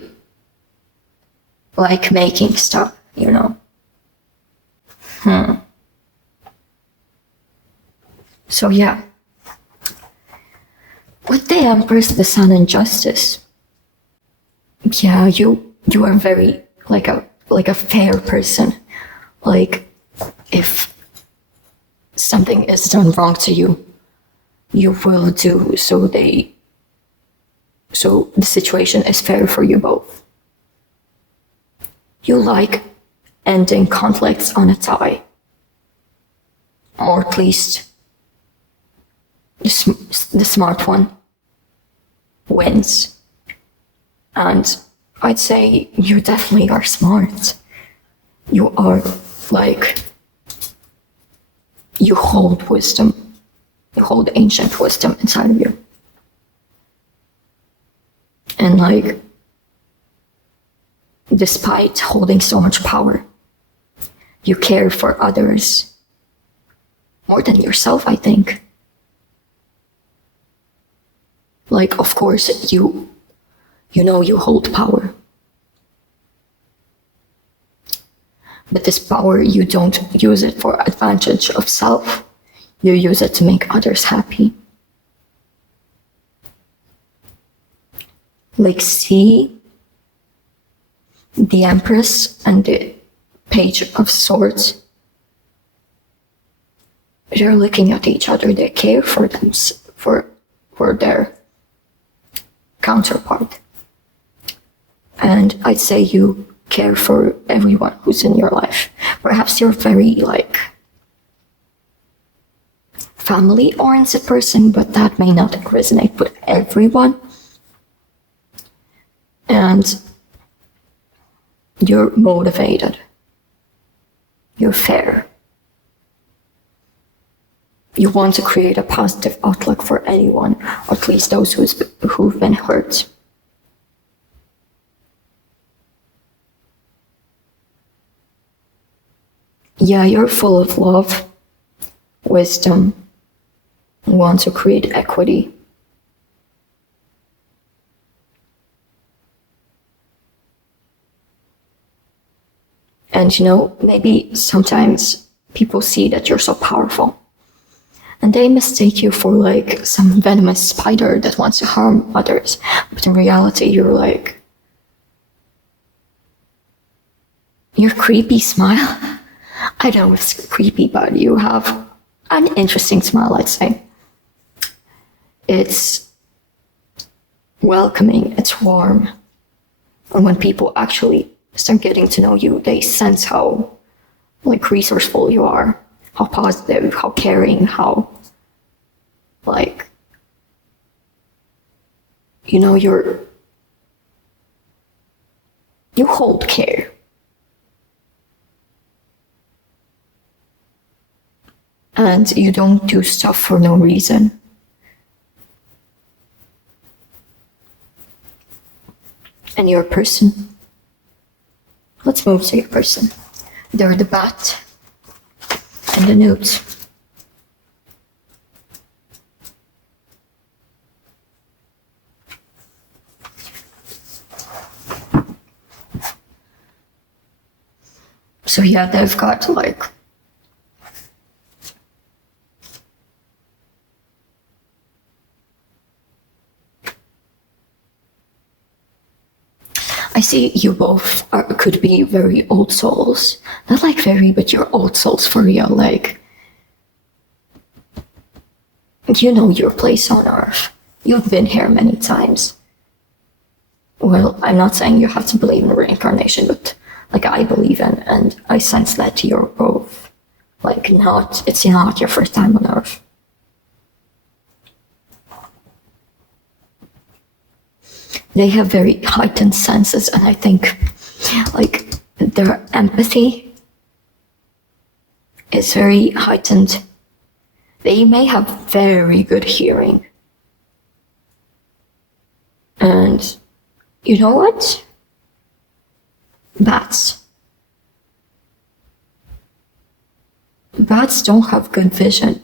like making stuff, you know. So yeah. With the Empress, the Sun, and Justice, yeah, you are very like a fair person. Like, if something is done wrong to you, you will do so the situation is fair for you both. You like ending conflicts on a tie, or at least the smart one wins. And I'd say you definitely are smart. You are like, you hold wisdom. You hold ancient wisdom inside of you. And like, despite holding so much power, you care for others more than yourself, I think. Like, of course, you know you hold power. But this power, you don't use it for advantage of self. You use it to make others happy. Like, see the Empress and the Page of Swords. They're looking at each other. They care for them, for their counterpart. And I'd say you care for everyone who's in your life. Perhaps you're very family-oriented person, but that may not resonate with everyone. And you're motivated. You're fair. You want to create a positive outlook for anyone, or at least those who've been hurt. Yeah, you're full of love, wisdom. You want to create equity. And maybe sometimes people see that you're so powerful and they mistake you for like some venomous spider that wants to harm others. But in reality, you're your creepy smile. I don't know if it's creepy, but you have an interesting smile, I'd say. It's welcoming, it's warm. And when people actually start getting to know you, they sense how resourceful you are, how positive, how caring, how you hold care. And you don't do stuff for no reason. And you're a person. Let's move to your person. They're the bat and the newt. So yeah, they've got I see you both could be very old souls. Not very, but you're old souls for real. You know your place on Earth. You've been here many times. Well, I'm not saying you have to believe in reincarnation, but I believe in, and I sense that you're both. It's not your first time on Earth. They have very heightened senses, and I think their empathy is very heightened. They may have very good hearing. And you know what? Bats don't have good vision,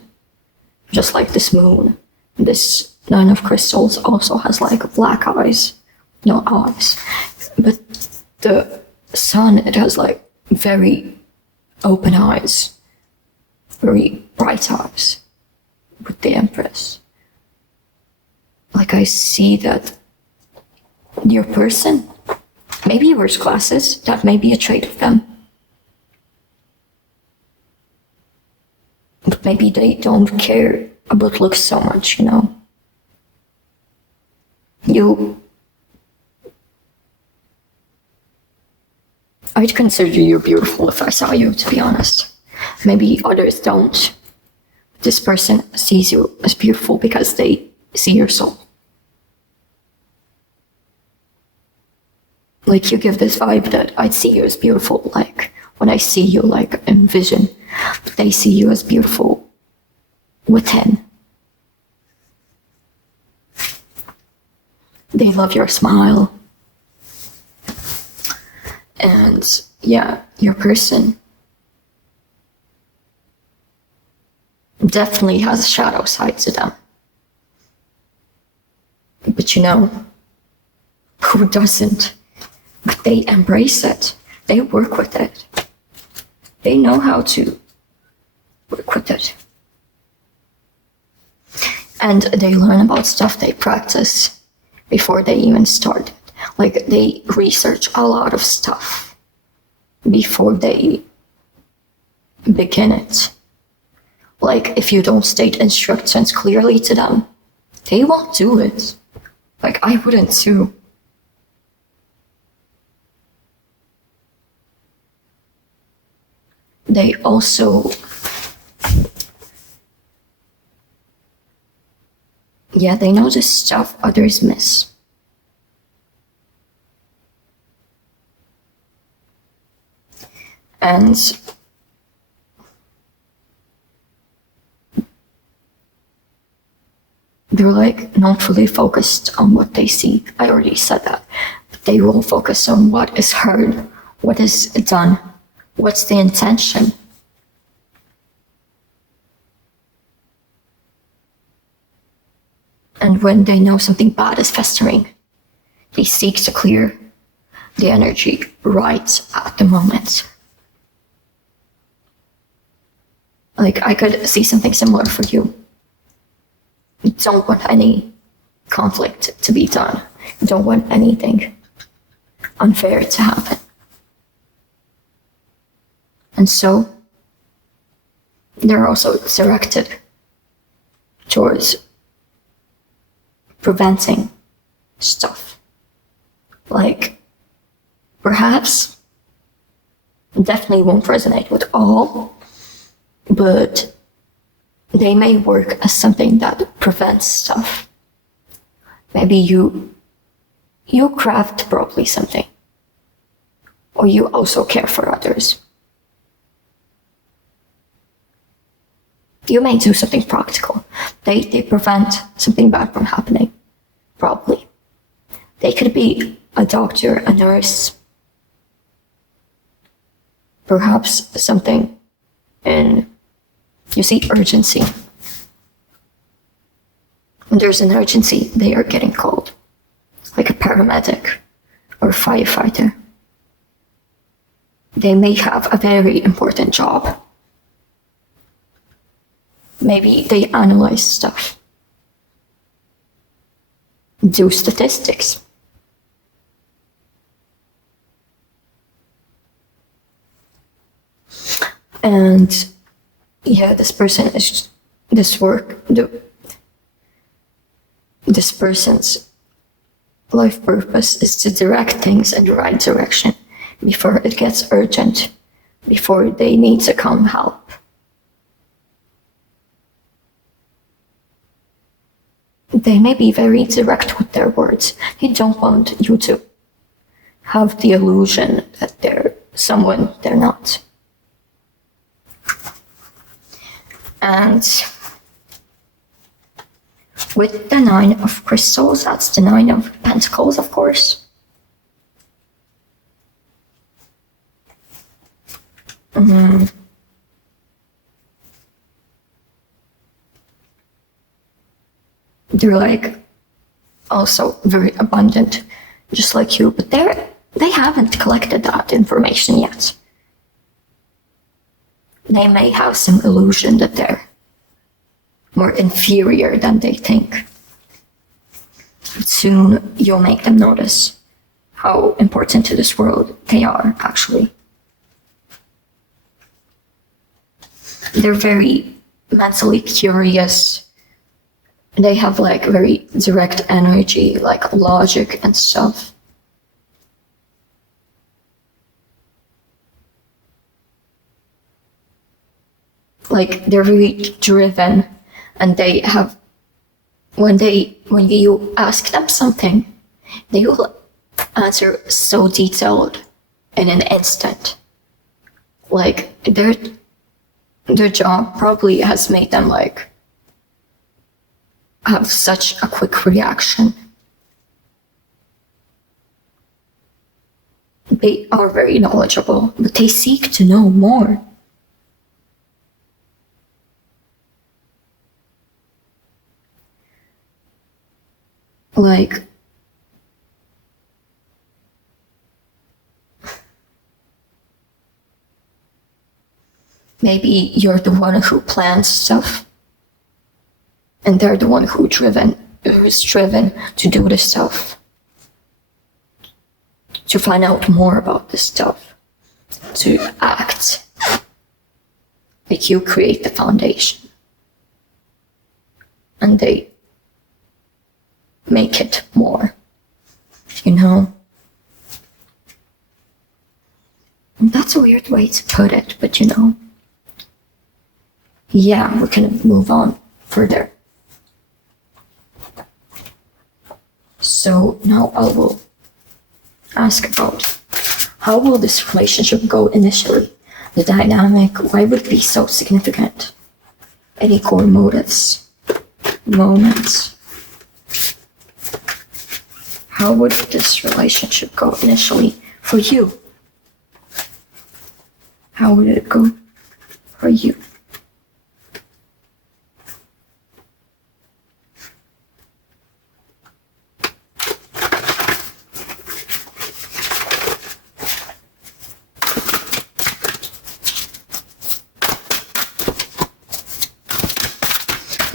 just like this moon. This nine of crystals also has black eyes, no eyes. But the sun, it has very open eyes, very bright eyes with the Empress. I see that your person maybe wears glasses. That may be a trait of them. But maybe they don't care about looks so much, I'd consider you beautiful if I saw you, to be honest. Maybe others don't. This person sees you as beautiful because they see your soul. You give this vibe that I'd see you as beautiful, when I see you, in vision. But they see you as beautiful within. They love your smile. And yeah, your person definitely has a shadow side to them. But who doesn't? But they embrace it. They work with it. They know how to work with it. And they learn about stuff they practice before they even start it. They research a lot of stuff before they begin it. If you don't state instructions clearly to them, they won't do it. I wouldn't too. They also Yeah, they notice stuff others miss. And they're like not really focused on what they see. I already said that. But they will focus on what is heard, what is done, what's the intention. And when they know something bad is festering, they seek to clear the energy right at the moment. Like, I could see something similar for you. You don't want any conflict to be done. You don't want anything unfair to happen. And so, they're also directed towards preventing stuff. Like, perhaps, definitely won't resonate with all, but they may work as something that prevents stuff. Maybe you craft probably something, or you also care for others. You may do something practical. They prevent something bad from happening, probably. They could be a doctor, a nurse, perhaps something in, you see, urgency. When there's an urgency, they are getting called, like a paramedic or a firefighter. They may have a very important job. Maybe they analyze stuff, do statistics. And yeah, this person's life purpose is to direct things in the right direction before it gets urgent, before they need to come help. They may be very direct with their words. They don't want you to have the illusion that they're someone they're not. And with the 9 of crystals, that's the 9 of pentacles, of course. They're like also very abundant, just like you, but they haven't collected that information yet. They may have some illusion that they're more inferior than they think. But soon you'll make them notice how important to this world they are, actually. They're very mentally curious. They have like very direct energy, like logic and stuff. Like, they're really driven, and they have, when you ask them something, they will answer so detailed in an instant. Like, their job probably has made them like have such a quick reaction. They are very knowledgeable, but they seek to know more. Like, maybe you're the one who plans stuff, and they're the one who's driven to do the stuff, to find out more about the stuff, to act. Like, you create the foundation, and they make it more, you know? And that's a weird way to put it, but you know. Yeah, we can move on further. So now I will ask about how will this relationship go initially? The dynamic, why would it be so significant? Any core motives, moments? How would this relationship go initially for you? How would it go for you?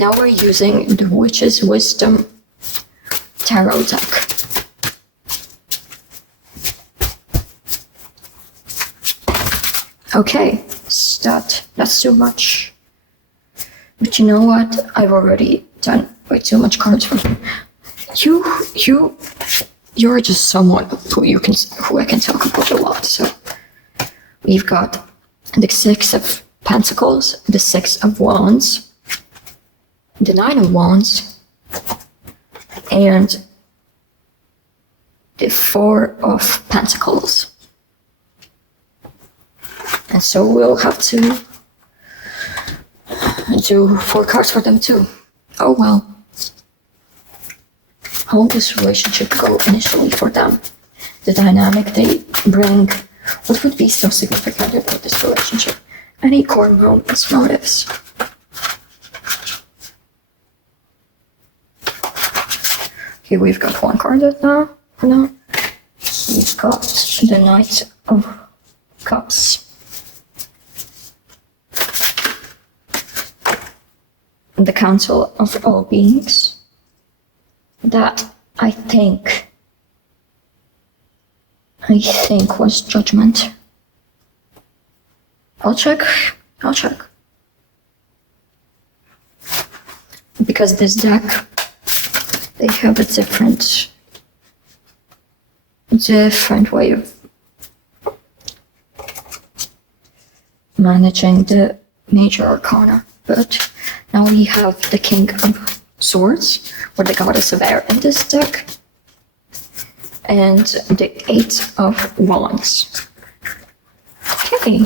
Now we're using the Witch's Wisdom Tarot deck. Okay, that's too much. But you know what? I've already done way too much cards for you. You're just someone who I can talk about a lot. So we've got the Six of Pentacles, the Six of Wands, the Nine of Wands, and the Four of Pentacles. And so we'll have to do 4 cards for them too. Oh well. How will this relationship go initially for them? The dynamic they bring. What would be so significant about this relationship? Any core motives? Here we've got 1 card now. For now. We've got the Knight of Cups. The Council of All Beings. That I think was Judgment. I'll check. Because this deck, they have a different way of managing the major arcana. But now we have the King of Swords, or the Goddess of Air in this deck, and the Eight of Wands. Okay.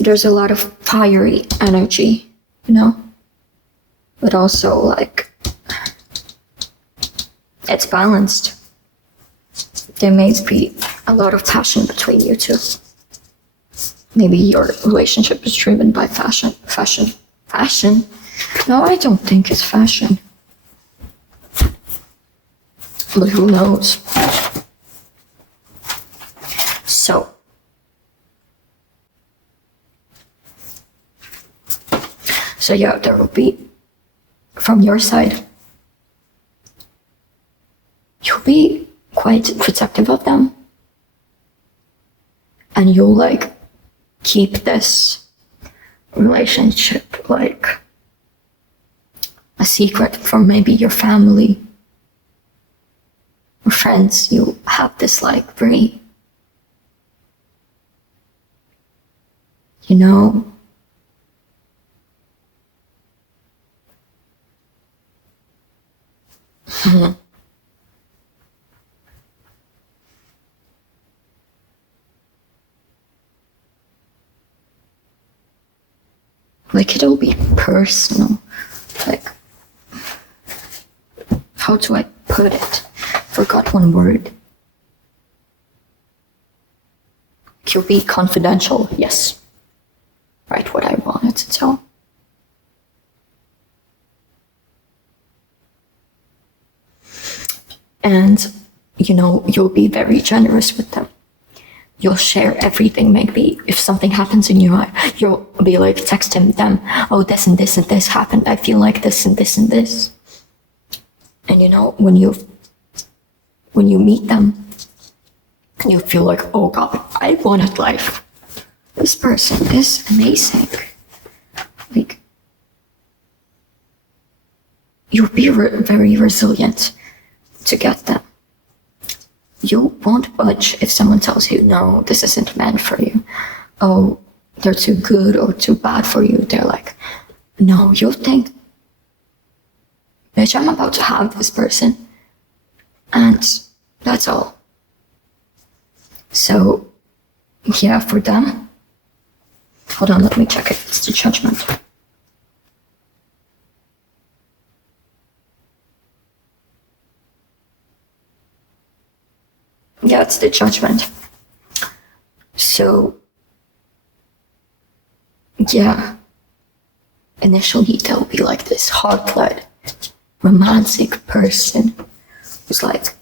There's a lot of fiery energy, you know? But also, like, it's balanced. There may be a lot of passion between you two. Maybe your relationship is driven by fashion? No, I don't think it's fashion. But who knows? So yeah, there will be, from your side, you'll be quite protective of them. And you'll like keep this relationship like a secret from maybe your family or friends. You have this like very, you know, like it'll be personal. Like, how do I put it? Forgot one word. You'll be confidential, yes. Right, what I wanted to tell. And, you know, you'll be very generous with them. You'll share everything. Maybe if something happens in your life, you'll be like texting them, oh, this and this and this happened. I feel like this and this and this. And you know, when you meet them, you feel like, oh God, I wanted life. This person is amazing. Like, you'll be very resilient to get them. You won't budge if someone tells you, no, this isn't meant for you. Oh, they're too good or too bad for you. They're like, no, you'll think, bitch, I'm about to have this person. And that's all. So, yeah, for them. Hold on, let me check if it's the judgment. Yeah, it's the judgment. So, yeah. Initially, they'll be like this hot-blooded, romantic person who's like,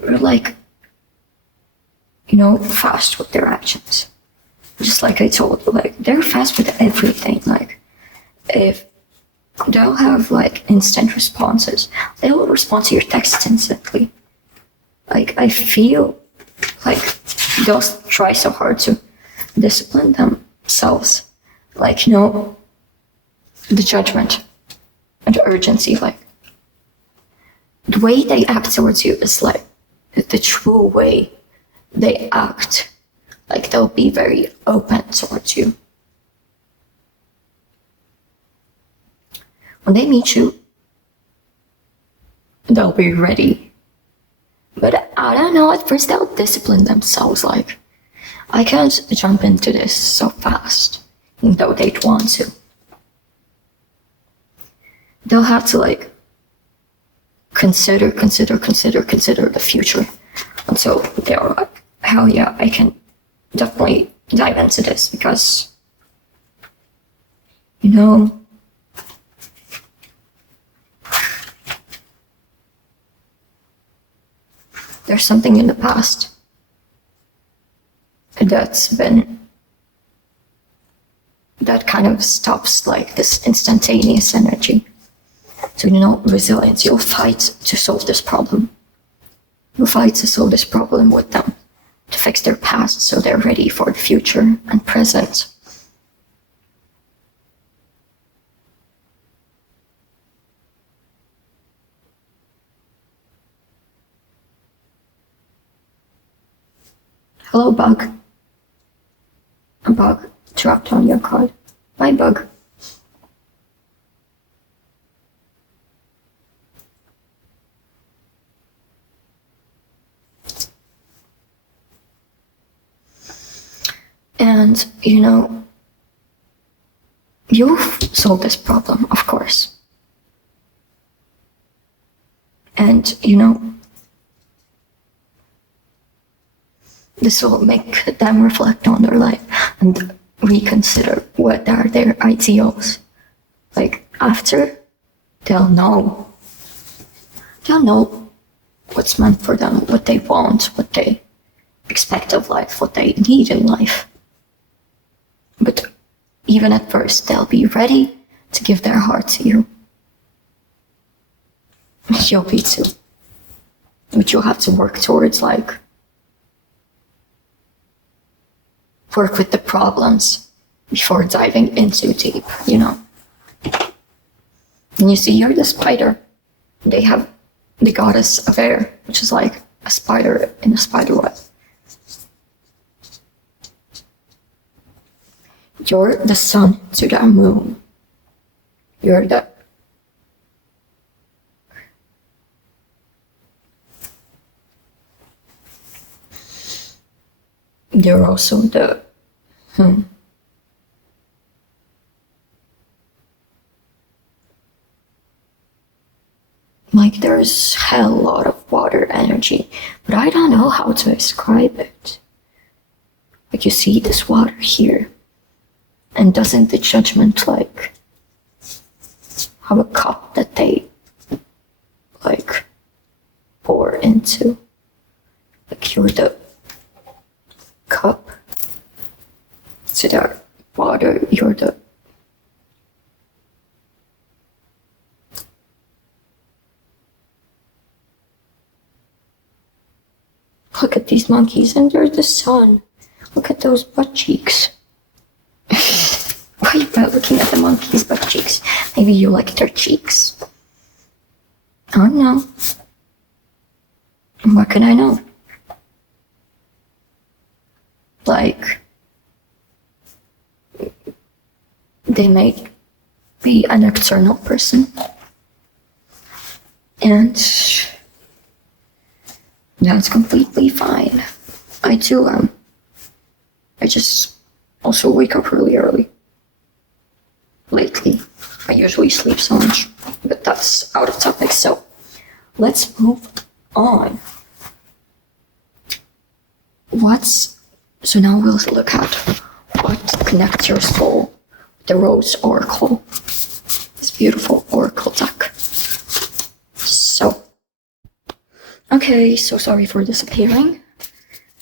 we're like, fast with their actions. Just like I told you, like, they're fast with everything. Like, if they'll have like instant responses, they will respond to your text instantly. Like, I feel like they'll try so hard to discipline themselves. Like, the judgment and the urgency, like, the way they act towards you is like the true way they act. Like, they'll be very open towards you. When they meet you, they'll be ready. But I don't know, at first they'll discipline themselves. Like, I can't jump into this so fast, though they'd want to. They'll have to, like, consider the future until they're like, hell yeah, I can definitely dive into this because, there's something in the past that kind of stops like this instantaneous energy. So, resilience, you'll fight to solve this problem. You'll fight to solve this problem with them, to fix their past so they're ready for the future and present. Hello, Bug. A bug dropped on your card. Bye, Bug. And, you've solved this problem, of course. And, this will make them reflect on their life and reconsider what are their ideals. Like, after, they'll know what's meant for them, what they want, what they expect of life, what they need in life. But even at first, they'll be ready to give their heart to you. You'll be too. But you'll have to work towards, like, work with the problems before diving in too deep, And you see, you're the spider. They have the goddess of air, which is like a spider in a spider web. You're the sun to the moon. You're also the like, there's hell lot of water energy, but I don't know how to describe it. Like, you see this water here, and doesn't the judgment like have a cup that they like pour into? Like, you're the cup to the water, you're the look at these monkeys, and they're the sun. Look at those butt cheeks. Why are you not looking at the monkeys' butt cheeks? Maybe you like their cheeks. I don't know. What can I know? Like, they made be an external person. And that's completely fine. I too am. I just also wake up really early. Lately, I usually sleep so much, but that's out of topic, so let's move on. So now we'll look at what connects your soul with the Rose Oracle. This beautiful oracle deck. So, okay, so sorry for disappearing.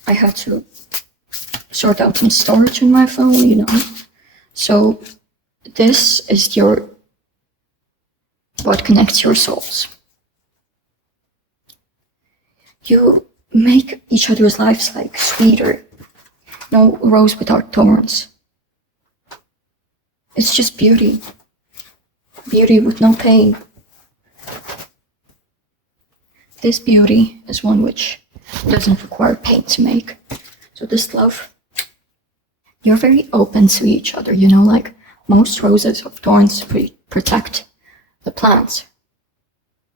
I had to sort out some storage in my phone, So, this is what connects your souls. You make each other's lives like sweeter. No rose without thorns. It's just beauty. Beauty with no pain. This beauty is one which doesn't require pain to make. So this love, you're very open to each other, like most roses of thorns protect the plants.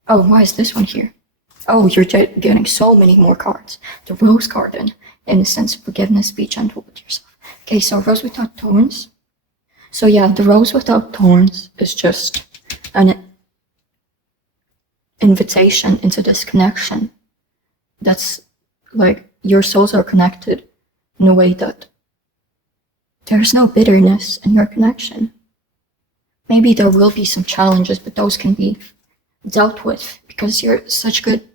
Oh, why is this one here? Oh, you're getting so many more cards. The Rose Garden, innocence, forgiveness, be gentle with yourself. Okay, so Rose Without Thorns. So yeah, the Rose Without Thorns is just an invitation into this connection. That's like your souls are connected in a way that there's no bitterness in your connection. Maybe there will be some challenges, but those can be dealt with because you're such good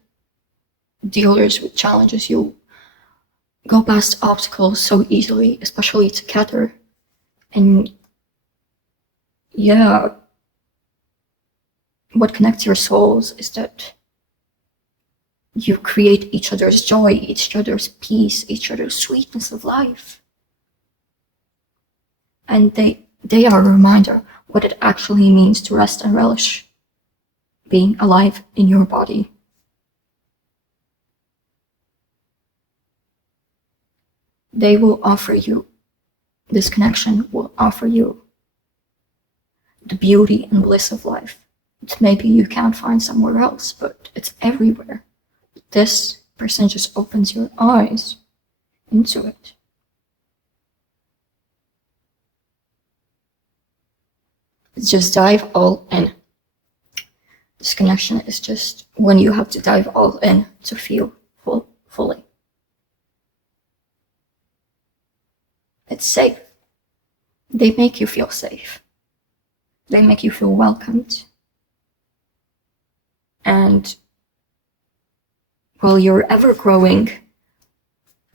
dealers with challenges. You go past obstacles so easily, especially together. And yeah, what connects your souls is that you create each other's joy, each other's peace, each other's sweetness of life. And they are a reminder what it actually means to rest and relish being alive in your body. They will offer you, this connection will offer you the beauty and bliss of life. It's maybe you can't find somewhere else, but it's everywhere. This person just opens your eyes into it. Just dive all in. This connection is just when you have to dive all in to feel fully. It's safe. They make you feel safe. They make you feel welcomed. And while you're ever growing,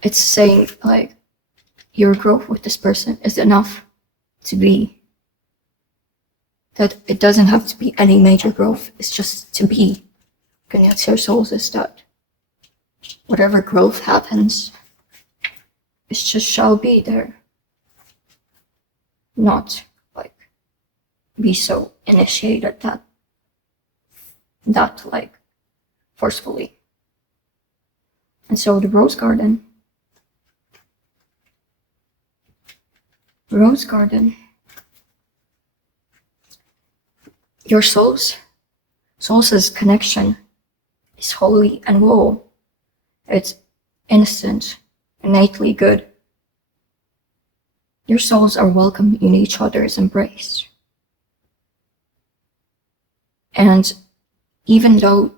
it's saying like your growth with this person is enough to be. That it doesn't have to be any major growth, it's just to be. Connects your souls is that whatever growth happens, it just shall be there. Not like be so initiated that like forcefully. And so the Rose Garden, your soul's connection is holy and whole. It's innocent, innately good. Your souls are welcome in each other's embrace. And even though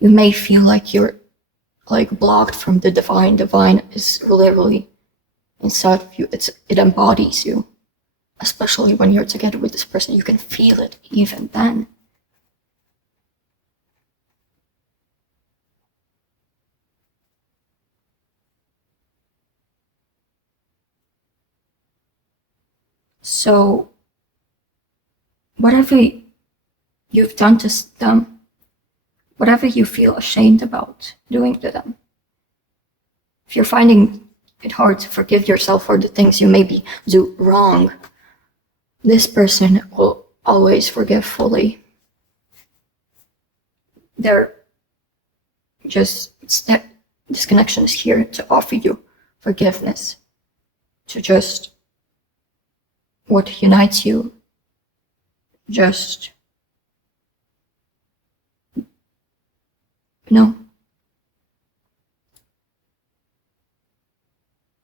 you may feel like you're like blocked from the divine is literally inside of you. It embodies you. Especially when you're together with this person, you can feel it even then. So, whatever you've done to them, whatever you feel ashamed about doing to them, if you're finding it hard to forgive yourself for the things you maybe do wrong, this person will always forgive fully. This connection is here to offer you forgiveness, to just what unites you just no.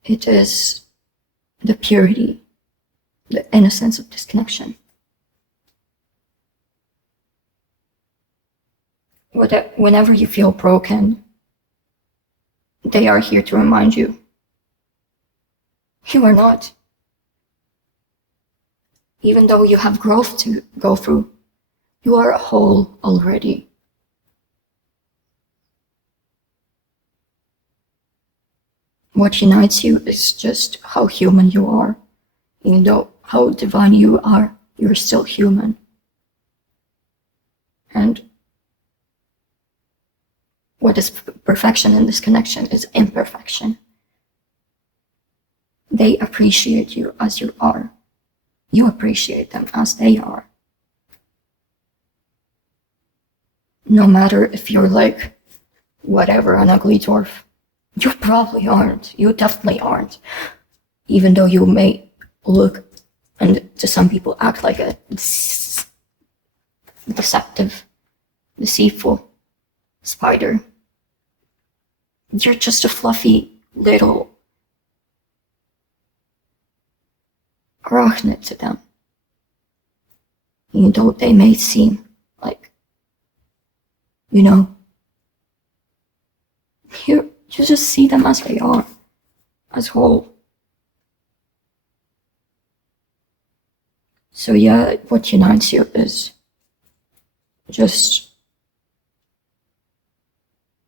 It is the purity, the innocence of this connection. Whenever you feel broken, they are here to remind you, you are not. Even though you have growth to go through, you are a whole already. What unites you is just how human you are. Even though how divine you are, you're still human. And what is perfection in this connection is imperfection. They appreciate you as you are. You appreciate them as they are. No matter if you're like, whatever, an ugly dwarf. You probably aren't. You definitely aren't. Even though you may look, and to some people act like a deceptive, deceitful spider. You're just a fluffy little arachnid to them. Even though they may seem like, you just see them as they are, as whole. So yeah, what unites you is just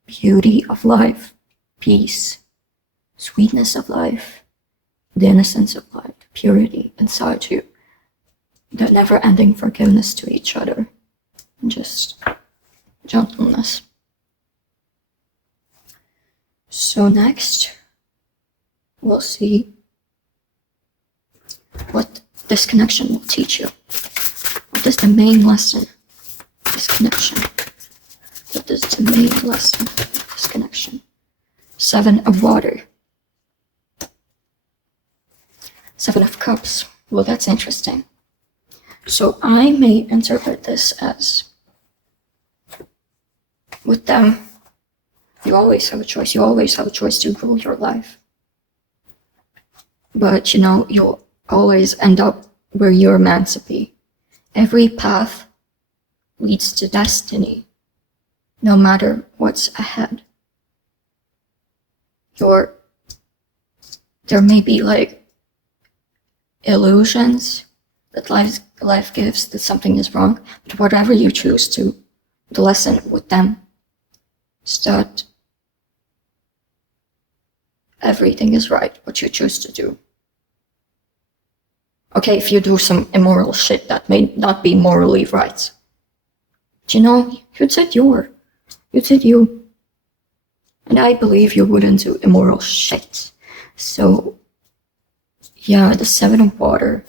beauty of life, peace, sweetness of life, the innocence of life, the purity inside you, the never-ending forgiveness to each other, and just gentleness. So next, we'll see what this connection will teach you. What is the main lesson of this connection? What is the main lesson of this connection? 7 of water. 7 of cups. Well, that's interesting. So I may interpret this as, with them, you always have a choice. You always have a choice to rule your life. But you'll always end up where you're meant to be. Every path leads to destiny, no matter what's ahead. There may be like illusions that life gives that something is wrong, but whatever you choose to, the lesson with them is that everything is right, what you choose to do. Okay, if you do some immoral shit that may not be morally right. But you did you. And I believe you wouldn't do immoral shit. So, yeah, the 7 of water.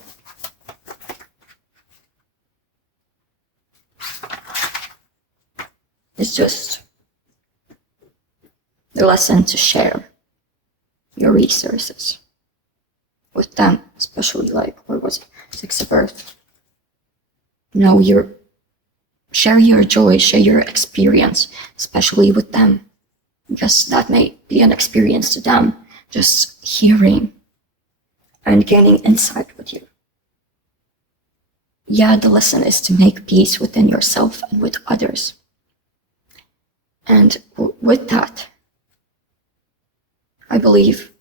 It's just the lesson to share your resources with them, especially like, where was it? 6 of earth. Share your joy, share your experience, especially with them, because that may be an experience to them, just hearing and gaining insight with you. Yeah, the lesson is to make peace within yourself and with others. And with that, I believe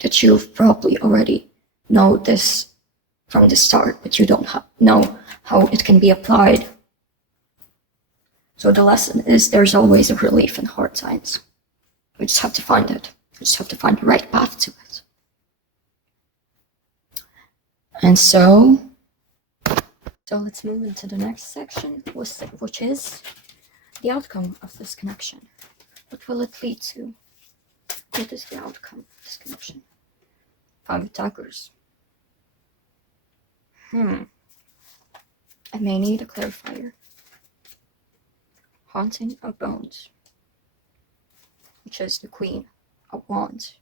that you've probably already know this from the start, but you don't know how it can be applied. So the lesson is there's always a relief in hard times. We just have to find it. We just have to find the right path to it. And so let's move into the next section, which is the outcome of this connection. What will it lead to? What is the outcome of this connection? 5 of daggers. I may need a clarifier. Haunting of bones, which is the Queen of Wands.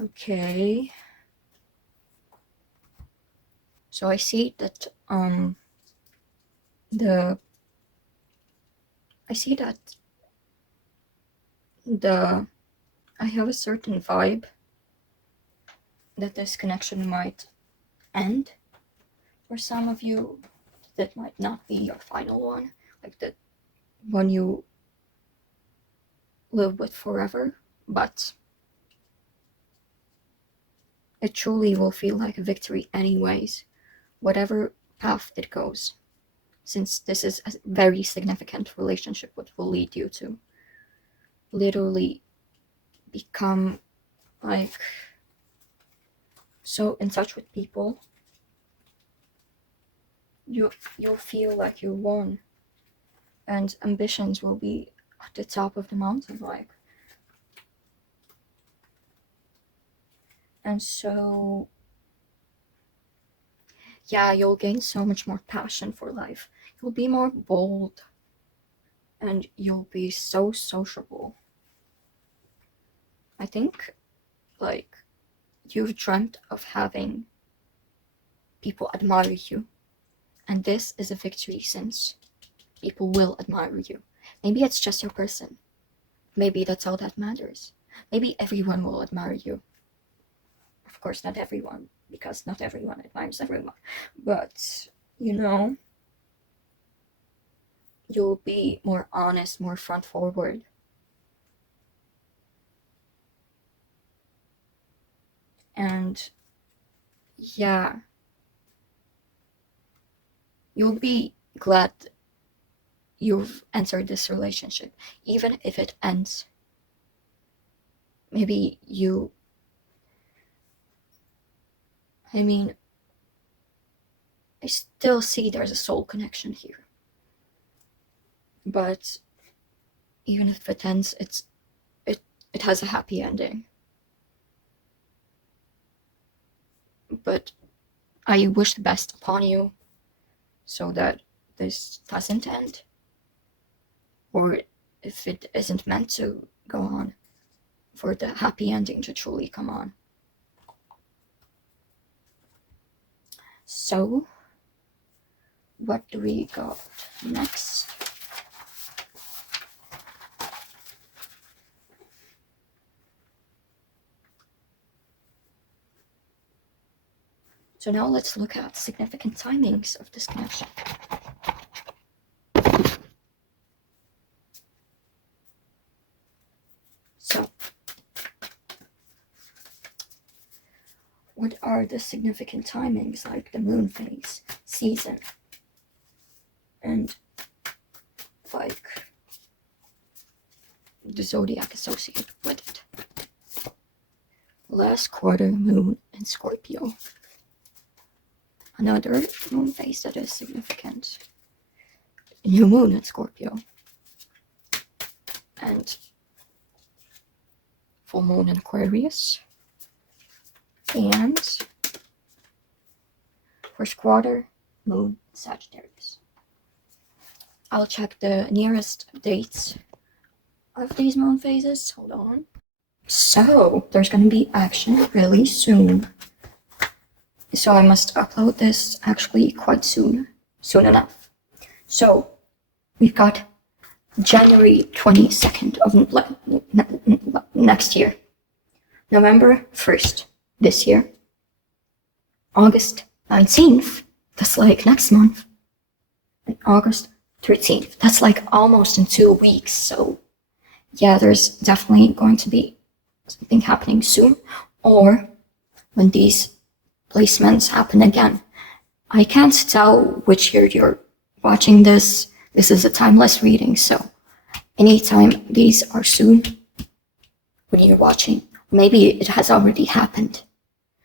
Okay. So I see that I see that I have a certain vibe that this connection might end. For some of you, that might not be your final one, like the one you live with forever, but it truly will feel like a victory anyways, whatever path it goes, since this is a very significant relationship which will lead you to literally become like so in touch with people. You'll feel like you won, and ambitions will be at the top of the mountain, like. And so, yeah, you'll gain so much more passion for life. You'll be more bold, and you'll be so sociable. I think, like, you've dreamt of having people admire you, and this is a victory since people will admire you. Maybe it's just your person. Maybe that's all that matters. Maybe everyone will admire you. Of course, not everyone, because not everyone admires everyone. But, you'll be more honest, more front forward. And, yeah, you'll be glad you've entered this relationship, even if it ends. Maybe I still see there's a soul connection here. But even if it ends, it has a happy ending. But I wish the best upon you so that this doesn't end. Or if it isn't meant to go on, for the happy ending to truly come on. So, what do we got next? So now let's look at significant timings of this connection. So, what are the significant timings, like the moon phase, season, and like the zodiac associated with it? Last quarter moon in Scorpio. Another moon phase that is significant. New moon in Scorpio. And full moon in Aquarius. And first quarter moon in Sagittarius. I'll check the nearest dates of these moon phases. Hold on. So there's gonna be action really soon. So I must upload this actually quite soon enough. So we've got January 22nd of next year, November 1st this year, August 19th, that's like next month, and August 13th, that's like almost in 2 weeks. So yeah, there's definitely going to be something happening soon, or when these placements happen again. I can't tell which year you're watching this. This is a timeless reading, so anytime these are soon when you're watching, maybe it has already happened.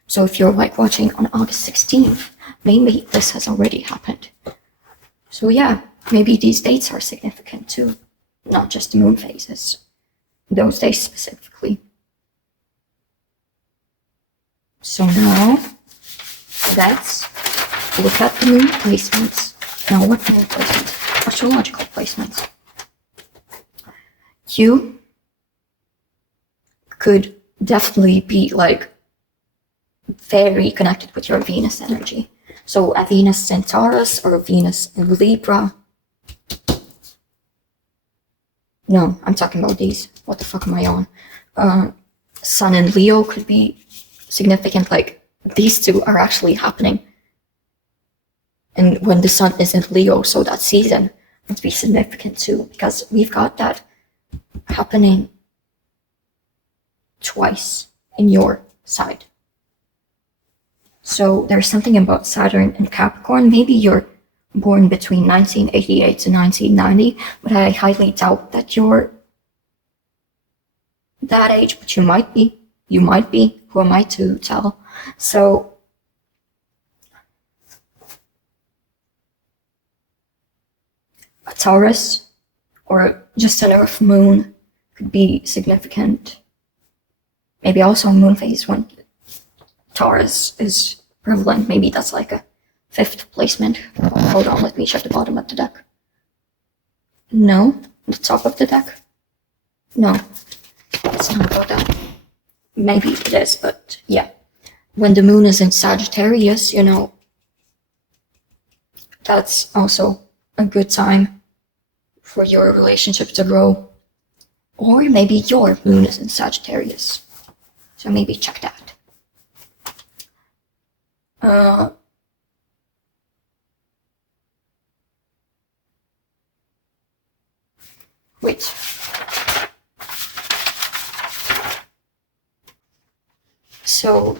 So if you're like watching on August 16th, maybe this has already happened. So yeah, maybe these dates are significant too, not just the moon phases, those days specifically. So now, let's look at the moon placements. Now, what moon placements? Astrological placements. You could definitely be like very connected with your Venus energy. So a Venus in Taurus or Venus in Libra. No, I'm talking about these. What the fuck am I on? Sun in Leo could be significant. Like, these two are actually happening. And when the sun is in Leo, so that season would be significant too, because we've got that happening twice in your side. So there's something about Saturn and Capricorn. Maybe you're born between 1988 to 1990, but I highly doubt that you're that age, but you might be. You might be. Who am I to tell? So a Taurus or just an Earth moon could be significant. Maybe also a moon phase when Taurus is prevalent. Maybe that's like a 5th placement. Hold on, let me check the bottom of the deck. No, the top of the deck. No, it's not about that. Maybe it is, but yeah. When the moon is in Sagittarius, you know, that's also a good time for your relationship to grow. Or maybe your moon is in Sagittarius. So maybe check that. Wait. So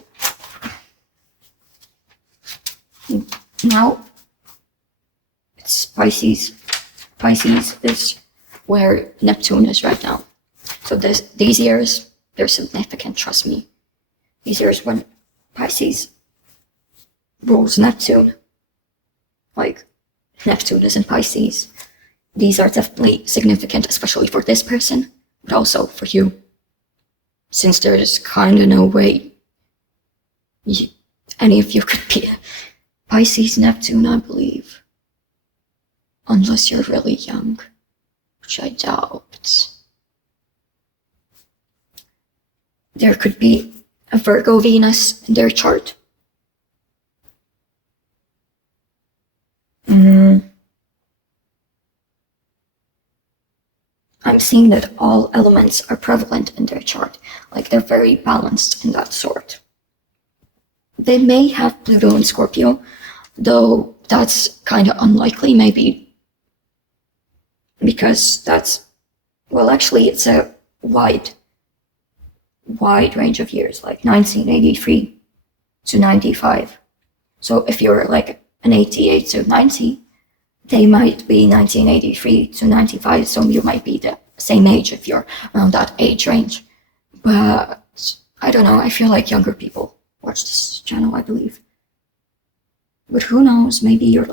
now it's Pisces. Pisces is where Neptune is right now. So these years, they're significant, trust me. These years when Pisces rules Neptune, like Neptune is in Pisces, these are definitely significant, especially for this person, but also for you. Since there's kind of no way any of you could be Pisces Neptune, I believe. Unless you're really young, which I doubt. There could be a Virgo Venus in their chart. I'm seeing that all elements are prevalent in their chart, like they're very balanced in that sort. They may have Pluto in Scorpio, though that's kind of unlikely, maybe because that's, well, actually it's a wide range of years, like 1983 to 95. So if you're like an 88 to 90, they might be 1983 to 95, so you might be the same age if you're around that age range. But I don't know, I feel like younger people watch this channel, I believe. But who knows, maybe you're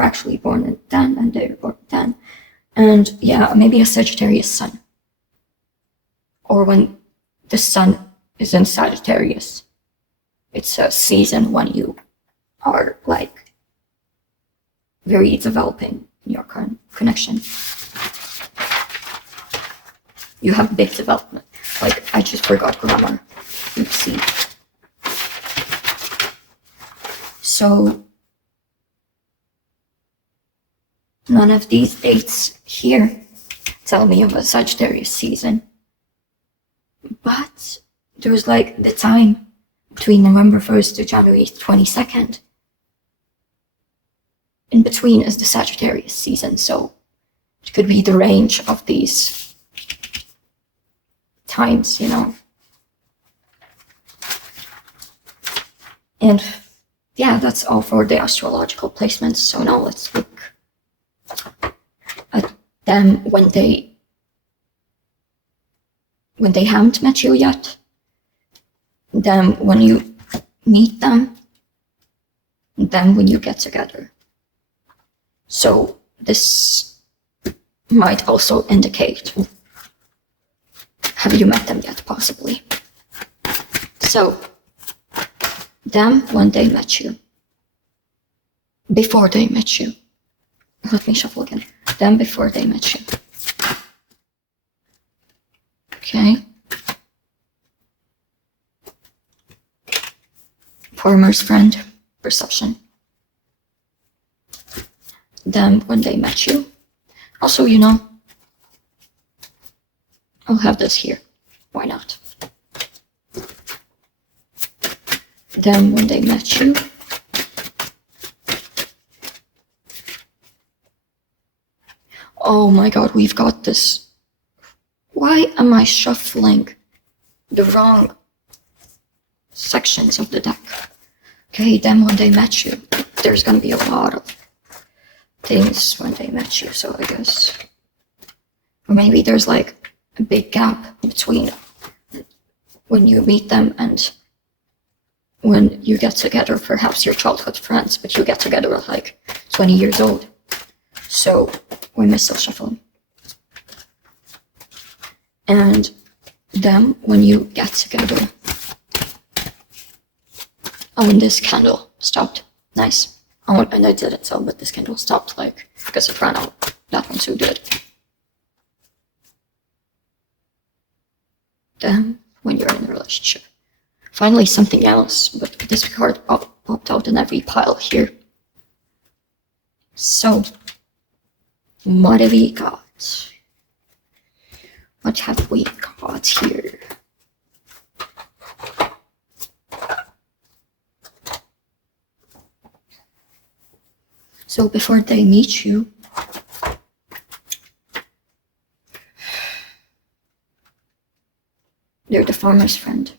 actually born then and they're born then. And yeah, maybe a Sagittarius sun. Or when the sun is in Sagittarius. It's a season when you are like very developing in your connection. You have big development. Like, I just forgot grammar. Oopsie. So, none of these dates here tell me of a Sagittarius season. But there's like the time between November 1st to January 22nd. In between is the Sagittarius season, so it could be the range of these times, you know. And yeah, that's all for the astrological placements. So now let's look at them when they haven't met you yet, them when you meet them, and them when you get together. So this might also indicate, have you met them yet, possibly? So, them when they met you, before they met you. Let me shuffle again. Them before they met you. Okay. Farmer's friend. perception. Them when they met you. Also, I'll have this here. Why not? Them when they met you. Oh my god, we've got this. Why am I shuffling the wrong sections of the deck? Okay, them when they met you. There's gonna be a lot of things when they met you, so I guess. Or maybe there's like a big gap between when you meet them and when you get together. Perhaps your childhood friends, but you get together at like 20 years old. So we miss still shuffling. And them when you get together. Oh, and this candle stopped. Nice. Oh, and I didn't tell, but this candle stopped, like, because it ran out. That one too did. Them when you're in a relationship. Finally, something else, but this card popped out in every pile here. So, what have we got? What have we got here? So before they meet you, they're the farmer's friend.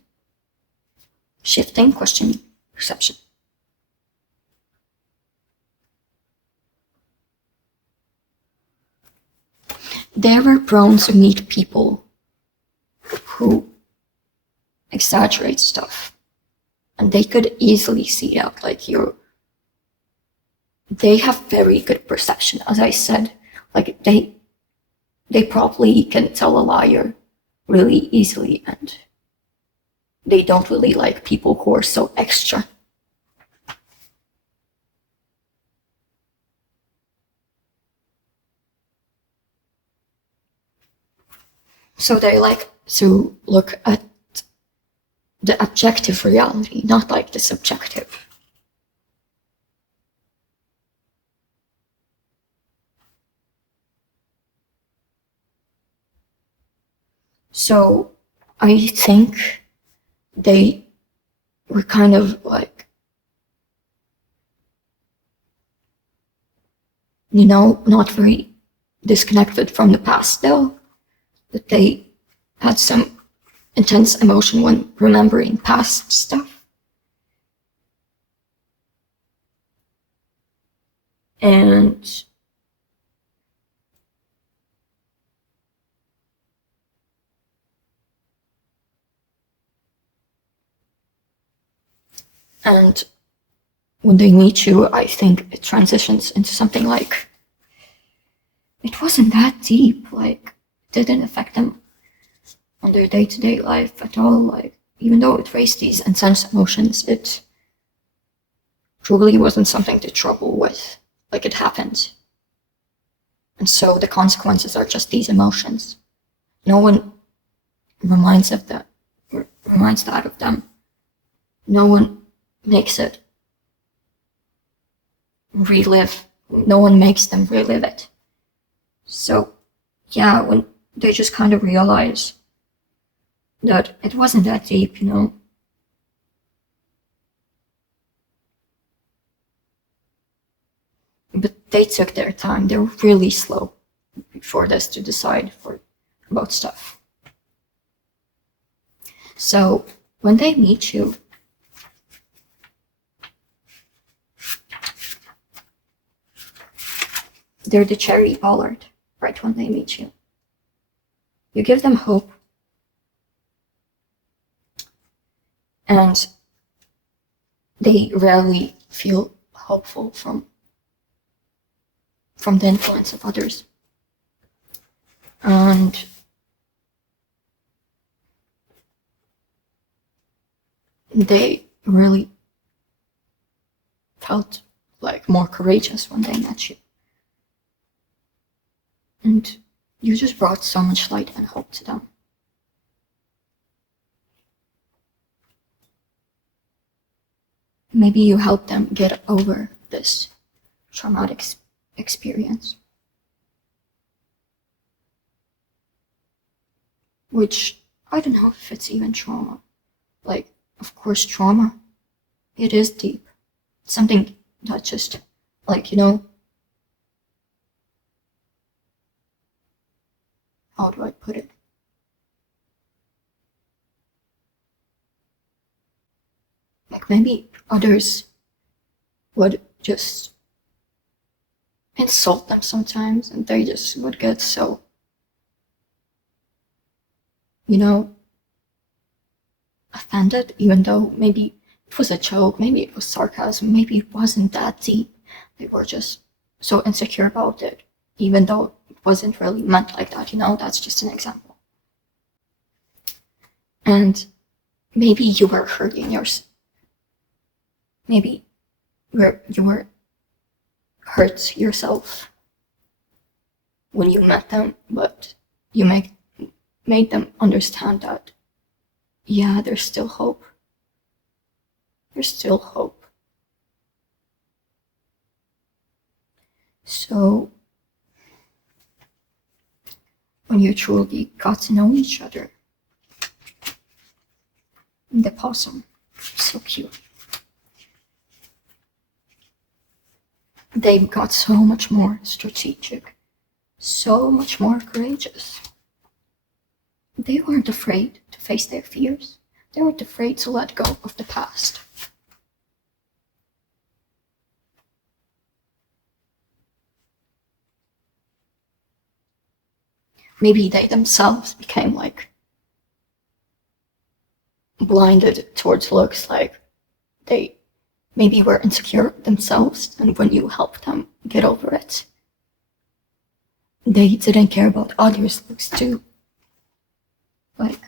Shifting, questioning, perception. They were prone to meet people who exaggerate stuff. And they could easily see that, like, they have very good perception, as I said. Like, they probably can tell a liar really easily, and they don't really like people who are so extra. So they like to look at the objective reality, not like the subjective. So I think they were kind of like, not very disconnected from the past though, but they had some intense emotion when remembering past stuff. And when they meet you, I think it transitions into something like, it wasn't that deep, like, it didn't affect them on their day-to-day life at all. Like, even though it raised these intense emotions, it truly wasn't something to trouble with. Like, it happened. And so the consequences are just these emotions. No one reminds that of them. No one makes it relive. No one makes them relive it. So, yeah, when they just kind of realize that it wasn't that deep, But they took their time. They were really slow before this to decide about stuff. So when they meet you, they're the cherry bollard right when they meet you. You give them hope, and they rarely feel hopeful from the influence of others. And they really felt like more courageous when they met you. And you just brought so much light and hope to them. maybe you help them get over this traumatic experience, which I don't know if it's even trauma. Like, of course, trauma, it is deep. It's something that just, like, how do I put it? Like, maybe others would just insult them sometimes, and they just would get so, offended, even though maybe it was a joke, maybe it was sarcasm, maybe it wasn't that deep. They were just so insecure about it, even though it wasn't really meant like that, that's just an example. And maybe you were hurting yourself. Maybe you were hurt yourself when you met them, but you made them understand that, yeah, there's still hope. There's still hope. So, when you truly got to know each other, the possum, so cute. They got so much more strategic, so much more courageous. They weren't afraid to face their fears. They weren't afraid to let go of the past. Maybe they themselves became like blinded towards looks, like they maybe were insecure themselves, and when you helped them get over it, they didn't care about others' looks too. Like,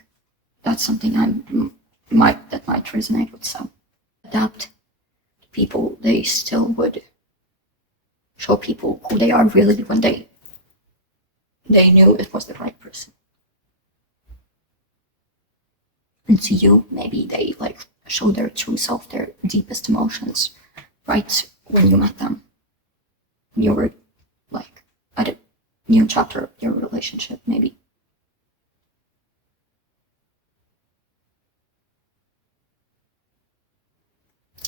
that's something that might resonate with some. Adapt to people, they still would show people who they are really when they knew it was the right person. And to you, maybe they like show their true self, their deepest emotions, right when you met them. You were like at a new chapter of your relationship, maybe.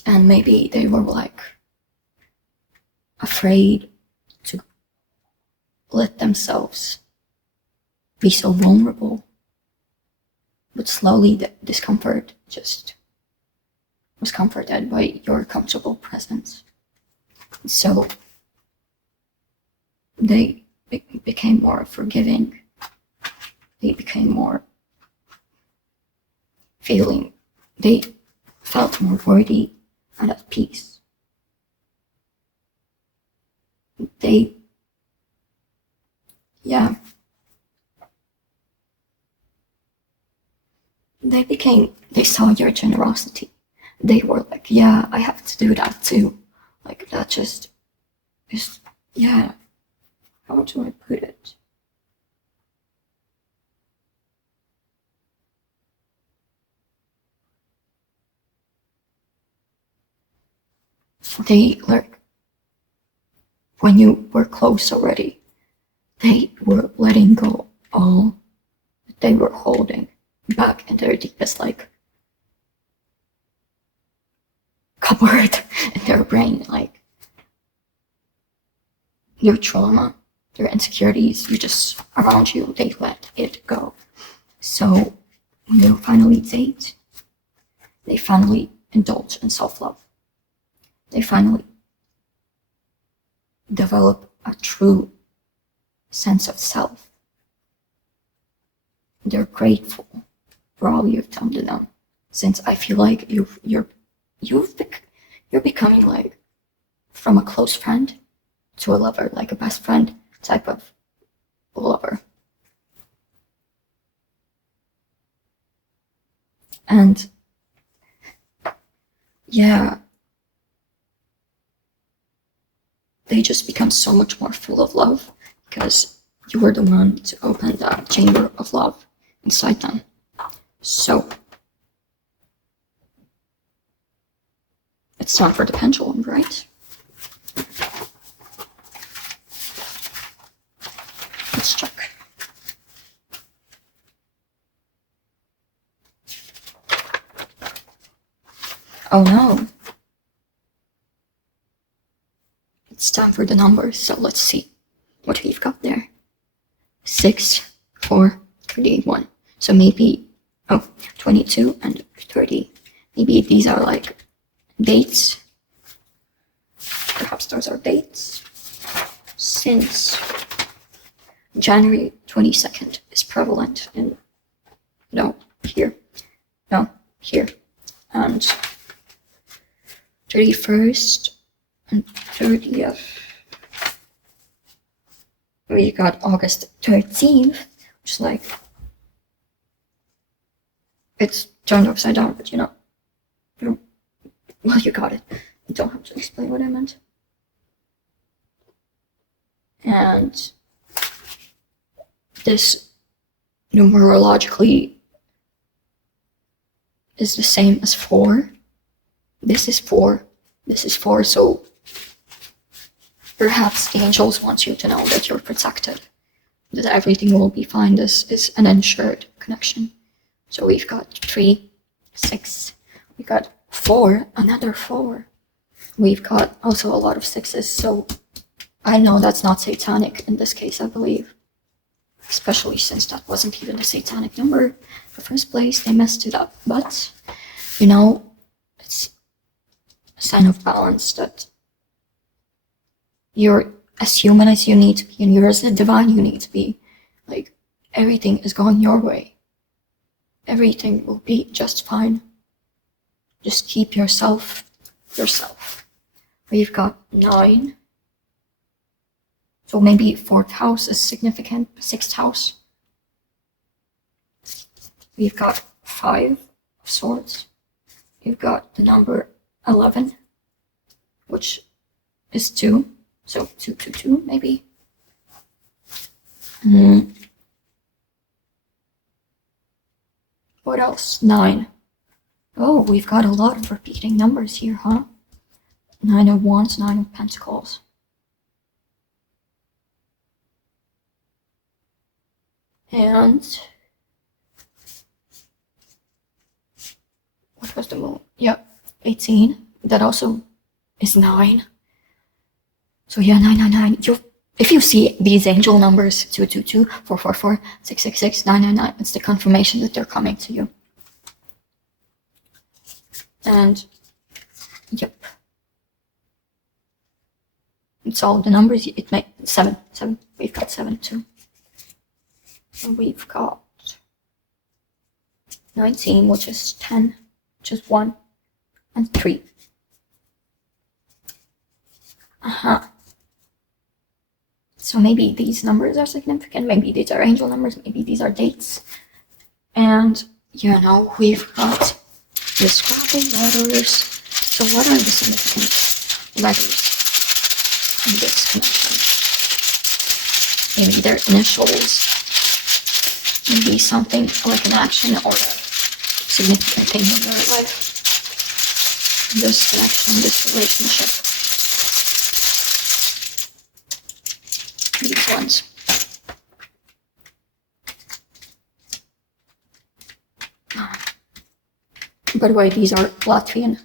And maybe they were like afraid to let themselves be so vulnerable. But slowly the discomfort just was comforted by your comfortable presence. So they became more forgiving. They became more feeling. They felt more worthy and at peace. They saw your generosity. They were like, yeah, I have to do that too. Like, that just is, yeah, how do I put it? They, like, when you were close already, they were letting go all that they were holding back in their deepest, like, cupboard in their brain, like, their trauma, their insecurities, you just, around you, they let it go. So when you finally date, they finally indulge in self-love. They finally develop a true sense of self. They're grateful for all you've done to them, since I feel like you're becoming like from a close friend to a lover, like a best friend type of lover. And yeah, they just become so much more full of love because you were the one to open that chamber of love inside them. So It's time for the pendulum, right? Let's check. Oh no. It's time for the numbers, so let's see what we've got there. 6, 4, 31. So maybe, 22 and 30. Maybe these are like dates. Perhaps those are dates. Since January 22nd is prevalent in, here, here. And 31st and 30th. We got August 13th, which is like, it's turned upside down, but well, you got it. You don't have to explain what I meant. And this numerologically is the same as 4. This is 4. This is 4, so perhaps the angels want you to know that you're protected, that everything will be fine. This is an ensured connection. So we've got 3, 6, we got 4, another 4. We've got also a lot of 6s, so I know that's not satanic in this case, I believe. Especially since that wasn't even a satanic number in the first place, they messed it up. But, it's a sign of balance that you're as human as you need to be, and you're as divine you need to be. Like, everything is going your way. Everything will be just fine. Just keep yourself. We've got 9. So maybe 4th house is significant, 6th house. We've got 5 of swords. We've got the number 11, which is 2. So 2, 2, 2, maybe. What else? 9. Oh, we've got a lot of repeating numbers here, huh? 9 of Wands, 9 of Pentacles. And what was the moon? Yeah, 18. That also is 9. So yeah, 999. If you see these angel numbers, 222, 444, 666, 999, it's the confirmation that they're coming to you. And yep. It's all the numbers. It makes 7. We've got 7 too. And we've got 19, which is 10, which is 1, and 3. So maybe these numbers are significant, maybe these are angel numbers, maybe these are dates. And, we've got describing letters. So what are the significant letters in this connection? Maybe their initials. Maybe something like an action or a significant thing in their life. This connection, this relationship. These ones. By the way, these are Latvian,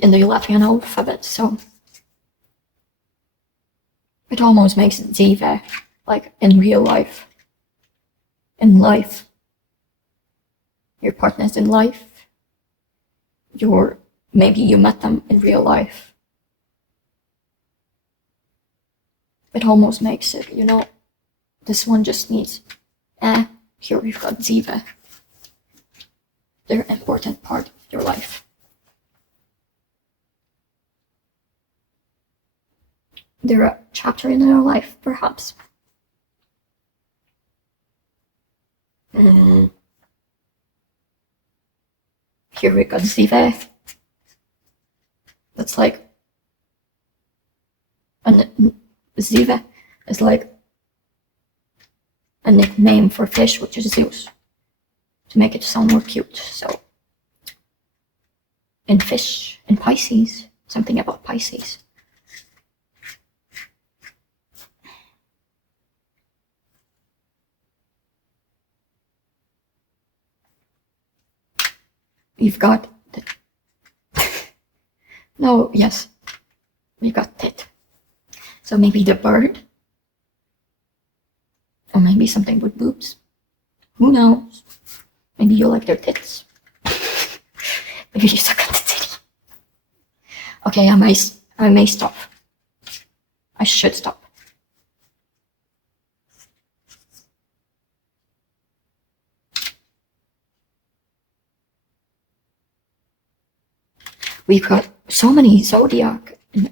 in the Latvian alphabet, so it almost makes it Zive, like in real life. In life. Your partner's in life. Maybe you met them in real life. It almost makes it, this one just needs, here we've got Zive. They're an important part of your life. They're a chapter in your life, perhaps. Here we got Zive. That's like, Zive is like a nickname for fish, which is Zeus, to make it sound more cute. So in fish, in Pisces, something about Pisces. You've got the no, yes, we've got tit. So maybe the bird, or maybe something with boobs. Who knows? Maybe you like their tits. Maybe you suck at the titty. Okay, I may stop. I should stop. We've got so many zodiacs in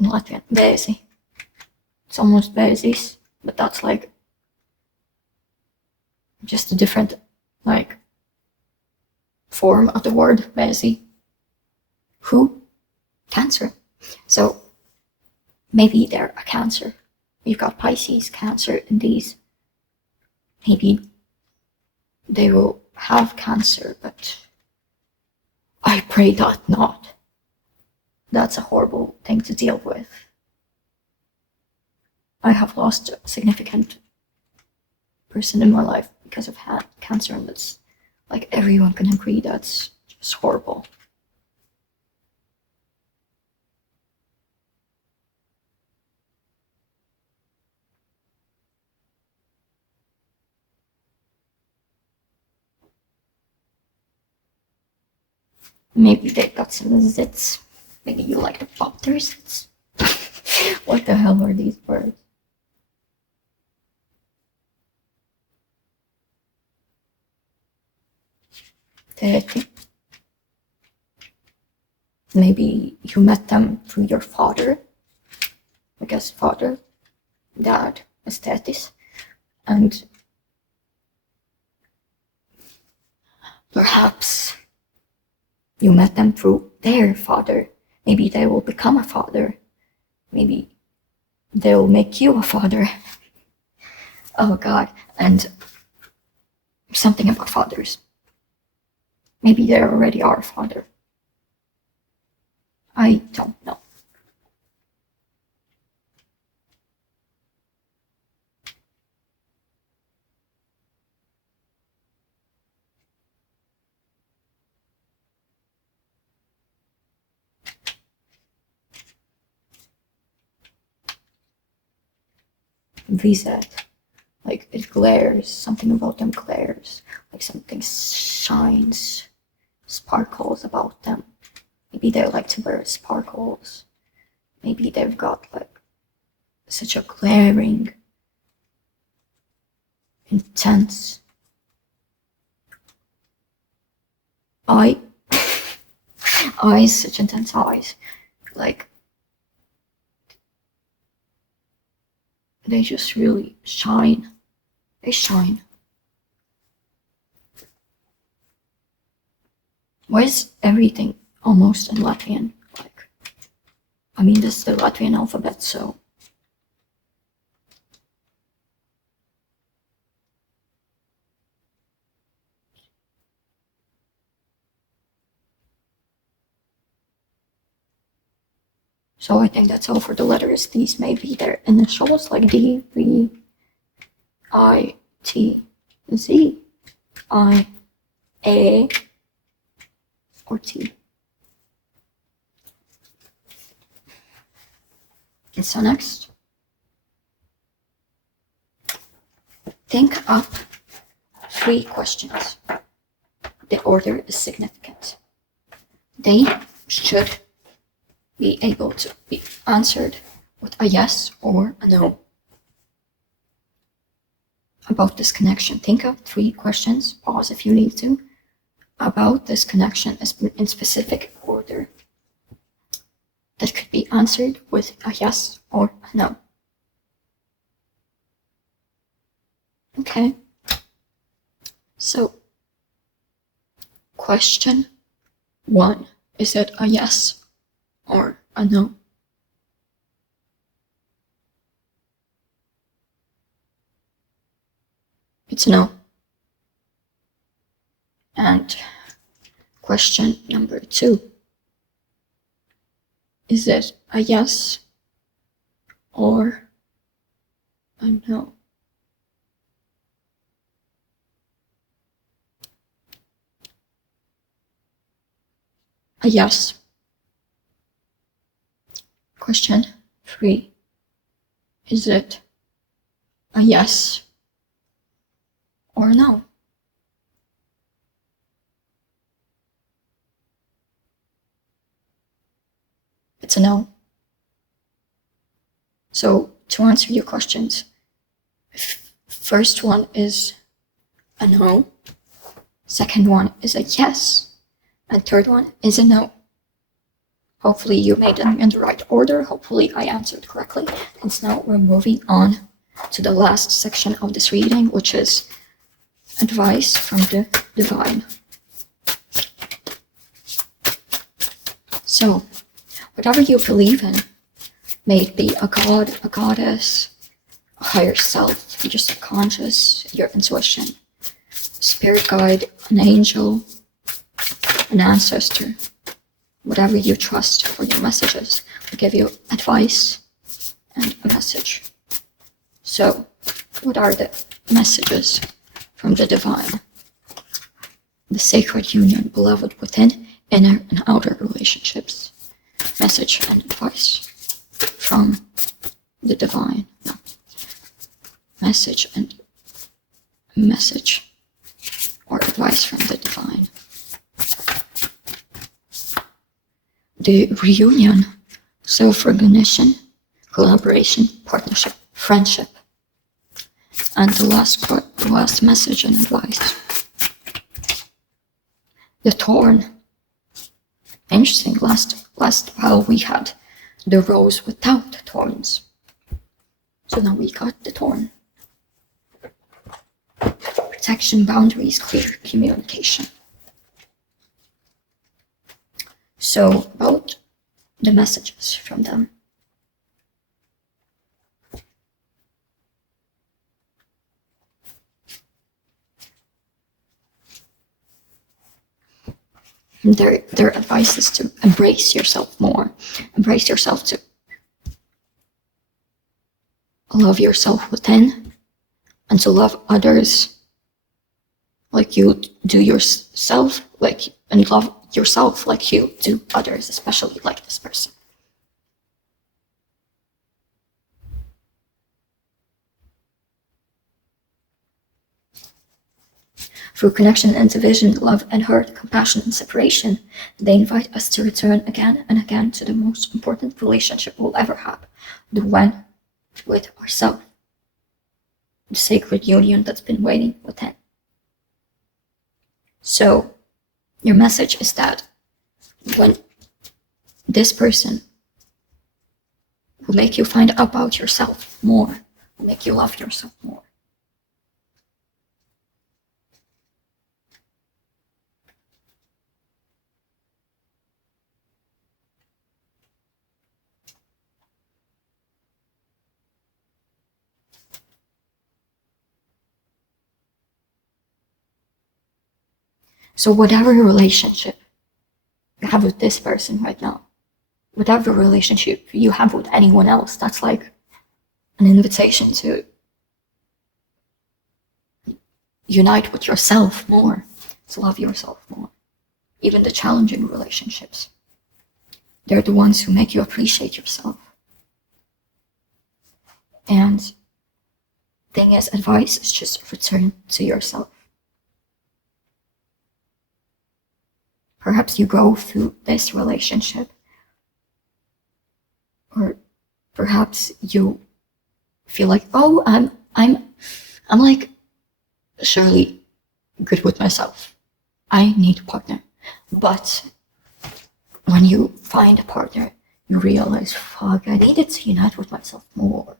Latvian. Vēzi. It's almost vēzis, but that's like just a different like form of the word vēzi. Who? Cancer. So maybe they're a Cancer. We've got Pisces, Cancer, and these. Maybe they will have Cancer, but I pray that not. That's a horrible thing to deal with. I have lost a significant person in my life because of cancer, and that's like everyone can agree that's just horrible. Maybe they got some zits. Maybe you like to pop their zits. What the hell are these words? Maybe you met them through your father. I guess father, dad, aesthetis, and perhaps you met them through their father. Maybe they will become a father. Maybe they'll make you a father. Oh God, and something about fathers. Maybe they already are a father. I don't know. Reset. Like it glares, something about them glares, like something shines, sparkles about them. Maybe they like to wear sparkles. Maybe they've got like such a glaring, intense eye. Eyes, such intense eyes. Like they just really shine. They shine. Why is everything almost in Latvian? Like, I mean, this is the Latvian alphabet, so. So I think that's all for the letters. These may be their initials, like D, V, I, T, Z, I, A, or T. And so next, think up 3 questions. The order is significant. They should be able to be answered with a yes or a no. About this connection, think of 3 questions, pause if you need to, about this connection in specific order that could be answered with a yes or a no. Okay. So, question 1, is it a yes or a no? It's no. And Question number 2. Is it a yes or a no? A yes. Question 3. Is it a yes or no? It's a no. So to answer your questions, first one is a no, second one is a yes, and third one is a no. Hopefully you made them in the right order. Hopefully I answered correctly. And so now we're moving on to the last section of this reading, which is advice from the divine. So, whatever you believe in, may it be a god, a goddess, a higher self, your subconscious, your intuition, spirit guide, an angel, an ancestor, whatever you trust for your messages will give you advice and a message. So, what are the messages from the divine? The sacred union, beloved within, inner and outer relationships. Message and advice from the divine. No. Message or advice from the divine. The reunion, self-recognition, collaboration, partnership, friendship. And the last part, the last message and advice. The thorn. Interesting, last while we had the rose without thorns. So now we got the thorn. Protection, boundaries, clear communication. So about the messages from them. Their advice is to embrace yourself more. Embrace yourself, to love yourself within, and to love others like you do yourself, and love yourself like you do others, especially like this person. Through connection and division, love and hurt, compassion and separation, they invite us to return again and again to the most important relationship we'll ever have, the one with ourselves, the sacred union that's been waiting within. So, your message is that when this person will make you find out about yourself more, will make you love yourself more. So whatever relationship you have with this person right now, whatever relationship you have with anyone else, that's like an invitation to unite with yourself more, to love yourself more. Even the challenging relationships, they're the ones who make you appreciate yourself. And thing is, advice is just return to yourself. Perhaps you go through this relationship, or perhaps you feel like, oh, I'm like surely good with myself. I need a partner. But when you find a partner, you realize, fuck, I needed to unite with myself more.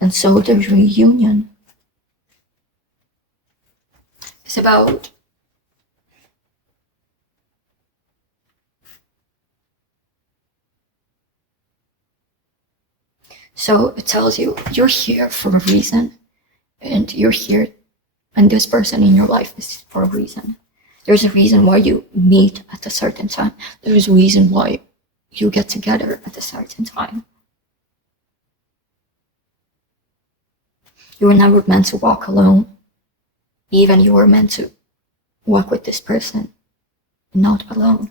And so the reunion is about so it tells you you're here for a reason, and you're here, and this person in your life is for a reason. There's a reason why you meet at a certain time. There's a reason why you get together at a certain time. You were never meant to walk alone. Even you were meant to walk with this person, not alone.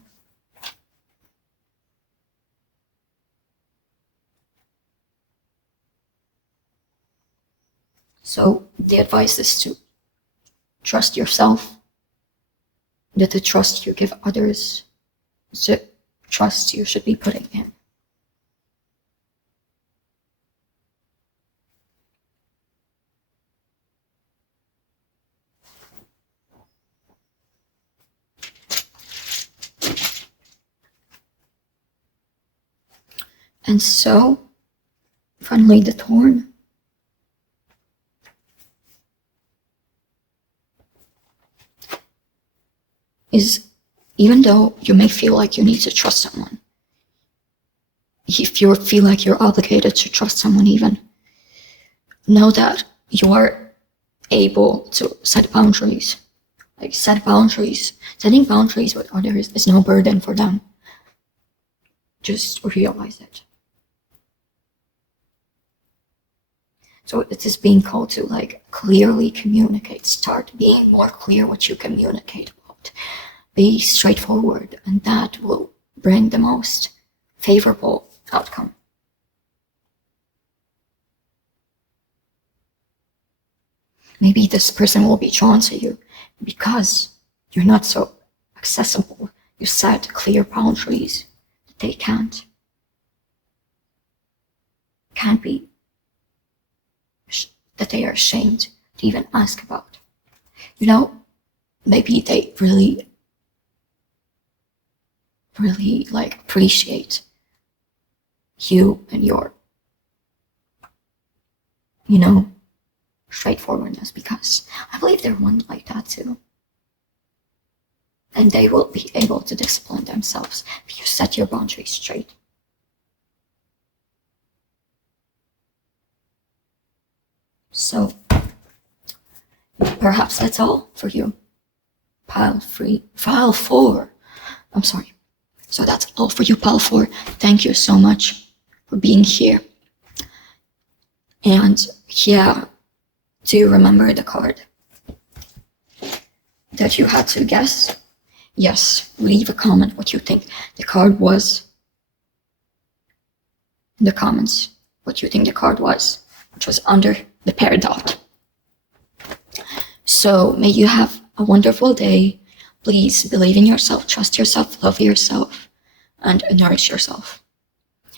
So the advice is to trust yourself, that the trust you give others is the trust you should be putting in. And so, finally, the thorn. Is, even though you may feel like you need to trust someone, if you feel like you're obligated to trust someone even, know that you are able to set boundaries. Like, set boundaries. Setting boundaries with others is no burden for them. Just realize it. So it is being called to like clearly communicate. Start being more clear what you communicate about. Be straightforward, and that will bring the most favorable outcome. Maybe this person will be drawn to you because you're not so accessible. You set clear boundaries that they can't be, that they are ashamed to even ask about. You know, maybe they really like appreciate you and your, straightforwardness, because I believe they're one like that too. And they will be able to discipline themselves if you set your boundaries straight. So, perhaps that's all for you. Pile 4. I'm sorry. So that's all for you, Pile 4. Thank you so much for being here. And yeah, do you remember the card that you had to guess? Yes, leave a comment what you think the card was in the comments. What you think the card was, which was under the Peridot. So may you have a wonderful day. Please believe in yourself, trust yourself, love yourself, and nourish yourself.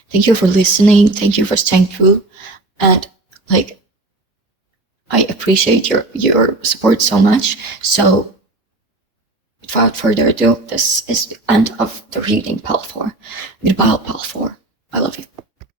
Thank you for listening. Thank you for staying through. And I appreciate your support so much. So without further ado, this is the end of the reading, Pile 4. Goodbye, Pile 4.